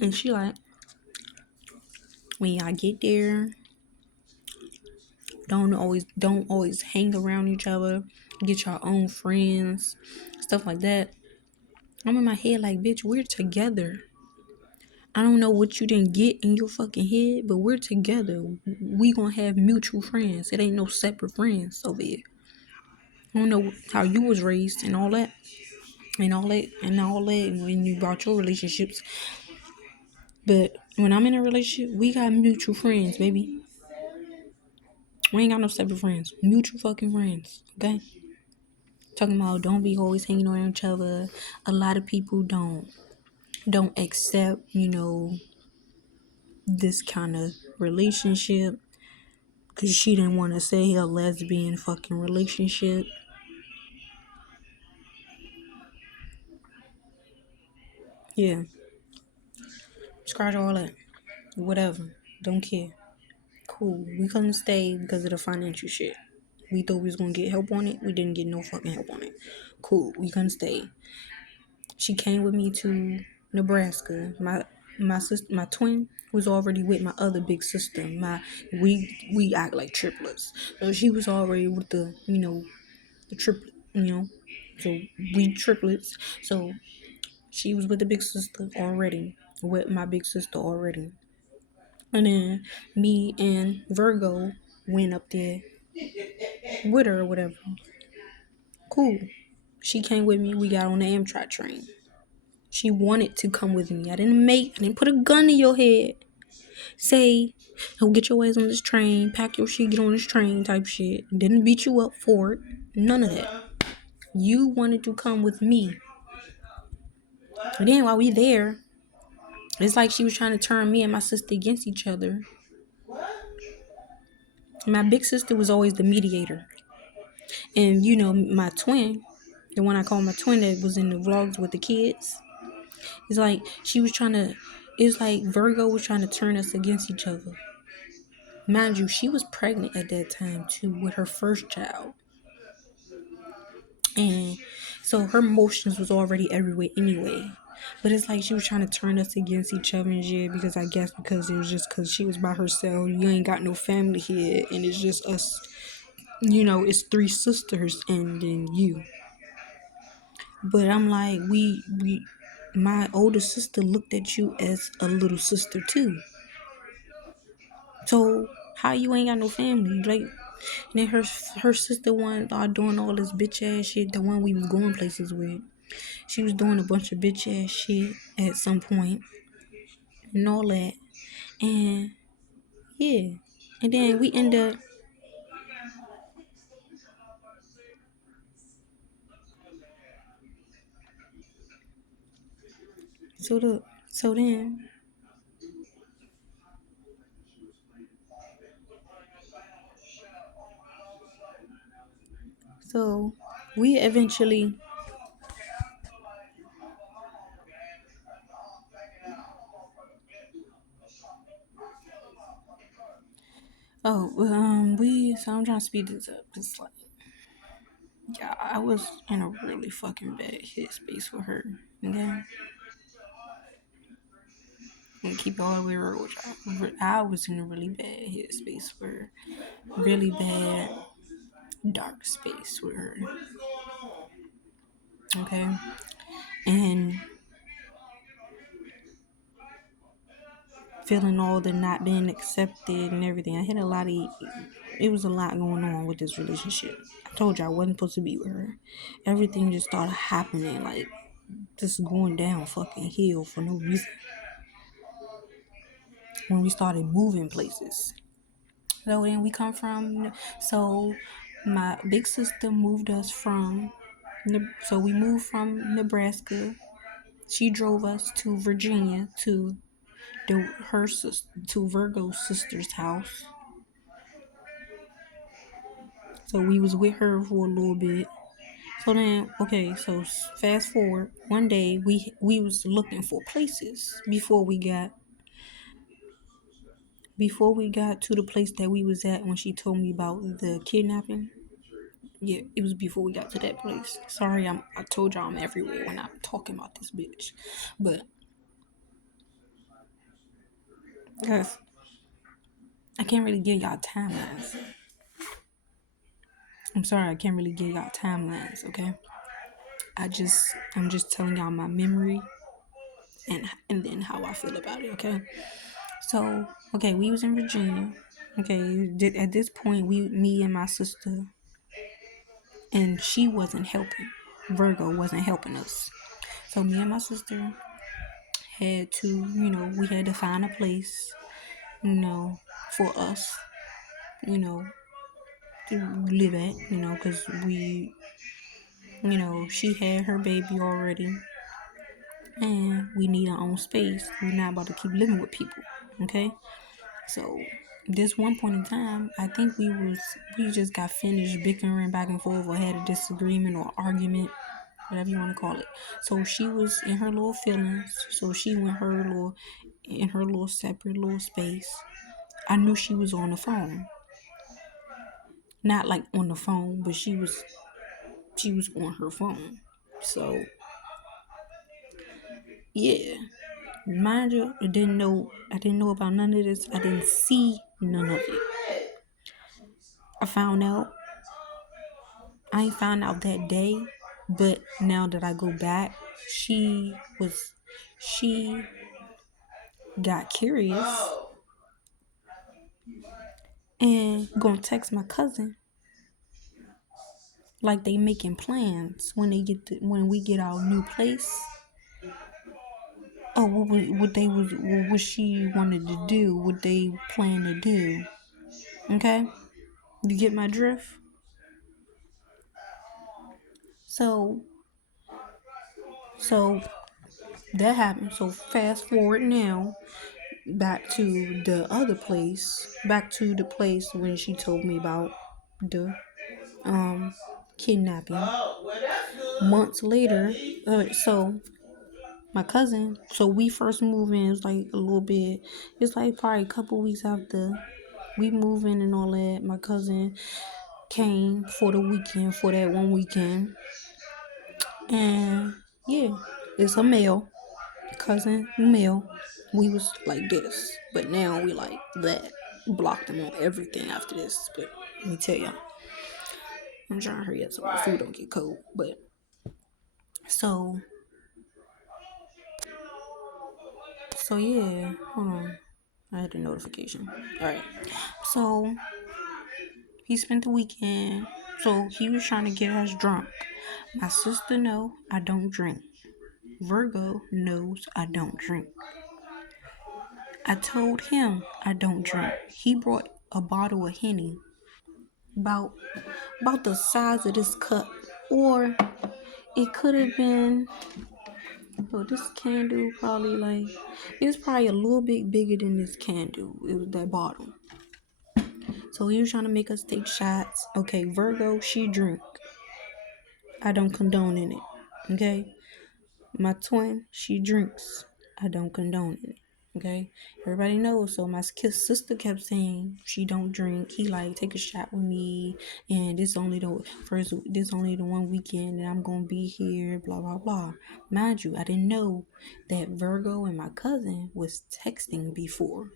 and she like, when y'all get there, don't always hang around each other. Get your own friends, stuff like that. I'm in my head like, bitch, we're together. I don't know what you didn't get in your fucking head, but we're together. We gonna have mutual friends. It ain't no separate friends over here. I don't know how you was raised and all that. And when you brought your relationships. But when I'm in a relationship, we got mutual friends, baby. We ain't got no separate friends. Mutual fucking friends, okay? Talking about don't be always hanging around each other. A lot of people don't accept, this kind of relationship because she didn't want to say a lesbian fucking relationship. Yeah, scratch all that. Whatever. Don't care. Cool. We couldn't stay because of the financial shit. We thought we was gonna get help on it. We didn't get no fucking help on it. Cool. We couldn't stay. She came with me to Nebraska. My sister, my twin, was already with my other big sister. We act like triplets. So she was already with the triplet. So we triplets. So she was with the big sister already. With my big sister already. And then me and Virgo went up there with her or whatever. Cool. She came with me. We got on the Amtrak train. She wanted to come with me. I didn't put a gun in your head. Say, oh, get your ass on this train, pack your shit, get on this train type shit. Didn't beat you up for it. None of that. You wanted to come with me. And then while we there, it's like she was trying to turn me and my sister against each other. My big sister was always the mediator. And my twin, the one I call my twin that was in the vlogs with the kids, it's like she was trying to, it's like Virgo was trying to turn us against each other. Mind you, she was pregnant at that time too with her first child. And so her emotions was already everywhere anyway. But it's like she was trying to turn us against each other and shit because I guess because it was just because she was by herself. You ain't got no family here and it's just us. It's three sisters and then you. But I'm like, my older sister looked at you as a little sister too. So how you ain't got no family? Like, and then her sister one are doing all this bitch ass shit. The one we was going places with, she was doing a bunch of bitch ass shit at some point and all that. And yeah, and then we end up. So look, so then, so we eventually. Oh, we. So I'm trying to speed this up. It's like, yeah, I was in a really fucking bad headspace with her. Okay, and keep it all the way real with y'all. I was in a really bad headspace with her. Really bad dark space with her. Okay, and feeling all the not being accepted and everything. I had a lot of, it was a lot going on with this relationship. I told you I wasn't supposed to be with her. Everything just started happening, like just going down fucking hill for no reason. When we started moving places. So then we come from, so my big sister moved us from, so we moved from Nebraska. She drove us to Virginia to her sister, to Virgo's sister's house. So we was with her for a little bit. So then, okay, so fast forward. One day we was looking for places before we got to the place that we was at when she told me about the kidnapping. Yeah, it was before we got to that place. Sorry, I told y'all I'm everywhere when I'm talking about this bitch, but guys, I can't really give y'all timelines. I'm sorry, I can't really give y'all timelines. Okay, I'm just telling y'all my memory and then how I feel about it. Okay. So, okay, we was in Virginia. Okay, at this point, me and my sister, and she wasn't helping. Virgo wasn't helping us. So me and my sister had to, we had to find a place, for us, you know, to live at, because she had her baby already, and we need our own space. We're not about to keep living with people, okay? So this one point in time, I think we just got finished bickering back and forth or had a disagreement or argument, whatever you want to call it. So she was in her little feelings. So she went in her little separate little space. I knew she was on the phone. Not like on the phone, but she was on her phone. So yeah. Mind you, I didn't know about none of this. I didn't see none of it. I found out I ain't found out that day, but now that I go back, she got curious and gonna text my cousin like they making plans when we get our new place. Oh, what she wanted to do, what they plan to do. Okay, you get my drift. So so that happened. So fast forward now back to the other place, back to the place when she told me about the kidnapping. Oh, well, that's good. Months later, so my cousin, so we first moved in, it's like a little bit, it's like probably a couple weeks after we moved in and all that. My cousin came for the weekend, for that one weekend, and yeah, it's a male cousin, male. We was like this, but now we like that. Blocked them on everything after this. But let me tell y'all, I'm trying to hurry up so my food don't get cold. But so yeah, hold on. I had a notification. All right. So he spent the weekend. So he was trying to get us drunk. My sister know I don't drink. Virgo knows I don't drink. I told him I don't drink. He brought a bottle of Henny about the size of this cup, or it could have been So this candle probably like it was probably a little bit bigger than this candle. It was that bottle. So he was trying to make us take shots. Okay, Virgo, she drink. I don't condone in it. Okay. My twin, she drinks. I don't condone it. Okay, everybody knows. So my sister kept saying she don't drink. He like take a shot with me, and this only the first. This only the one weekend that I'm gonna be here. Blah blah blah. Mind you, I didn't know that Virgo and my cousin was texting before.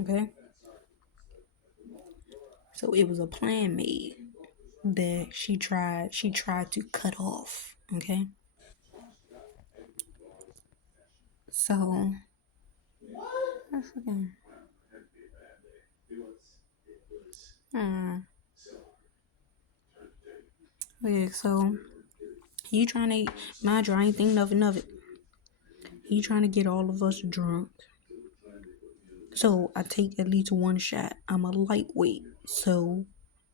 Okay, so it was a plan made that she tried to cut off. Okay, so I forget. Hmm. Yeah, so he trying to, mind you, I ain't think nothing of it. He trying to get all of us drunk. So I take at least one shot. I'm a lightweight, so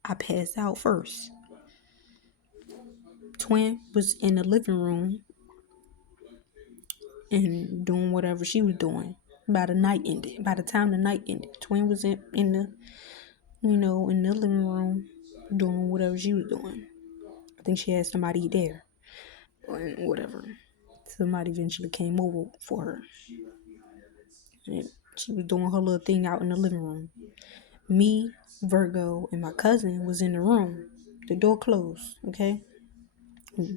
I pass out first. Twin was in the living room and doing whatever she was doing. By the night ended. By the time the night ended, Twin was in the in the living room doing whatever she was doing. I think she had somebody there or whatever. Somebody eventually came over for her. And she was doing her little thing out in the living room. Me, Virgo, and my cousin was in the room. The door closed, okay?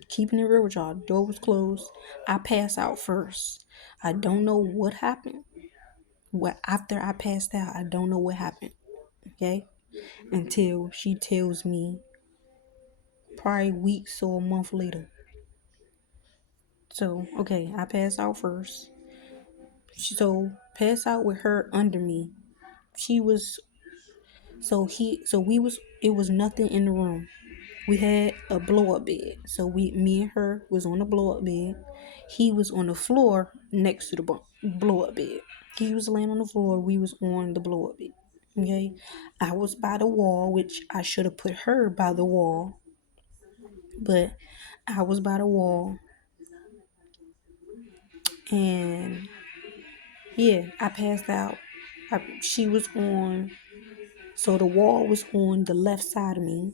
Keeping it real with y'all, the door was closed. I passed out first. I don't know what happened. What after I passed out, I don't know what happened. Okay? Until she tells me probably weeks or a month later. So, okay, I passed out first. So passed out with her under me. She was so we was it was nothing in the room. We had a blow up bed. So me and her was on the blow up bed. He was on the floor next to the blow up bed. He was laying on the floor. We was on the blow up bed. Okay. I was by the wall, which I should have put her by the wall. But I was by the wall. And yeah, I passed out. She was on, so the wall was on the left side of me.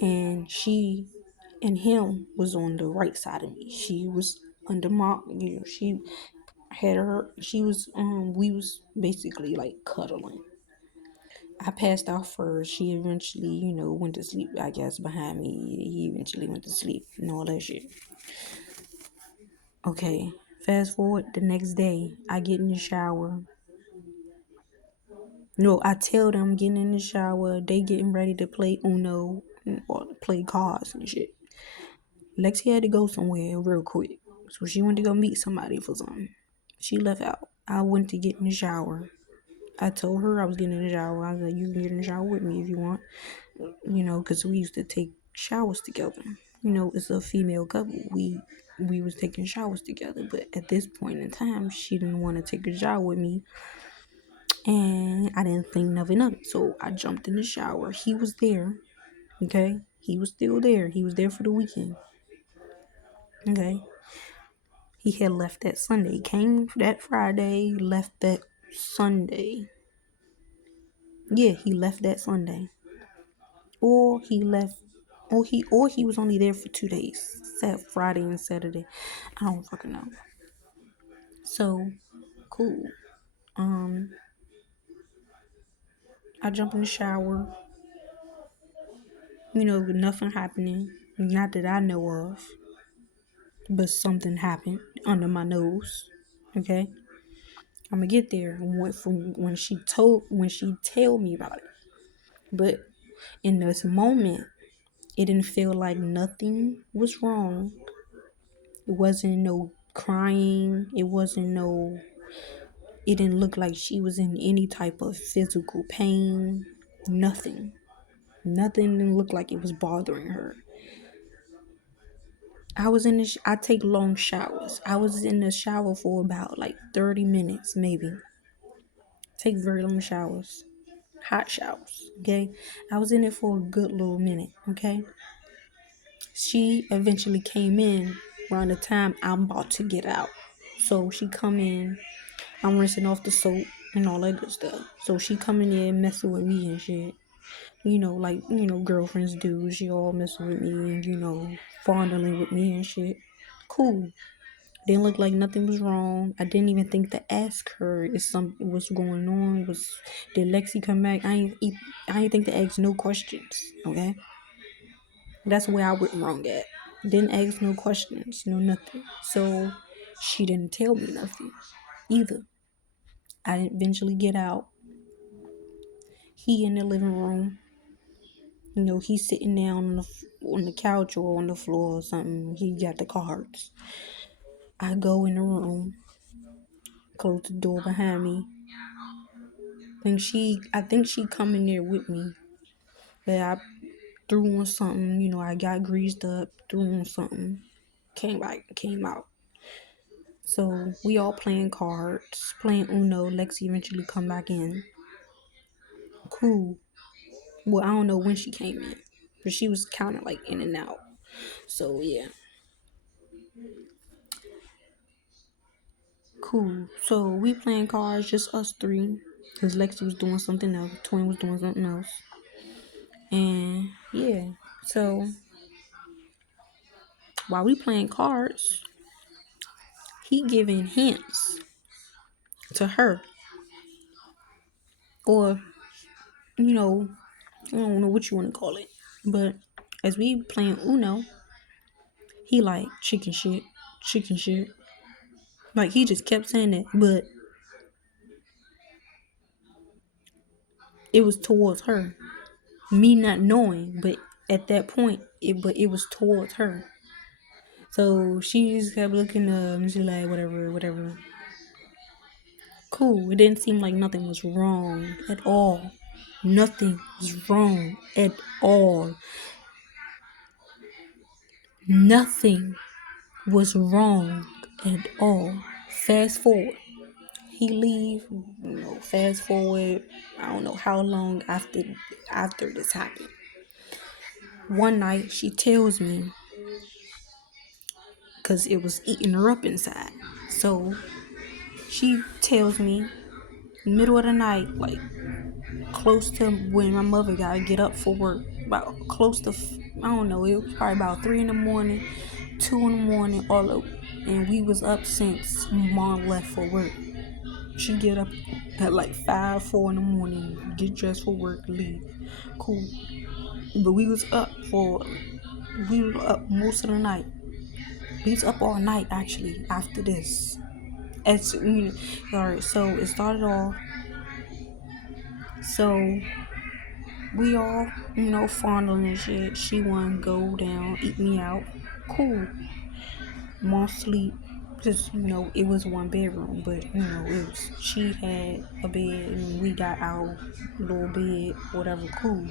And she and him was on the right side of me. She was under my, she had her, she was, we was basically like cuddling. I passed out first. She eventually, went to sleep, I guess, behind me. He eventually went to sleep and all that shit. Okay, fast forward the next day, I get in the shower. No, I tell them getting in the shower, they getting ready to play Uno or play cards and shit. Lexi had to go somewhere real quick. So she went to go meet somebody for something. She left out. I went to get in the shower. I told her I was getting in the shower. I was like, you can get in the shower with me if you want. Because we used to take showers together. It's a female couple. We was taking showers together. But at this point in time, she didn't want to take a shower with me. And I didn't think nothing of it. So I jumped in the shower. He was there. Okay? He was still there. He was there for the weekend. Okay? He had left that Sunday. He came that Friday, left that Sunday. Yeah, he left that Sunday. Or he left or he was only there for 2 days. Friday and Saturday. I don't fucking know. So cool. Um I jump in the shower. Nothing happening. Not that I know of. But something happened under my nose. Okay? I'm gonna get there from when she tell me about it. But in this moment, it didn't feel like nothing was wrong. It wasn't no crying. It didn't look like she was in any type of physical pain. Nothing. Nothing didn't look like it was bothering her. I take long showers. I was in the shower for about like 30 minutes, maybe. Take very long showers. Hot showers. Okay. I was in it for a good little minute. Okay. She eventually came in around the time I'm about to get out. So she come in, I'm rinsing off the soap and all that good stuff. So she coming in messing with me and shit. Like, girlfriends do. She all messing with me and, fondling with me and shit. Cool. Didn't look like nothing was wrong. I didn't even think to ask her if something was going on. Did Lexi come back? I ain't think to ask no questions. Okay, that's where I went wrong at. Didn't ask no questions, no nothing. So she didn't tell me nothing either. I didn't eventually get out. He in the living room. He's sitting down on the couch or on the floor or something. He got the cards. I go in the room, close the door behind me. I think she come in there with me. But I threw on something, I got greased up, threw on something, came out. So we all playing cards, playing Uno. Lexi eventually come back in. Cool. Well, I don't know when she came in, but she was kind of like in and out. So yeah, cool. So we playing cards, just us three, cause Lexi was doing something else, Twin was doing something else, and yeah. So while we playing cards, he giving hints to her, or I don't know what you want to call it, but as we playing Uno, he like chicken shit. Like he just kept saying that, but it was towards her. Me not knowing, but at that point, it was towards her. So she just kept looking up and she like whatever, whatever. Cool. It didn't seem like nothing was wrong at all. Nothing was wrong at all. Nothing was wrong at all. Fast forward. He leave, fast forward, I don't know how long after this happened. One night she tells me, because it was eating her up inside. So she tells me, middle of the night, like close to when my mother gotta get up for work, about close to, I don't know, it was probably about 3 in the morning, 2 in the morning, all of, and we was up since mom left for work. She get up at like 5, 4 in the morning, get dressed for work, leave. Cool. But we was up most of the night. We was up all night actually after this. Alright, so it started off. So we all, fondling and shit. She wanna go down, eat me out. Cool. Mom sleep. Just, it was one bedroom, but she had a bed and we got our little bed, whatever, cool.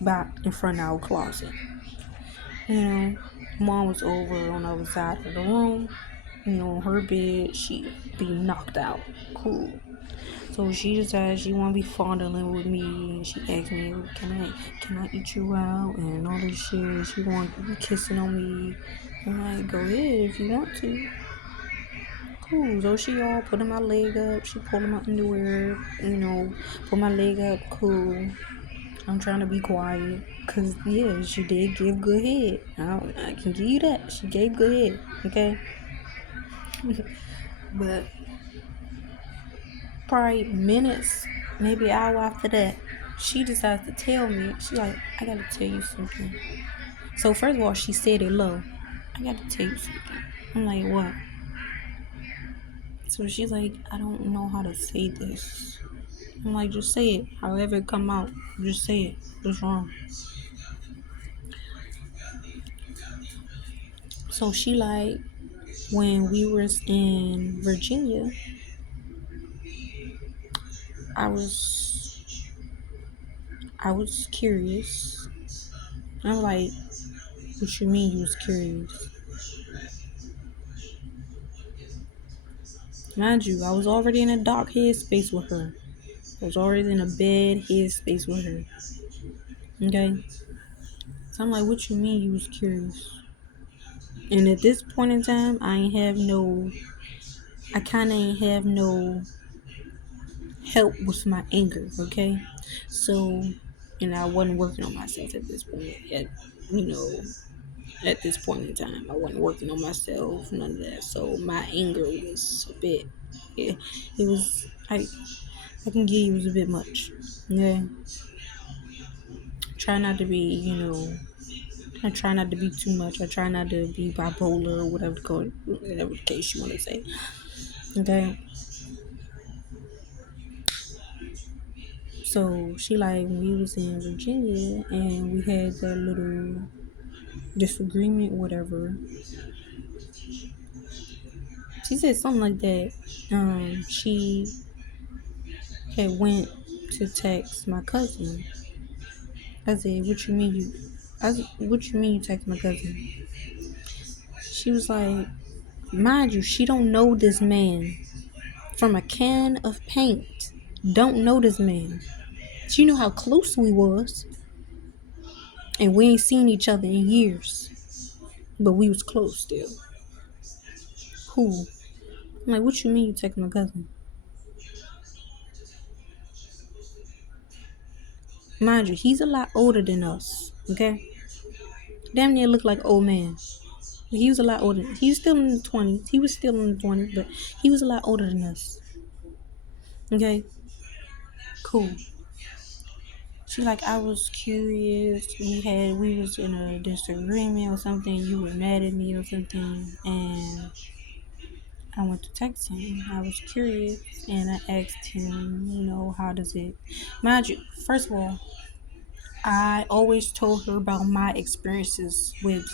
Back in front of our closet. Mom was over on the other side of the room. On her bed, she be knocked out. Cool. So she decided she want to be fondling with me, and she asked me, can I eat you out, and all this shit. She want to be kissing on me. I'm like, go ahead if you want to. Cool. So she all putting my leg up. She pulling my underwear. Put my leg up. Cool. I'm trying to be quiet. Cause yeah, she did give good head. I can give you that. She gave good head. Okay. But probably minutes, maybe an hour after that, she decides to tell me. She's like, I gotta tell you something. So first of all, she said it low. I gotta tell you something. I'm like, what? So she's like, I don't know how to say this. I'm like, just say it. However it come out, just say it. What's wrong? So she like, when we was in Virginia, I was curious. I'm like, what you mean you was curious? Mind you, I was already in a dark headspace with her. I was already in a bad headspace with her. Okay? So I'm like, what you mean you was curious? And at this point in time, I kind of ain't have no help with my anger, okay? So, and I wasn't working on myself at this point. You know, at this point in time, I wasn't working on myself, none of that. So my anger was a bit, it was, I can give you, it was a bit much. Yeah. Try not to be, I try not to be too much. I try not to be bipolar or whatever the case you want to say. Okay. So she like when we was in Virginia and we had that little disagreement, whatever. She said something like that. She had went to text my cousin. I said, "What you mean you?" "What you mean you text my cousin?" She was like, "Mind you, she don't know this man from a can of paint. Don't know this man. She knew how close we was, and we ain't seen each other in years, but we was close still. Cool." I'm like, "What you mean you text my cousin?" Mind you, he's a lot older than us. Okay, damn near look like old man. He was a lot older. He was still in the 20s. He was still in the 20s, but he was a lot older than us. Okay, cool. She like, I was curious. We was in a disagreement or something. You were mad at me or something, and I went to text him. I was curious, and I asked him, how does it? Mind you, first of all, I always told her about my experiences with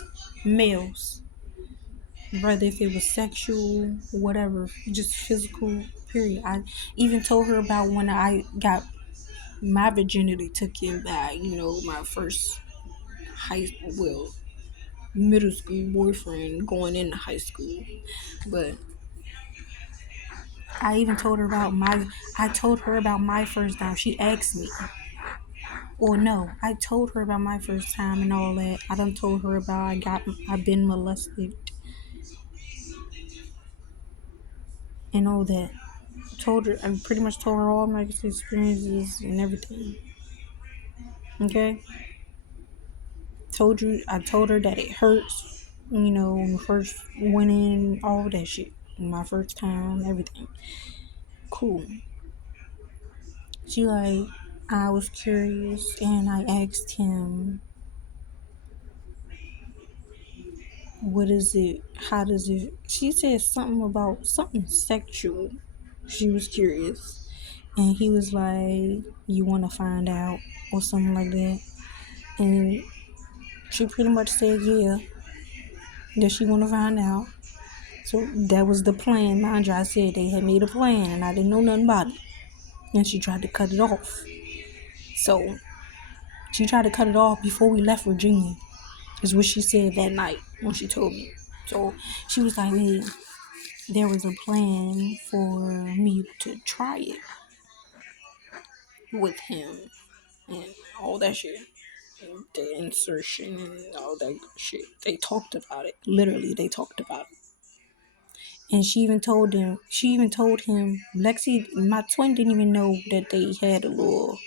males, whether if it was sexual, whatever, just physical. Period. I even told her about when I got my virginity taken by, my first well, middle school boyfriend going into high school. But I told her about my first time. She asked me, or no, I told her about my first time and all that. I done told her about I've been molested and all that. I pretty much told her all my experiences and everything. Okay? I told her that it hurts, when we first went in, all that shit. My first time, everything. Cool. She like, I was curious and I asked him, what is it? How does it? She said something about something sexual. She was curious. And he was like, you want to find out or something like that. And she pretty much said, yeah, that she want to find out. So that was the plan. Mind you, I said they had made a plan and I didn't know nothing about it. And she tried to cut it off. So she tried to cut it off before we left Virginia, is what she said that night when she told me. So she was like, hey, there was a plan for me to try it with him and all that shit. The insertion and all that shit. They talked about it. Literally, they talked about it. And she even told him, Lexi, my twin didn't even know that they had a little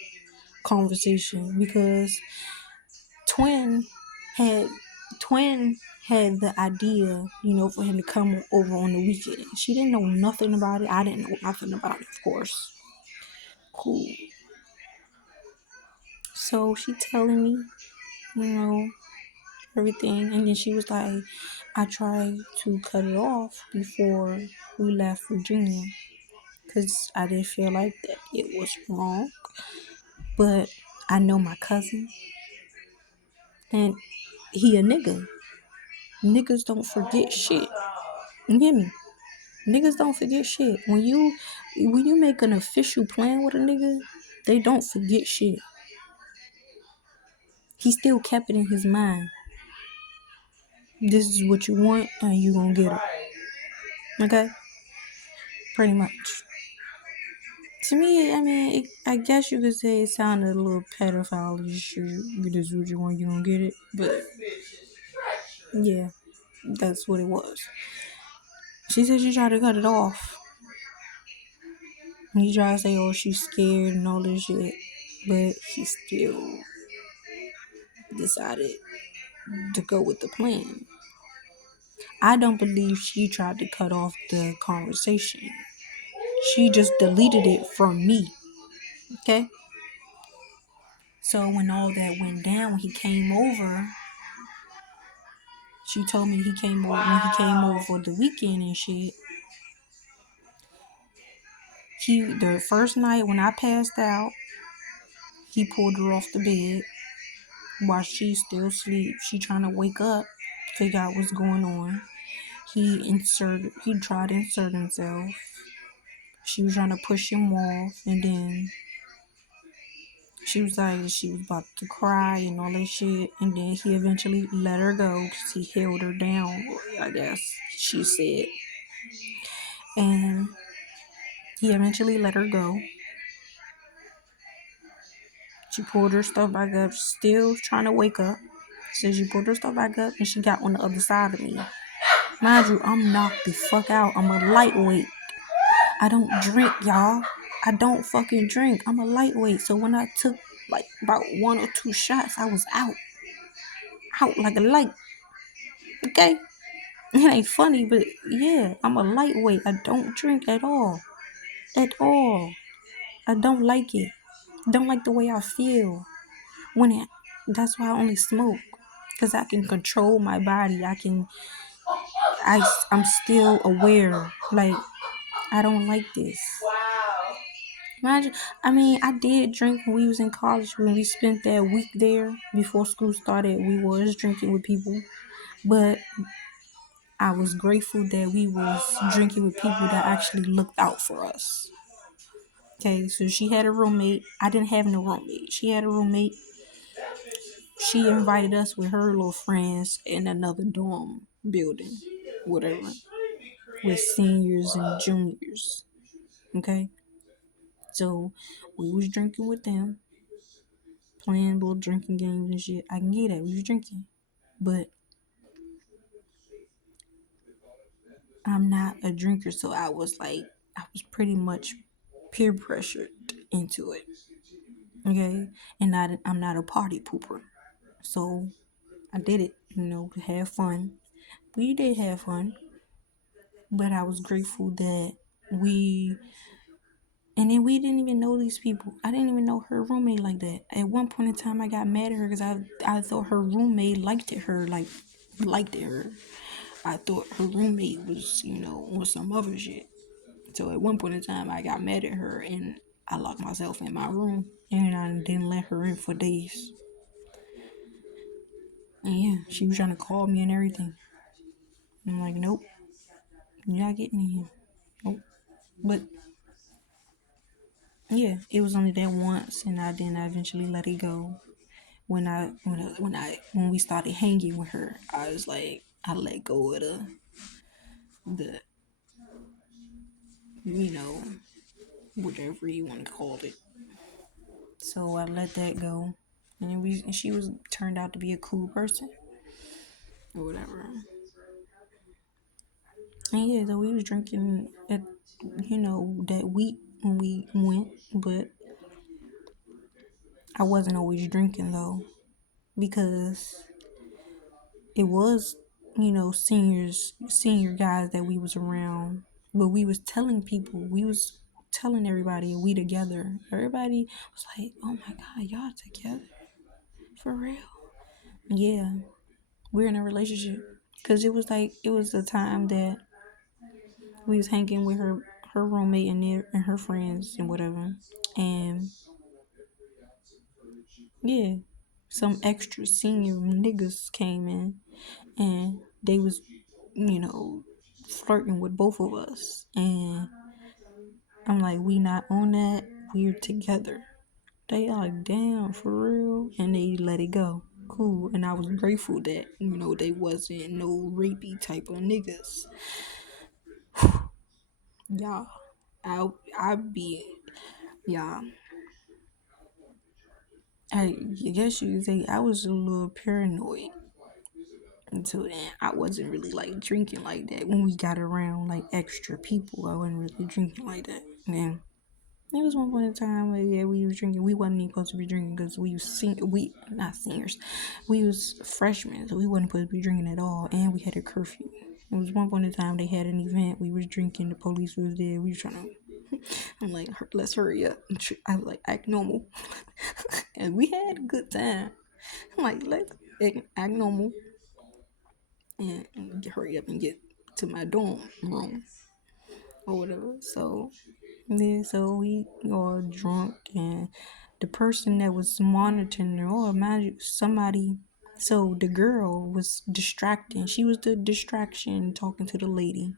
conversation because twin had twin had the idea, for him to come over on the weekend. She didn't know nothing about it. I didn't know nothing about it, of course. Cool. So she telling me, you know, everything, and then she was like, I tried to cut it off before we left Virginia because I didn't feel like that it was wrong. But I know my cousin, and he a nigga. Niggas don't forget shit. You hear me? Niggas don't forget shit. When you make an official plan with a nigga, they don't forget shit. He still kept it in his mind. This is what you want, and you gonna get it. Okay? Pretty much. To me, I mean, I guess you could say it sounded a little pedophile-ish. You get this what you want, you gonna get it. But yeah, that's what it was. She said she tried to cut it off. And he tried to say, oh, she's scared and all this shit. But he still decided to go with the plan. I don't believe she tried to cut off the conversation. She just deleted it from me. Okay? So when all that went down, when he came over, she told me he came over when he came over for the weekend and shit. The first night when I passed out, he pulled her off the bed while she's still asleep. She trying to wake up, figure out what's going on. He tried to insert himself. She was trying to push him off, and then she was like, she was about to cry and all that shit. And then he eventually let her go because he held her down, I guess she said. And he eventually let her go. She pulled her stuff back up, still trying to wake up. So she pulled her stuff back up and she got on the other side of me. Mind you, I'm knocked the fuck out. I'm a lightweight. I don't drink, y'all. I don't fucking drink. I'm a lightweight. So when I took like about 1 or 2 shots, I was out. Out like a light. Okay? It ain't funny, but yeah, I'm a lightweight. I don't drink at all. At all. I don't like it. Don't like the way I feel. That's why I only smoke. Because I can control my body. I'm still aware. Like, I don't like this. Wow. Imagine, I mean, I did drink when we was in college. When we spent that week there before school started, we was drinking with people. But I was grateful that we was drinking with people that actually looked out for us. Okay, so she had a roommate. I didn't have no roommate. She had a roommate. She invited us with her little friends in another dorm building, whatever, with seniors and juniors. Okay, so we was drinking with them, playing little drinking games and shit. I can get that. We was drinking, but I'm not a drinker, so I was pretty much peer pressured into it. Okay, and I'm not a party pooper, so I did it, to have fun. We did have fun, but I was grateful that we and then we didn't even know these people. I didn't even know her roommate like that. At one point in time, I got mad at her because I thought her roommate liked her. I thought her roommate was on some other shit. So at one point in time, I got mad at her and I locked myself in my room and I didn't let her in for days. And yeah, she was trying to call me and everything. I'm like, nope, you're not getting in here. Nope. But yeah, it was only that once, and I eventually let it go. When we started hanging with her, I was like, I let go of the you know whatever you want to call it. So I let that go, and she was turned out to be a cool person or whatever. And yeah, so we was drinking at that week when we went, but I wasn't always drinking though because it was senior guys that we was around, but we was telling everybody we together. Everybody was like, oh my god, y'all together for real? Yeah, we're in a relationship because it was the time that we was hanging with her roommate and her friends and whatever. And yeah, some extra senior niggas came in and they was, flirting with both of us. And I'm like, we not on that. We're together. They are like, damn, for real. And they let it go. Cool. And I was grateful that, they wasn't no rapey type of niggas. Y'all, I be Yeah, I guess you could say I was a little paranoid until then. I wasn't really like drinking like that when we got around like extra people. I wasn't really drinking like that. Man, there was one point in time where yeah we was drinking. We wasn't even supposed to be drinking because we was we not seniors, we was freshmen, so we wasn't supposed to be drinking at all, and we had a curfew. It was one point in time they had an event. We was drinking. The police was there. We was trying to. I'm like, let's hurry up. I was like, act normal, and we had a good time. I'm like, let's act normal and hurry up and get to my dorm room or whatever. So yeah, so we all drunk, and the person that was monitoring her, oh, imagine somebody. So the girl was distracting. She was the distraction talking to the lady.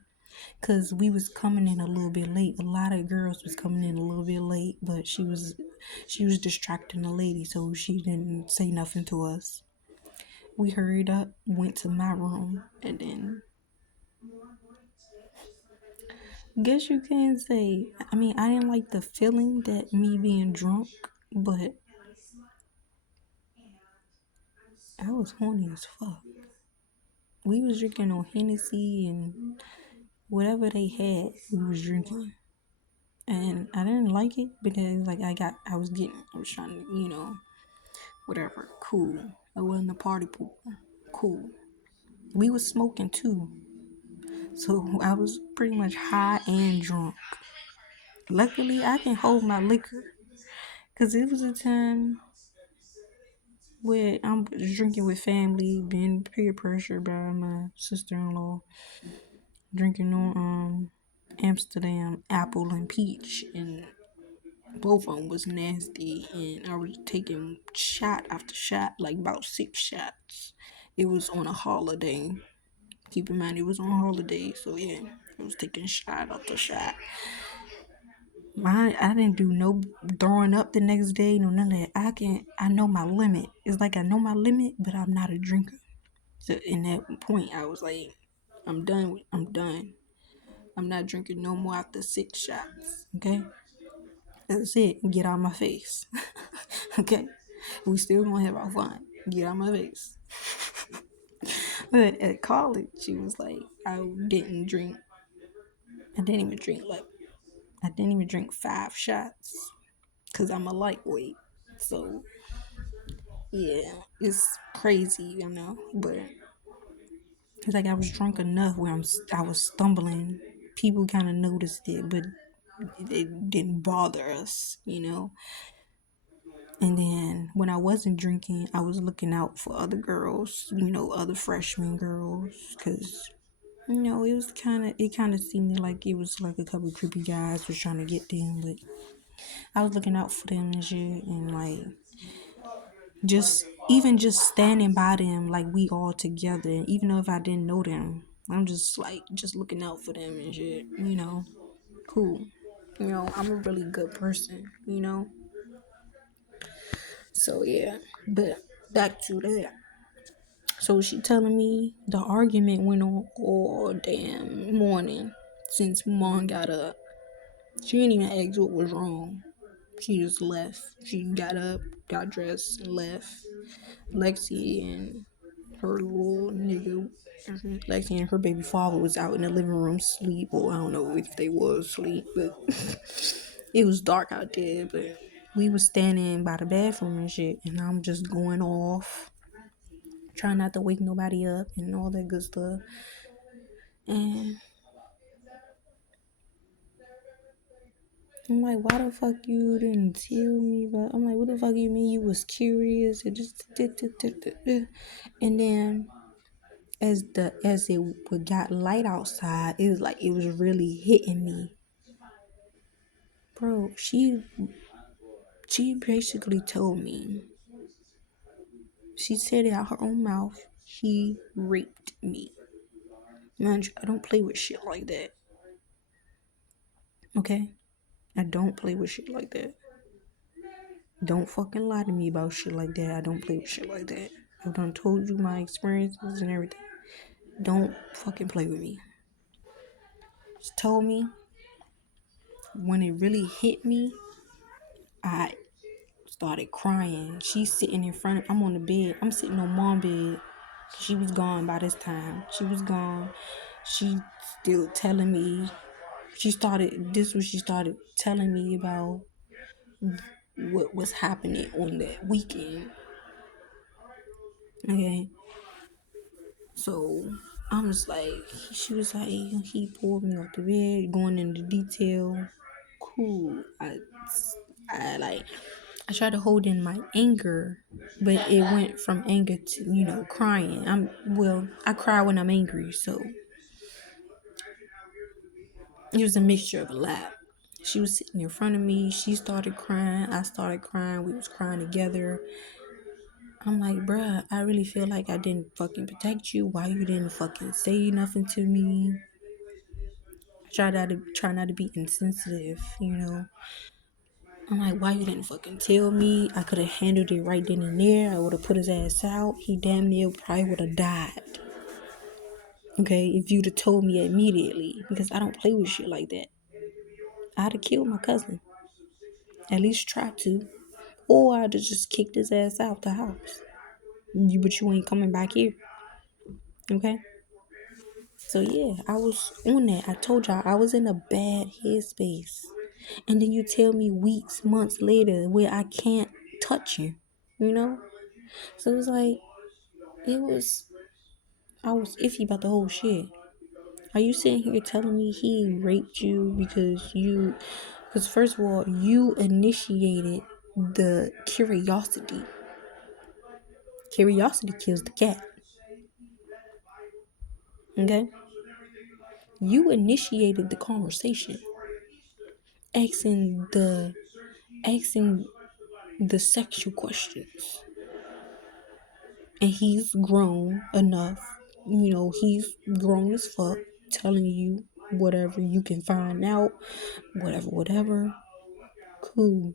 Cause we was coming in a little bit late. A lot of girls was coming in a little bit late, but she was distracting the lady, so she didn't say nothing to us. We hurried up, went to my room, and then guess you can say. I mean, I didn't like the feeling that me being drunk, but I was horny as fuck. We was drinking on Hennessy and whatever they had, we was drinking. And I didn't like it because like I was trying to, whatever, cool. It wasn't a party pool. Cool. We was smoking too. So I was pretty much high and drunk. Luckily I can hold my liquor. Cause it was a time where I'm drinking with family, being peer pressured by my sister in law, drinking on Amsterdam apple and peach, and both of them was nasty, and I was taking shot after shot, like about 6 shots. It was on a holiday. Keep in mind it was on holiday, so yeah, I was taking shot after shot. I didn't do no throwing up the next day, no none of that. I know my limit. It's like I know my limit, but I'm not a drinker. So in that point, I was like, I'm done. I'm done. I'm not drinking no more after 6 shots. Okay, that's it. Get out of my face. Okay, we still gonna have our fun. Get out of my face. But at college, she was like, didn't drink. I didn't even drink like I didn't even drink 5 shots because I'm a lightweight. So yeah, it's crazy, but it's like I was drunk enough where I was stumbling. People kind of noticed it, but it didn't bother us. And then when I wasn't drinking, I was looking out for other girls, other freshman girls, because it kind of seemed like it was like a couple creepy guys was trying to get them, but I was looking out for them and shit, and like just standing by them, like we all together, even though if I didn't know them, I'm just like just looking out for them and shit. Cool. I'm a really good person. So yeah, but back to that. So she telling me the argument went on all damn morning since mom got up. She didn't even ask what was wrong. She just left. She got up, got dressed, and left. Lexi and her little nigga, Lexi and her baby father was out in the living room sleep. Well, I don't know if they was asleep, but it was dark out there. But we was standing by the bathroom and shit, and I'm just going off, trying not to wake nobody up and all that good stuff. And I'm like, why the fuck you didn't tell me? But I'm like, what the fuck you mean you was curious? It just and then as it got light outside, it was like it was really hitting me, bro. She basically told me, she said it out her own mouth, he raped me. Man, I don't play with shit like that. Okay, I don't play with shit like that. Don't fucking lie to me about shit like that. I don't play with shit like that. I've done told you my experiences and everything. Don't fucking play with me. She told me when it really hit me, I started crying. She's sitting in front of, I'm on the bed. I'm sitting on mom's bed. She was gone by this time. She was gone. She still telling me. She started telling me about what was happening on that weekend. Okay. So I'm just like, she was like, he pulled me off the bed, going into detail. Cool. I like, I tried to hold in my anger, but it went from anger to, crying. I cry when I'm angry, so it was a mixture of a lot. She was sitting in front of me. She started crying. I started crying. We was crying together. I'm like, bruh, I really feel like I didn't fucking protect you. Why you didn't fucking say nothing to me? I try not to be insensitive. I'm like, why you didn't fucking tell me? I could have handled it right then and there. I would have put his ass out. He damn near probably would have died. Okay, if you'd have told me immediately, because I don't play with shit like that. I'd have killed my cousin. At least try to. Or I'd have just kicked his ass out the house. But you ain't coming back here. Okay? So yeah, I was on that. I told y'all I was in a bad headspace. And then you tell me weeks, months later where I can't touch you. You know? So it was like, it was, I was iffy about the whole shit. Are you sitting here telling me he raped you because first of all, you initiated the curiosity. Curiosity kills the cat. Okay? You initiated the conversation, asking asking the sexual questions. And he's grown enough, he's grown as fuck, telling you whatever you can find out, whatever. Cool.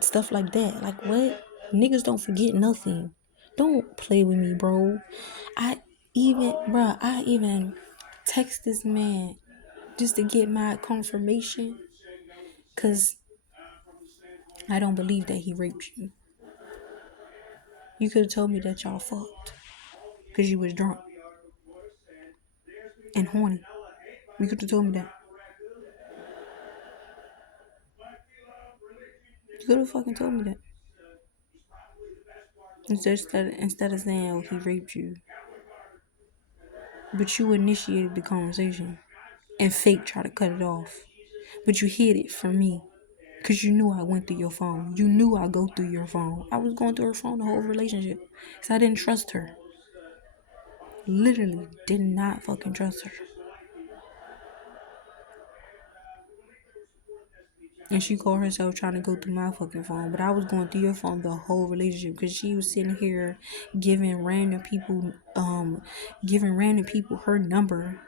Stuff like that. Like, what? Niggas don't forget nothing. Don't play with me, bro. I even text this man just to get my confirmation, because I don't believe that he raped you. You could have told me that y'all fucked because you was drunk and horny. You could have told me that. You could have fucking told me that. Instead of saying, oh, he raped you. But you initiated the conversation and fake tried to cut it off. But you hid it from me. Because you knew I went through your phone. You knew I go through your phone. I was going through her phone the whole relationship. Because I didn't trust her. Literally did not fucking trust her. And she called herself trying to go through my fucking phone. But I was going through your phone the whole relationship. Because she was sitting here giving random people her number.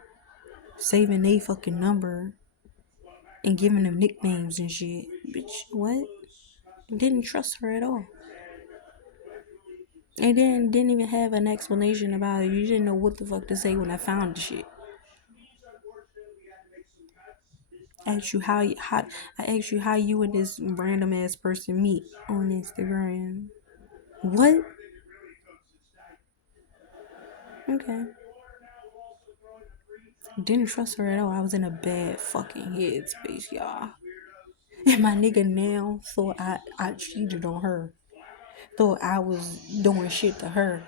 Saving their fucking number. And giving them nicknames and shit. Bitch, what? Didn't trust her at all. And then didn't even have an explanation about it. You didn't know what the fuck to say when I found the shit. I asked you how you and this random ass person meet on Instagram. What? Okay. Didn't trust her at all. I was in a bad fucking headspace, y'all. And my nigga now thought I cheated on her. Thought I was doing shit to her.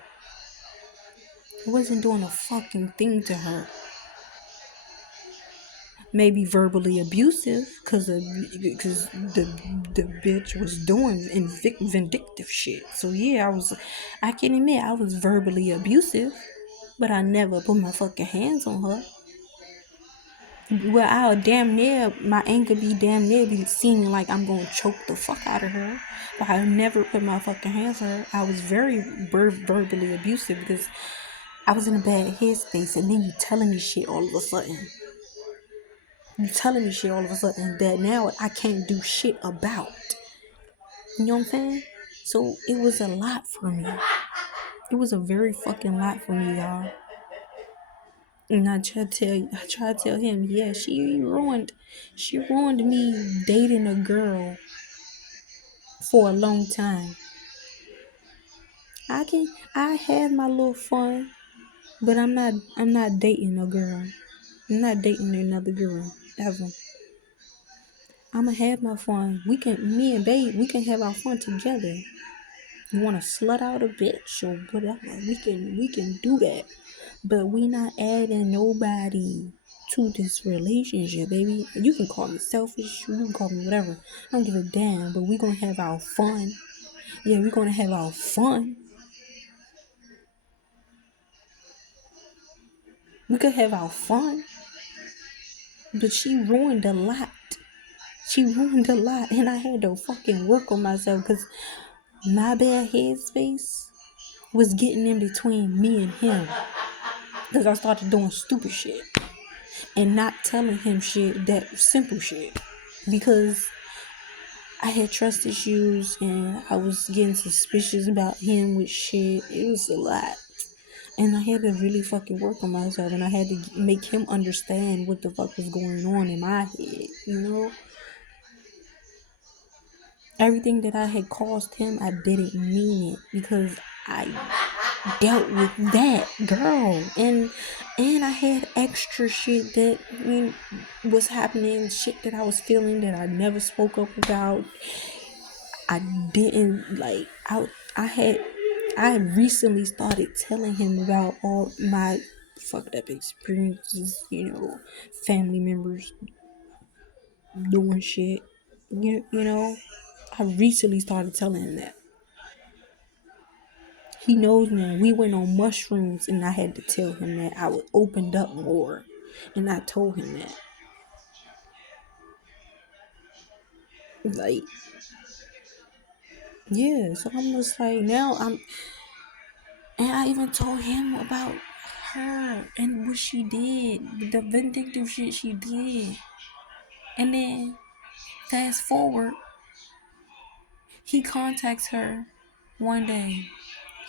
I wasn't doing a fucking thing to her. Maybe verbally abusive, because the bitch was doing vindictive shit. So yeah, I can admit I was verbally abusive, but I never put my fucking hands on her. Well, my anger be damn near be seeming like I'm gonna choke the fuck out of her, but I never put my fucking hands on her. I was very verbally abusive because I was in a bad headspace, and then you telling me shit all of a sudden. That now I can't do shit about. You know what I'm saying? So it was a lot for me. It was a very fucking lot for me, y'all. And I tried to tell him, yeah, she ruined me dating a girl for a long time. I have my little fun, but I'm not dating no girl. I'm not dating another girl ever. I'ma have my fun. Me and babe, we can have our fun together. You wanna slut out a bitch or whatever, we can do that. But we not adding nobody to this relationship, baby. You can call me selfish, you can call me whatever. I don't give a damn, but we gonna have our fun. Yeah, we gonna have our fun. We could have our fun. But she ruined a lot. She ruined a lot, and I had to fucking work on myself because my bad headspace was getting in between me and him. Because I started doing stupid shit and not telling him shit, that simple shit. Because I had trust issues and I was getting suspicious about him with shit. It was a lot. And I had to really fucking work on myself, and I had to make him understand what the fuck was going on in my head, you know? Everything that I had caused him, I didn't mean it because I dealt with that girl, and I had extra shit that was happening, shit that I was feeling that I never spoke up about. I didn't like. I recently started telling him about all my fucked up experiences. Family members doing shit. You know. I recently started telling him that. He knows now. We went on mushrooms and I had to tell him that. I was opened up more and I told him that. Like, yeah, so I'm just like, now and I even told him about her and what she did, the vindictive shit she did. And then, fast forward, he contacts her one day.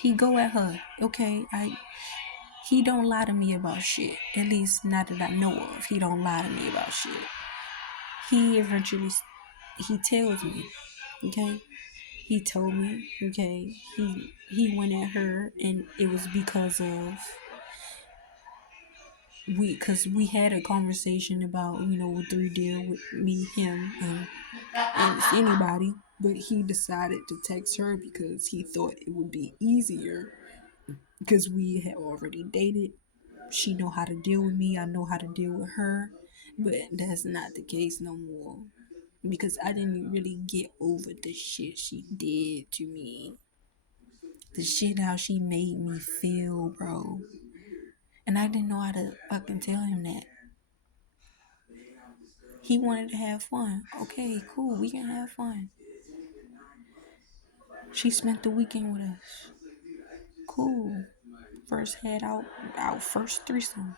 He go at her. Okay, he don't lie to me about shit. At least not that I know of. He don't lie to me about shit. He eventually he tells me, okay? He told me, okay, he went at her and it was because of cause we had a conversation about, what three deal with me, him, and it's anybody, but he decided to text her because he thought it would be easier because we had already dated. She know how to deal with me, I know how to deal with her, but that's not the case no more. Because I didn't really get over the shit she did to me. The shit how she made me feel, bro. And I didn't know how to fucking tell him that. He wanted to have fun. Okay, cool, we can have fun. She spent the weekend with us. Cool. First had our first threesome.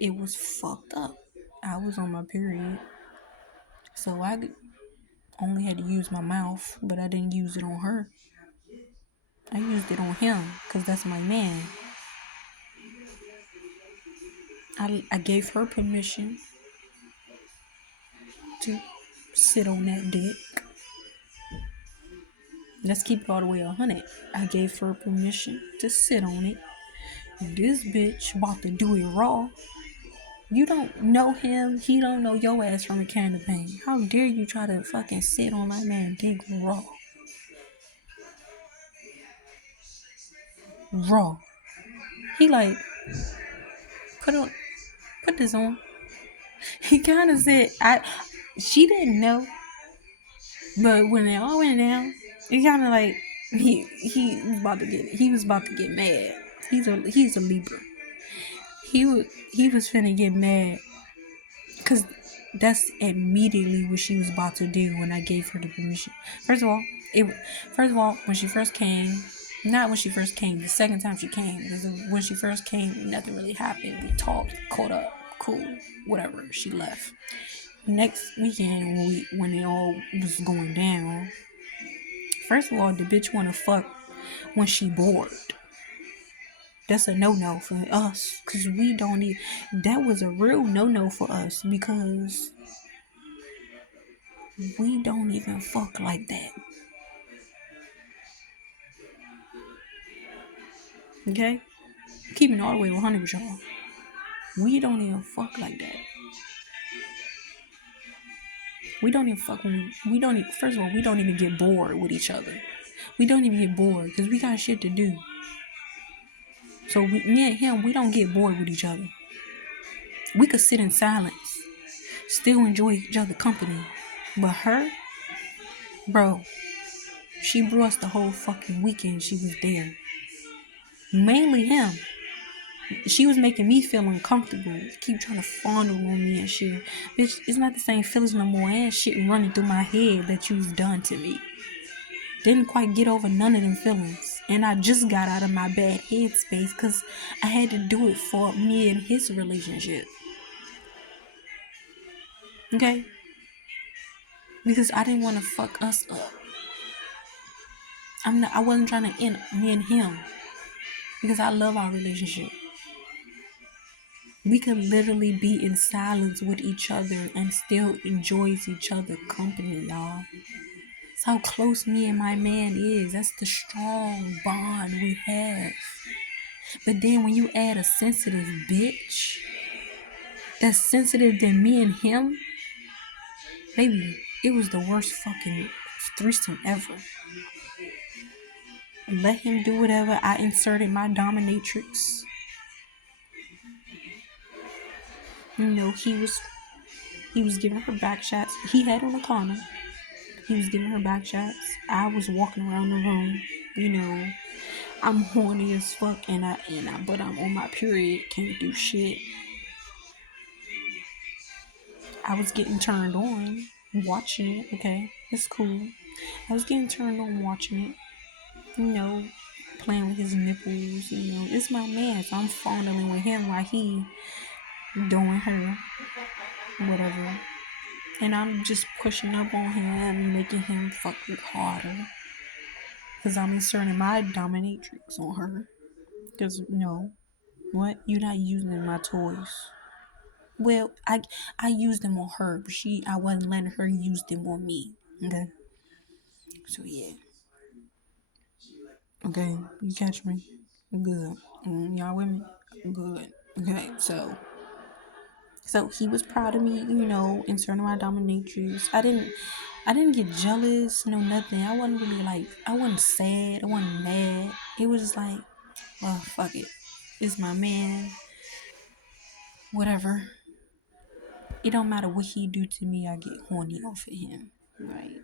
It was fucked up. I was on my period. So I only had to use my mouth, but I didn't use it on her. I used it on him because that's my man. I gave her permission to sit on that dick. Let's keep it all the way 100. I gave her permission to sit on it. This bitch about to do it raw. You don't know him. He don't know your ass from a can of paint. How dare you try to fucking sit on my man dick raw? Raw. He like, put this on. He kind of said, she didn't know. But when it all went down, it kind of like he was about to get mad. He's a Libra. He was finna get mad because that's immediately what she was about to do when I gave her the permission. First of all, when she first came, not when she first came, the second time she came, because when she first came, nothing really happened. We talked, caught up, cool, whatever. She left. Next weekend, when it all was going down, first of all, the bitch wanna fuck when she bored. That's a no-no for us, cause we don't need. That was a real no-no for us because we don't even fuck like that. Okay? Keeping all the way 100 with y'all. We don't even fuck like that. We don't even fuck when we don't even, first of all, we don't even get bored with each other. We don't even get bored because we got shit to do. So me and him, we don't get bored with each other. We could sit in silence, still enjoy each other's company. But her, bro, she blew us the whole fucking weekend she was there. Mainly him. She was making me feel uncomfortable. Keep trying to fondle on me and shit. Bitch, it's not the same feelings no more. And shit running through my head that you've done to me. Didn't quite get over none of them feelings. And I just got out of my bad headspace because I had to do it for me and his relationship. Okay? Because I didn't want to fuck us up. I wasn't trying to end me and him. Because I love our relationship. We could literally be in silence with each other and still enjoys each other's company, y'all. That's how close me and my man is. That's the strong bond we have. But then when you add a sensitive bitch that's sensitive than me and him, baby, it was the worst fucking threesome ever. Let him do whatever. I inserted my dominatrix. He was giving her back shots. He had on a condom. He was giving her back shots. I was walking around the room. I'm horny as fuck, but I'm on my period. Can't do shit. I was getting turned on watching it. Okay, it's cool. I was getting turned on watching it. Playing with his nipples. It's my man, so I'm fondling with him while he doing her, whatever. And I'm just pushing up on him, making him fuck it harder. Because I'm inserting my dominatrix on her. Because, what? You're not using my toys. Well, I used them on her, but I wasn't letting her use them on me. Okay? So, yeah. Okay? You catch me? Good. Y'all with me? Good. Okay, so he was proud of me, inserting my dominatrix. I didn't get jealous, no nothing. I wasn't really I wasn't sad, I wasn't mad. It was just like, well, fuck it. It's my man. Whatever. It don't matter what he do to me, I get horny off of him. Right.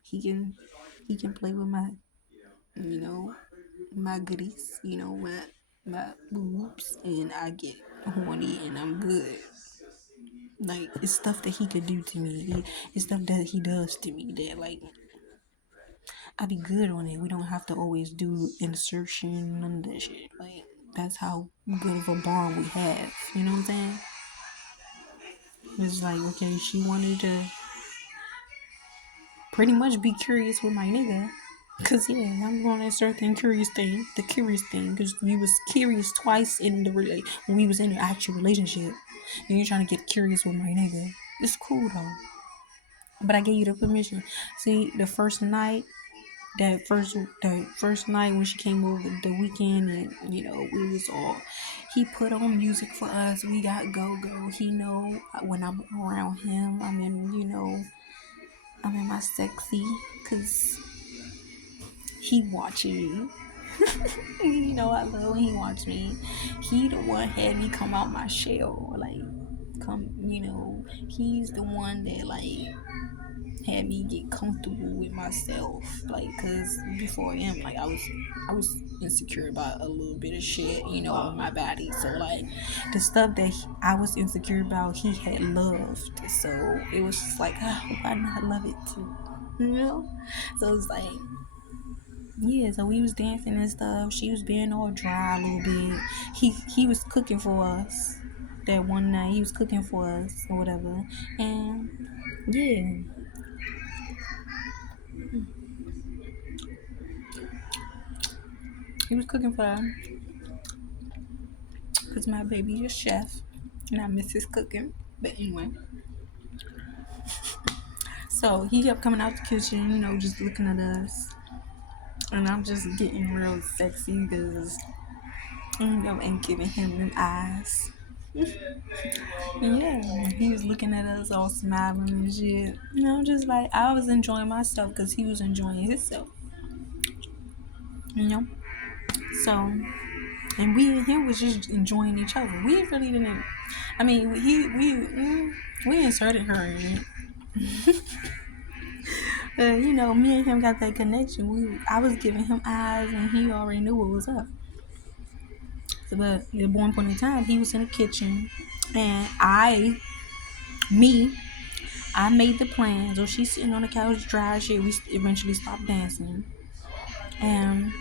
He can play with you know, my goodies, my boobs, and I get horny and I'm good. Like, it's stuff that he could do to me. It's stuff that he does to me that, I be good on it. We don't have to always do insertion, none of that shit. Like, that's how good of a bond we have. You know what I'm saying? It's like, okay, she wanted to pretty much be curious with my nigga. Cause yeah, I'm gonna insert the curious thing, cause we was curious twice when we was in the actual relationship, and you're trying to get curious with my nigga. It's cool though, but I gave you the permission. See, the first night when she came over the weekend, and we was all. He put on music for us. We got go. He know when I'm around him, I'm in my sexy, cause he watching me. I love when he watch me. He the one had me come out my shell, he's the one that had me get comfortable with myself, cause before him, I was insecure about a little bit of shit, on my body. So the stuff that I was insecure about, he had loved. So it was just why not love it too, So it's yeah, so we was dancing and stuff. She was being all dry a little bit. He was cooking for us that one night. He was cooking for us or whatever. And yeah, he was cooking for us because my baby is chef and I miss his cooking. But anyway, so he kept coming out the kitchen, just looking at us. And I'm just getting real sexy because and giving him them eyes. Yeah, he was looking at us all smiling and shit. I'm just like, I was enjoying myself because he was enjoying himself. You know? So, and we and him was just enjoying each other. We really didn't. I mean, we inserted her in it. Me and him got that connection. I was giving him eyes, and he already knew what was up. So, but at one point in time, he was in the kitchen, and me, I made the plan. So she's sitting on the couch, dry as shit. We eventually stopped dancing, and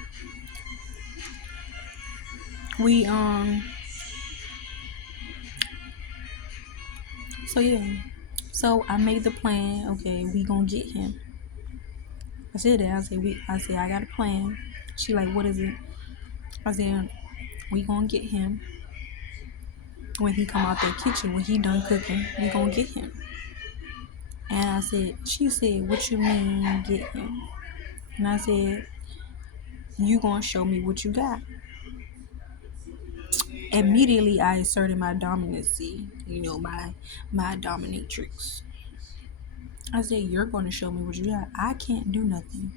we So yeah, so I made the plan. Okay, we gonna get him. I said that. I said I got a plan. She like, what is it? I said we gonna get him when he come out that kitchen. When he done cooking, we gonna get him. And she said, what you mean get him? And I said, you gonna show me what you got. Immediately, I asserted my dominancy. My dominatrix. I said, you're going to show me what you got. I can't do nothing.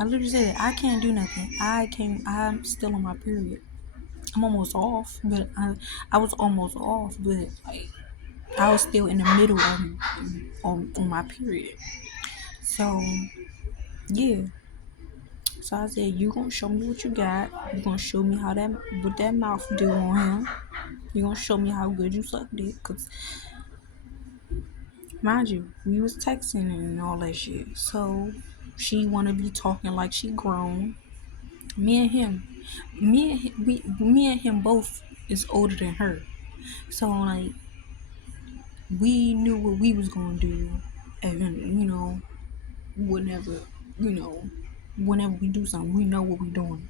I literally said, I can't do nothing. I'm still on my period. I'm almost off, but I was almost off, but like, I was still in the middle of on my period. So, yeah. So I said, you going to show me what you got. You going to show me what that mouth do on him. You going to show me how good you sucked it. Because, mind you, we was texting and all that shit. So, she want to be talking like she grown. Me and him, me and him both is older than her. So like we knew what we was gonna do, and whenever you know, whenever we do something, we know what we doing.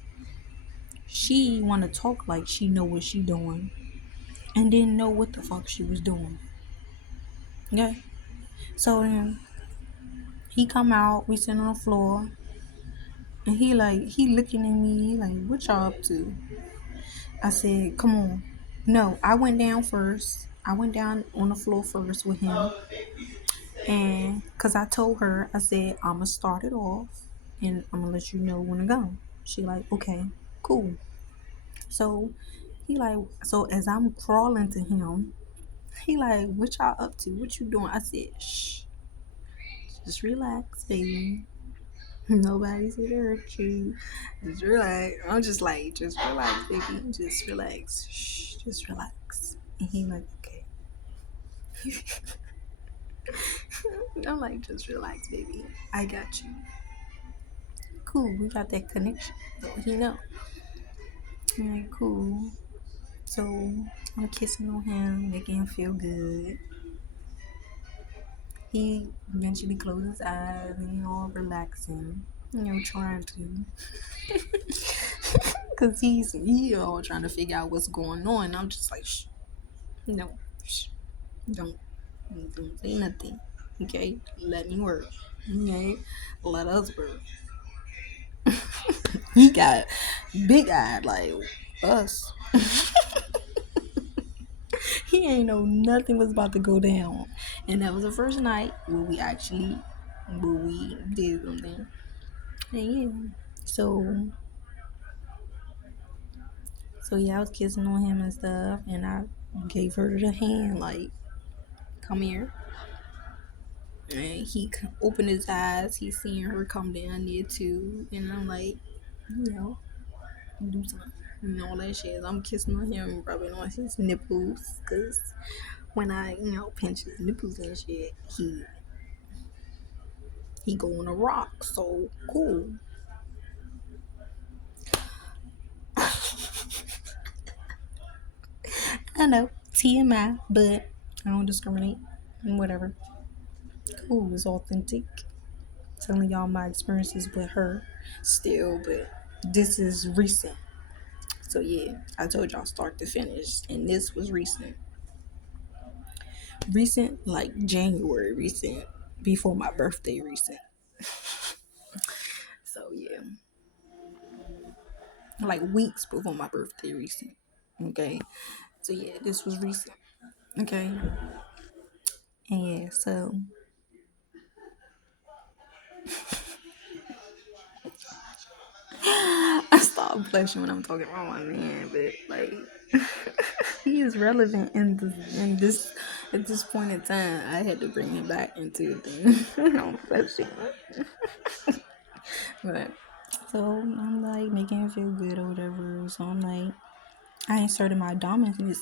She wanna talk like she know what she doing, and didn't know what the fuck she was doing. Okay, so then he come out, we sitting on the floor, and he looking at me like, what y'all up to? I said, come on. No, I went down first. I went down on the floor first with him. And because I told her, I said, I'm going to start it off and I'm going to let you know when to go. She like, okay, cool. So so as I'm crawling to him, he like, what y'all up to? What you doing? I said, shh, just relax, baby. Nobody's here to hurt you. Just relax. I'm just like, just relax, baby. Just relax. Shh, just relax. And he like, okay. I'm like, just relax, baby. I got you. Cool. We got that connection. So he know. I'm like, cool. So I'm kissing on him, making him feel good. He eventually closed his eyes and all relaxing. Trying to. Cause he all trying to figure out what's going on. I'm just like, shh, no, shh, don't, don't say nothing. Okay, let me work. Okay, let us work. He got big eyed like us. He ain't know nothing was about to go down, and that was the first night where we did something. And yeah, so yeah, I was kissing on him and stuff, and I gave her the hand like, come here. And he opened his eyes. He seeing her come down there too, and I'm like, you know, do something. And all that shit. I'm kissing on him, rubbing on his nipples, cause when I pinch his nipples and shit, he going to rock. So cool. I know TMI, but I don't discriminate. Whatever. Cool. It's authentic. Telling y'all my experiences with her still, but this is recent. So yeah, I told y'all start to finish, and this was recent. Recent, like January recent, before my birthday recent. So yeah. like weeks before my birthday recent. Okay. So yeah, this was recent. Okay. And yeah, so I stop blushing when I'm talking about my man, but like he is relevant in this at this point in time. I had to bring him back into the thing. I'm blushing. But so I'm like making him feel good or whatever. So I'm like I inserted my dominatrix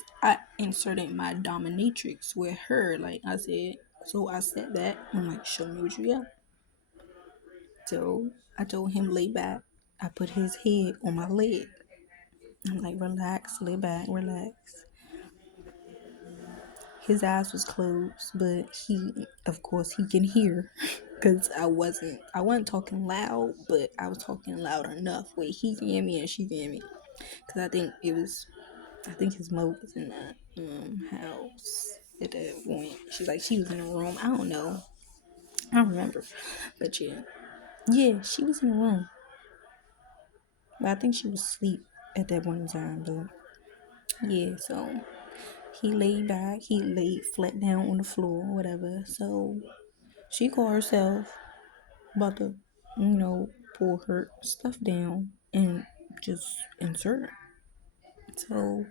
with her. Like I said, so I said that. I'm like, show me what you got. So I told him lay back. I put his head on my leg. I'm like, relax, lay back, relax. His eyes was closed, but of course, he can hear, cause I wasn't talking loud, but I was talking loud enough where he can hear me and she can hear me. Cause I think his mother was in the house at that point. She was in the room. I don't know. I don't remember, but yeah, she was in the room. But I think she was asleep at that point in time. But yeah, so he laid back. He laid flat down on the floor, whatever. So she called herself about to, pull her stuff down and just insert it. So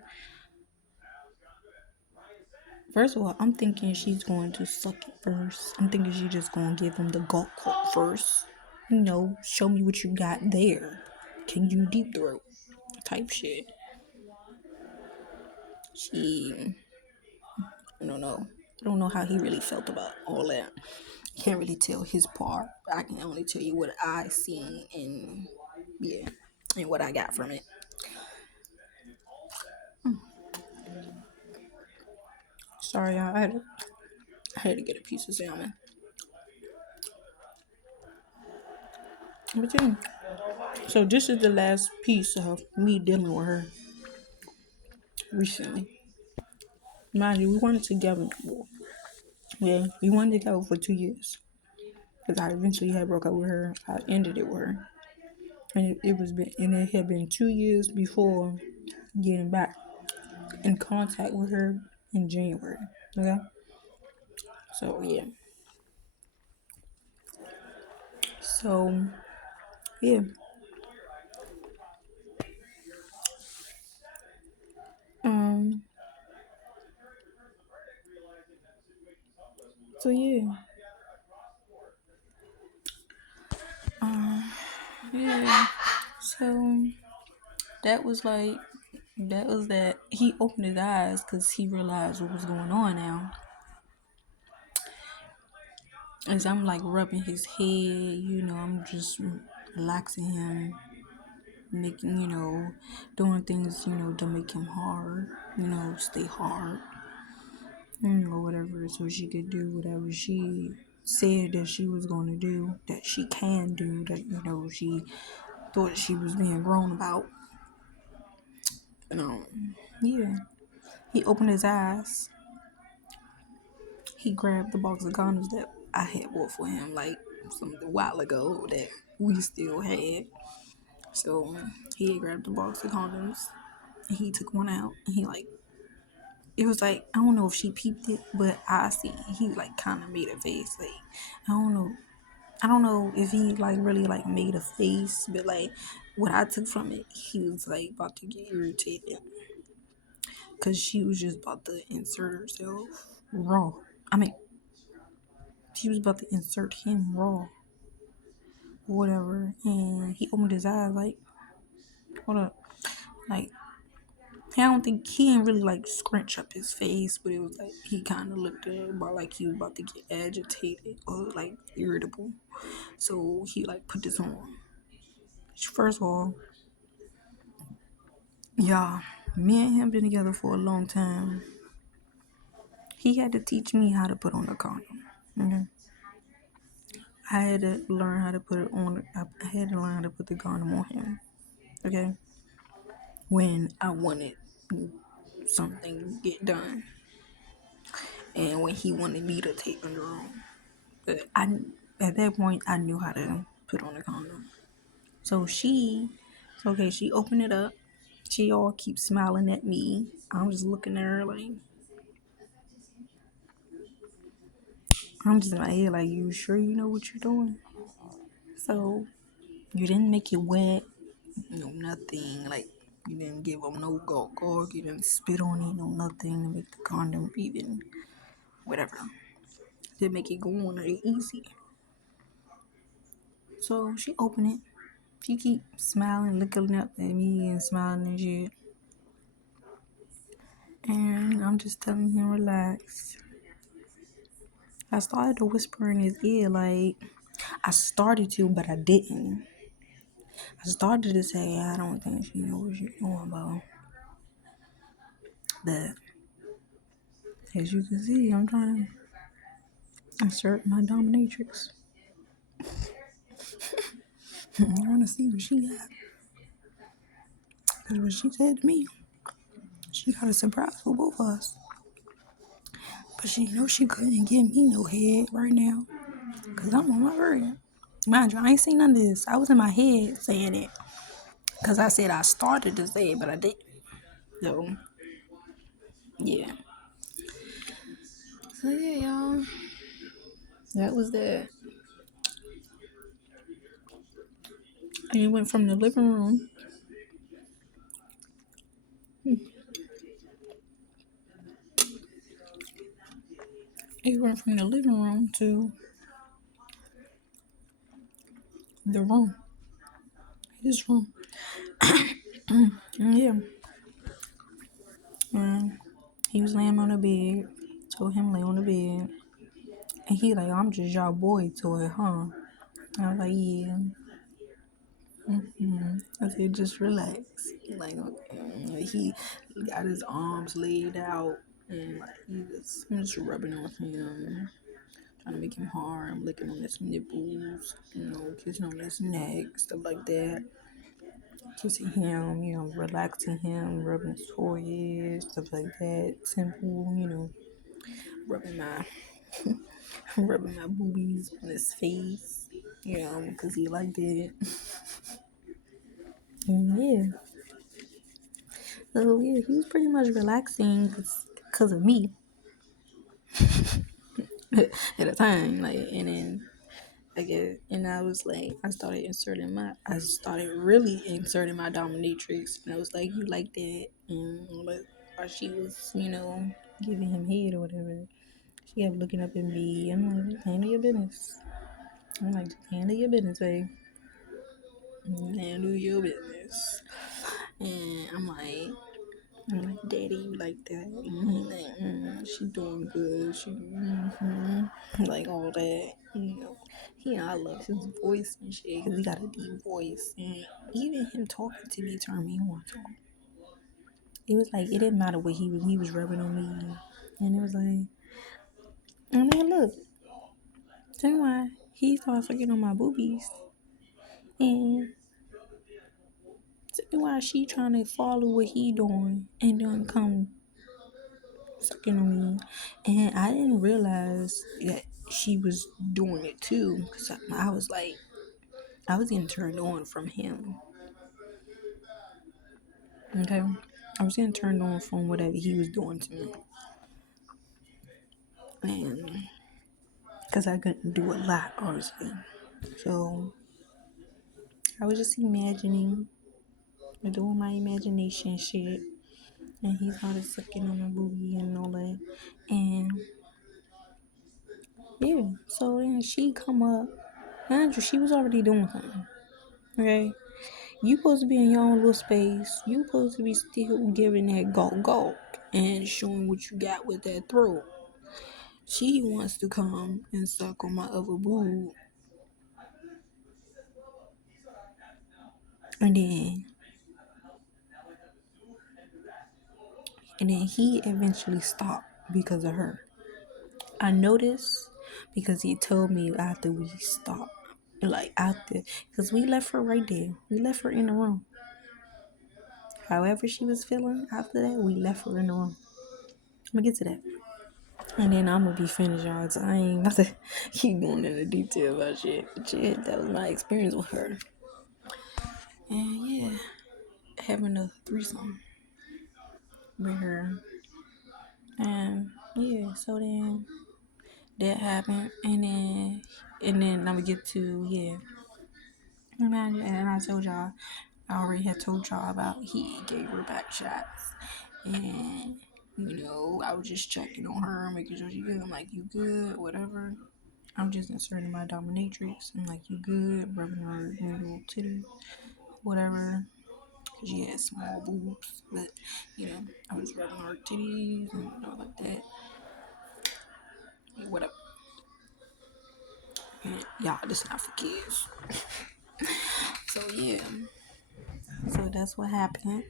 first of all, I'm thinking she's going to suck it first. I'm thinking she's just going to give him the gulp coat first. Show me what you got there. Can you deep throat? Type shit. She, I don't know. I don't know how he really felt about all that. I can't really tell his part. I can only tell you what I seen and yeah, and what I got from it. Sorry, y'all. I had to get a piece of salmon. But yeah, so this is the last piece of me dealing with her recently. Mind you, we wanted together. Yeah, we wanted together for 2 years. Because I eventually had broke up with her. I ended it with her. And it had been 2 years before getting back in contact with her in January. Okay? So yeah. So yeah. Um so yeah. Yeah. So that was like that was that he opened his eyes because he realized what was going on now. As I'm like rubbing his head, I'm just relaxing him, making, doing things, to make him hard, stay hard, whatever, so she could do whatever she said that she was going to do, that she can do, that, she thought she was being grown about. Yeah. He opened his eyes. He grabbed the box of condoms that I had bought for him, like, some a while ago that we still had. So he grabbed the box of condoms and he took one out and it was like, I don't know if she peeped it, but I see he like kind of made a face. Like, I don't know. I don't know if he like really like made a face, but like what I took from it, he was like about to get irritated because she was just about to insert herself raw. I mean, she was about to insert him raw, whatever. And he opened his eyes like, hold up, like I don't think he didn't really like scrunch up his face, but it was like he kind of looked at it about like he was about to get agitated or like irritable. So he like put this on. First of all, yeah, me and him been together for a long time. He had to teach me how to put on a condom. Okay? I had to learn how to put it on. I had to learn how to put the condom on him. Okay, when I wanted something to get done, and when he wanted me to take control. But at that point, I knew how to put on a condom. So she Okay, she opened it up. She all keeps smiling at me. I'm just looking at her like, I'm just in my head like, you sure you know what you're doing? So you didn't make it wet, no nothing. Like you didn't give them no gog. You didn't spit on it, no nothing to make the condom even whatever. To make it go on really easy. So she opened it. She keep smiling, looking up at me and smiling and shit. And I'm just telling him relax. I started to whisper in his ear like I started to, but I didn't. I started to say I don't think she knows what she's doing about that. As you can see, I'm trying to insert my dominatrix. I'm trying to see what she got. Because what she said to me, she got a surprise for both of us. But she knew she couldn't give me no head right now. Because I'm on my period. Mind you, I ain't seen none of this. I was in my head saying it. Because I said I started to say it, but I didn't. So, yeah. So, yeah, y'all. That was that. And it went from the living room. It went from the living room to the room. His room. And yeah. And he was laying on the bed. Told him lay on the bed. And he like, I'm just your boy toy, huh? I was like, yeah. I said, just relax. Like, okay. He got his arms laid out. And like, I'm just rubbing on him. Trying to make him hard. I'm licking on his nipples. Kissing on his neck. Stuff like that. Kissing him, relaxing him, rubbing his forehead, stuff like that. Simple, rubbing my rubbing my boobies on his face, because he liked it. And yeah, so yeah, he was pretty much relaxing because of me at the time, like, and then I guess, and I was like, I started really inserting my dominatrix, and I was like, you like that, and like, while she was, giving him head or whatever, she kept looking up at me. I'm like, just handle your business. I'm like, just handle your business, babe. Handle your business. And I'm like, Daddy, you like that? Like, she doing good. Like all that. I love his voice and shit because he got a deep voice. And even him talking to me turned me on to him. It was like, it didn't matter what he was rubbing on me. And it was like, I mean, look, tell me why he started fucking on my boobies. And tell me why she trying to follow what he doing and then come sucking on me. And I didn't realize that she was doing it too. Because I was like, I was getting turned on from him. Okay? I was getting turned on from whatever he was doing to me. And because I couldn't do a lot, honestly. So I was just imagining, doing my imagination shit. And he started sucking on my booby and all that. And yeah, so then she come up. Andrew, she was already doing something. Okay? You supposed to be in your own little space. You supposed to be still giving that gulp and showing what you got with that throat. She wants to come and suck on my other boob. And then he eventually stopped because of her. I noticed because he told me after we stopped. Like after, because we left her right there. We left her in the room. However she was feeling after that, we left her in the room. I'm gonna get to that. And then I'm gonna be finished, y'all. So I ain't about to keep going into detail about shit. But shit, that was my experience with her. And yeah, having a threesome with her. And yeah, so then that happened, and then I'm gonna get to yeah. Imagine, and I told y'all, I already had told y'all about he gave her back shots, and I was just checking on her, making sure she good. I'm like, you good, whatever. I'm just inserting my dominatrix. I'm like, you good, rubbing her little titty, whatever. She had small boobs, but I was rubbing her titties and all like that. Whatever. Y'all, this not for kids. So yeah, so that's what happened.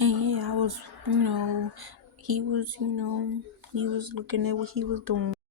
And yeah, I was, he was looking at what he was doing.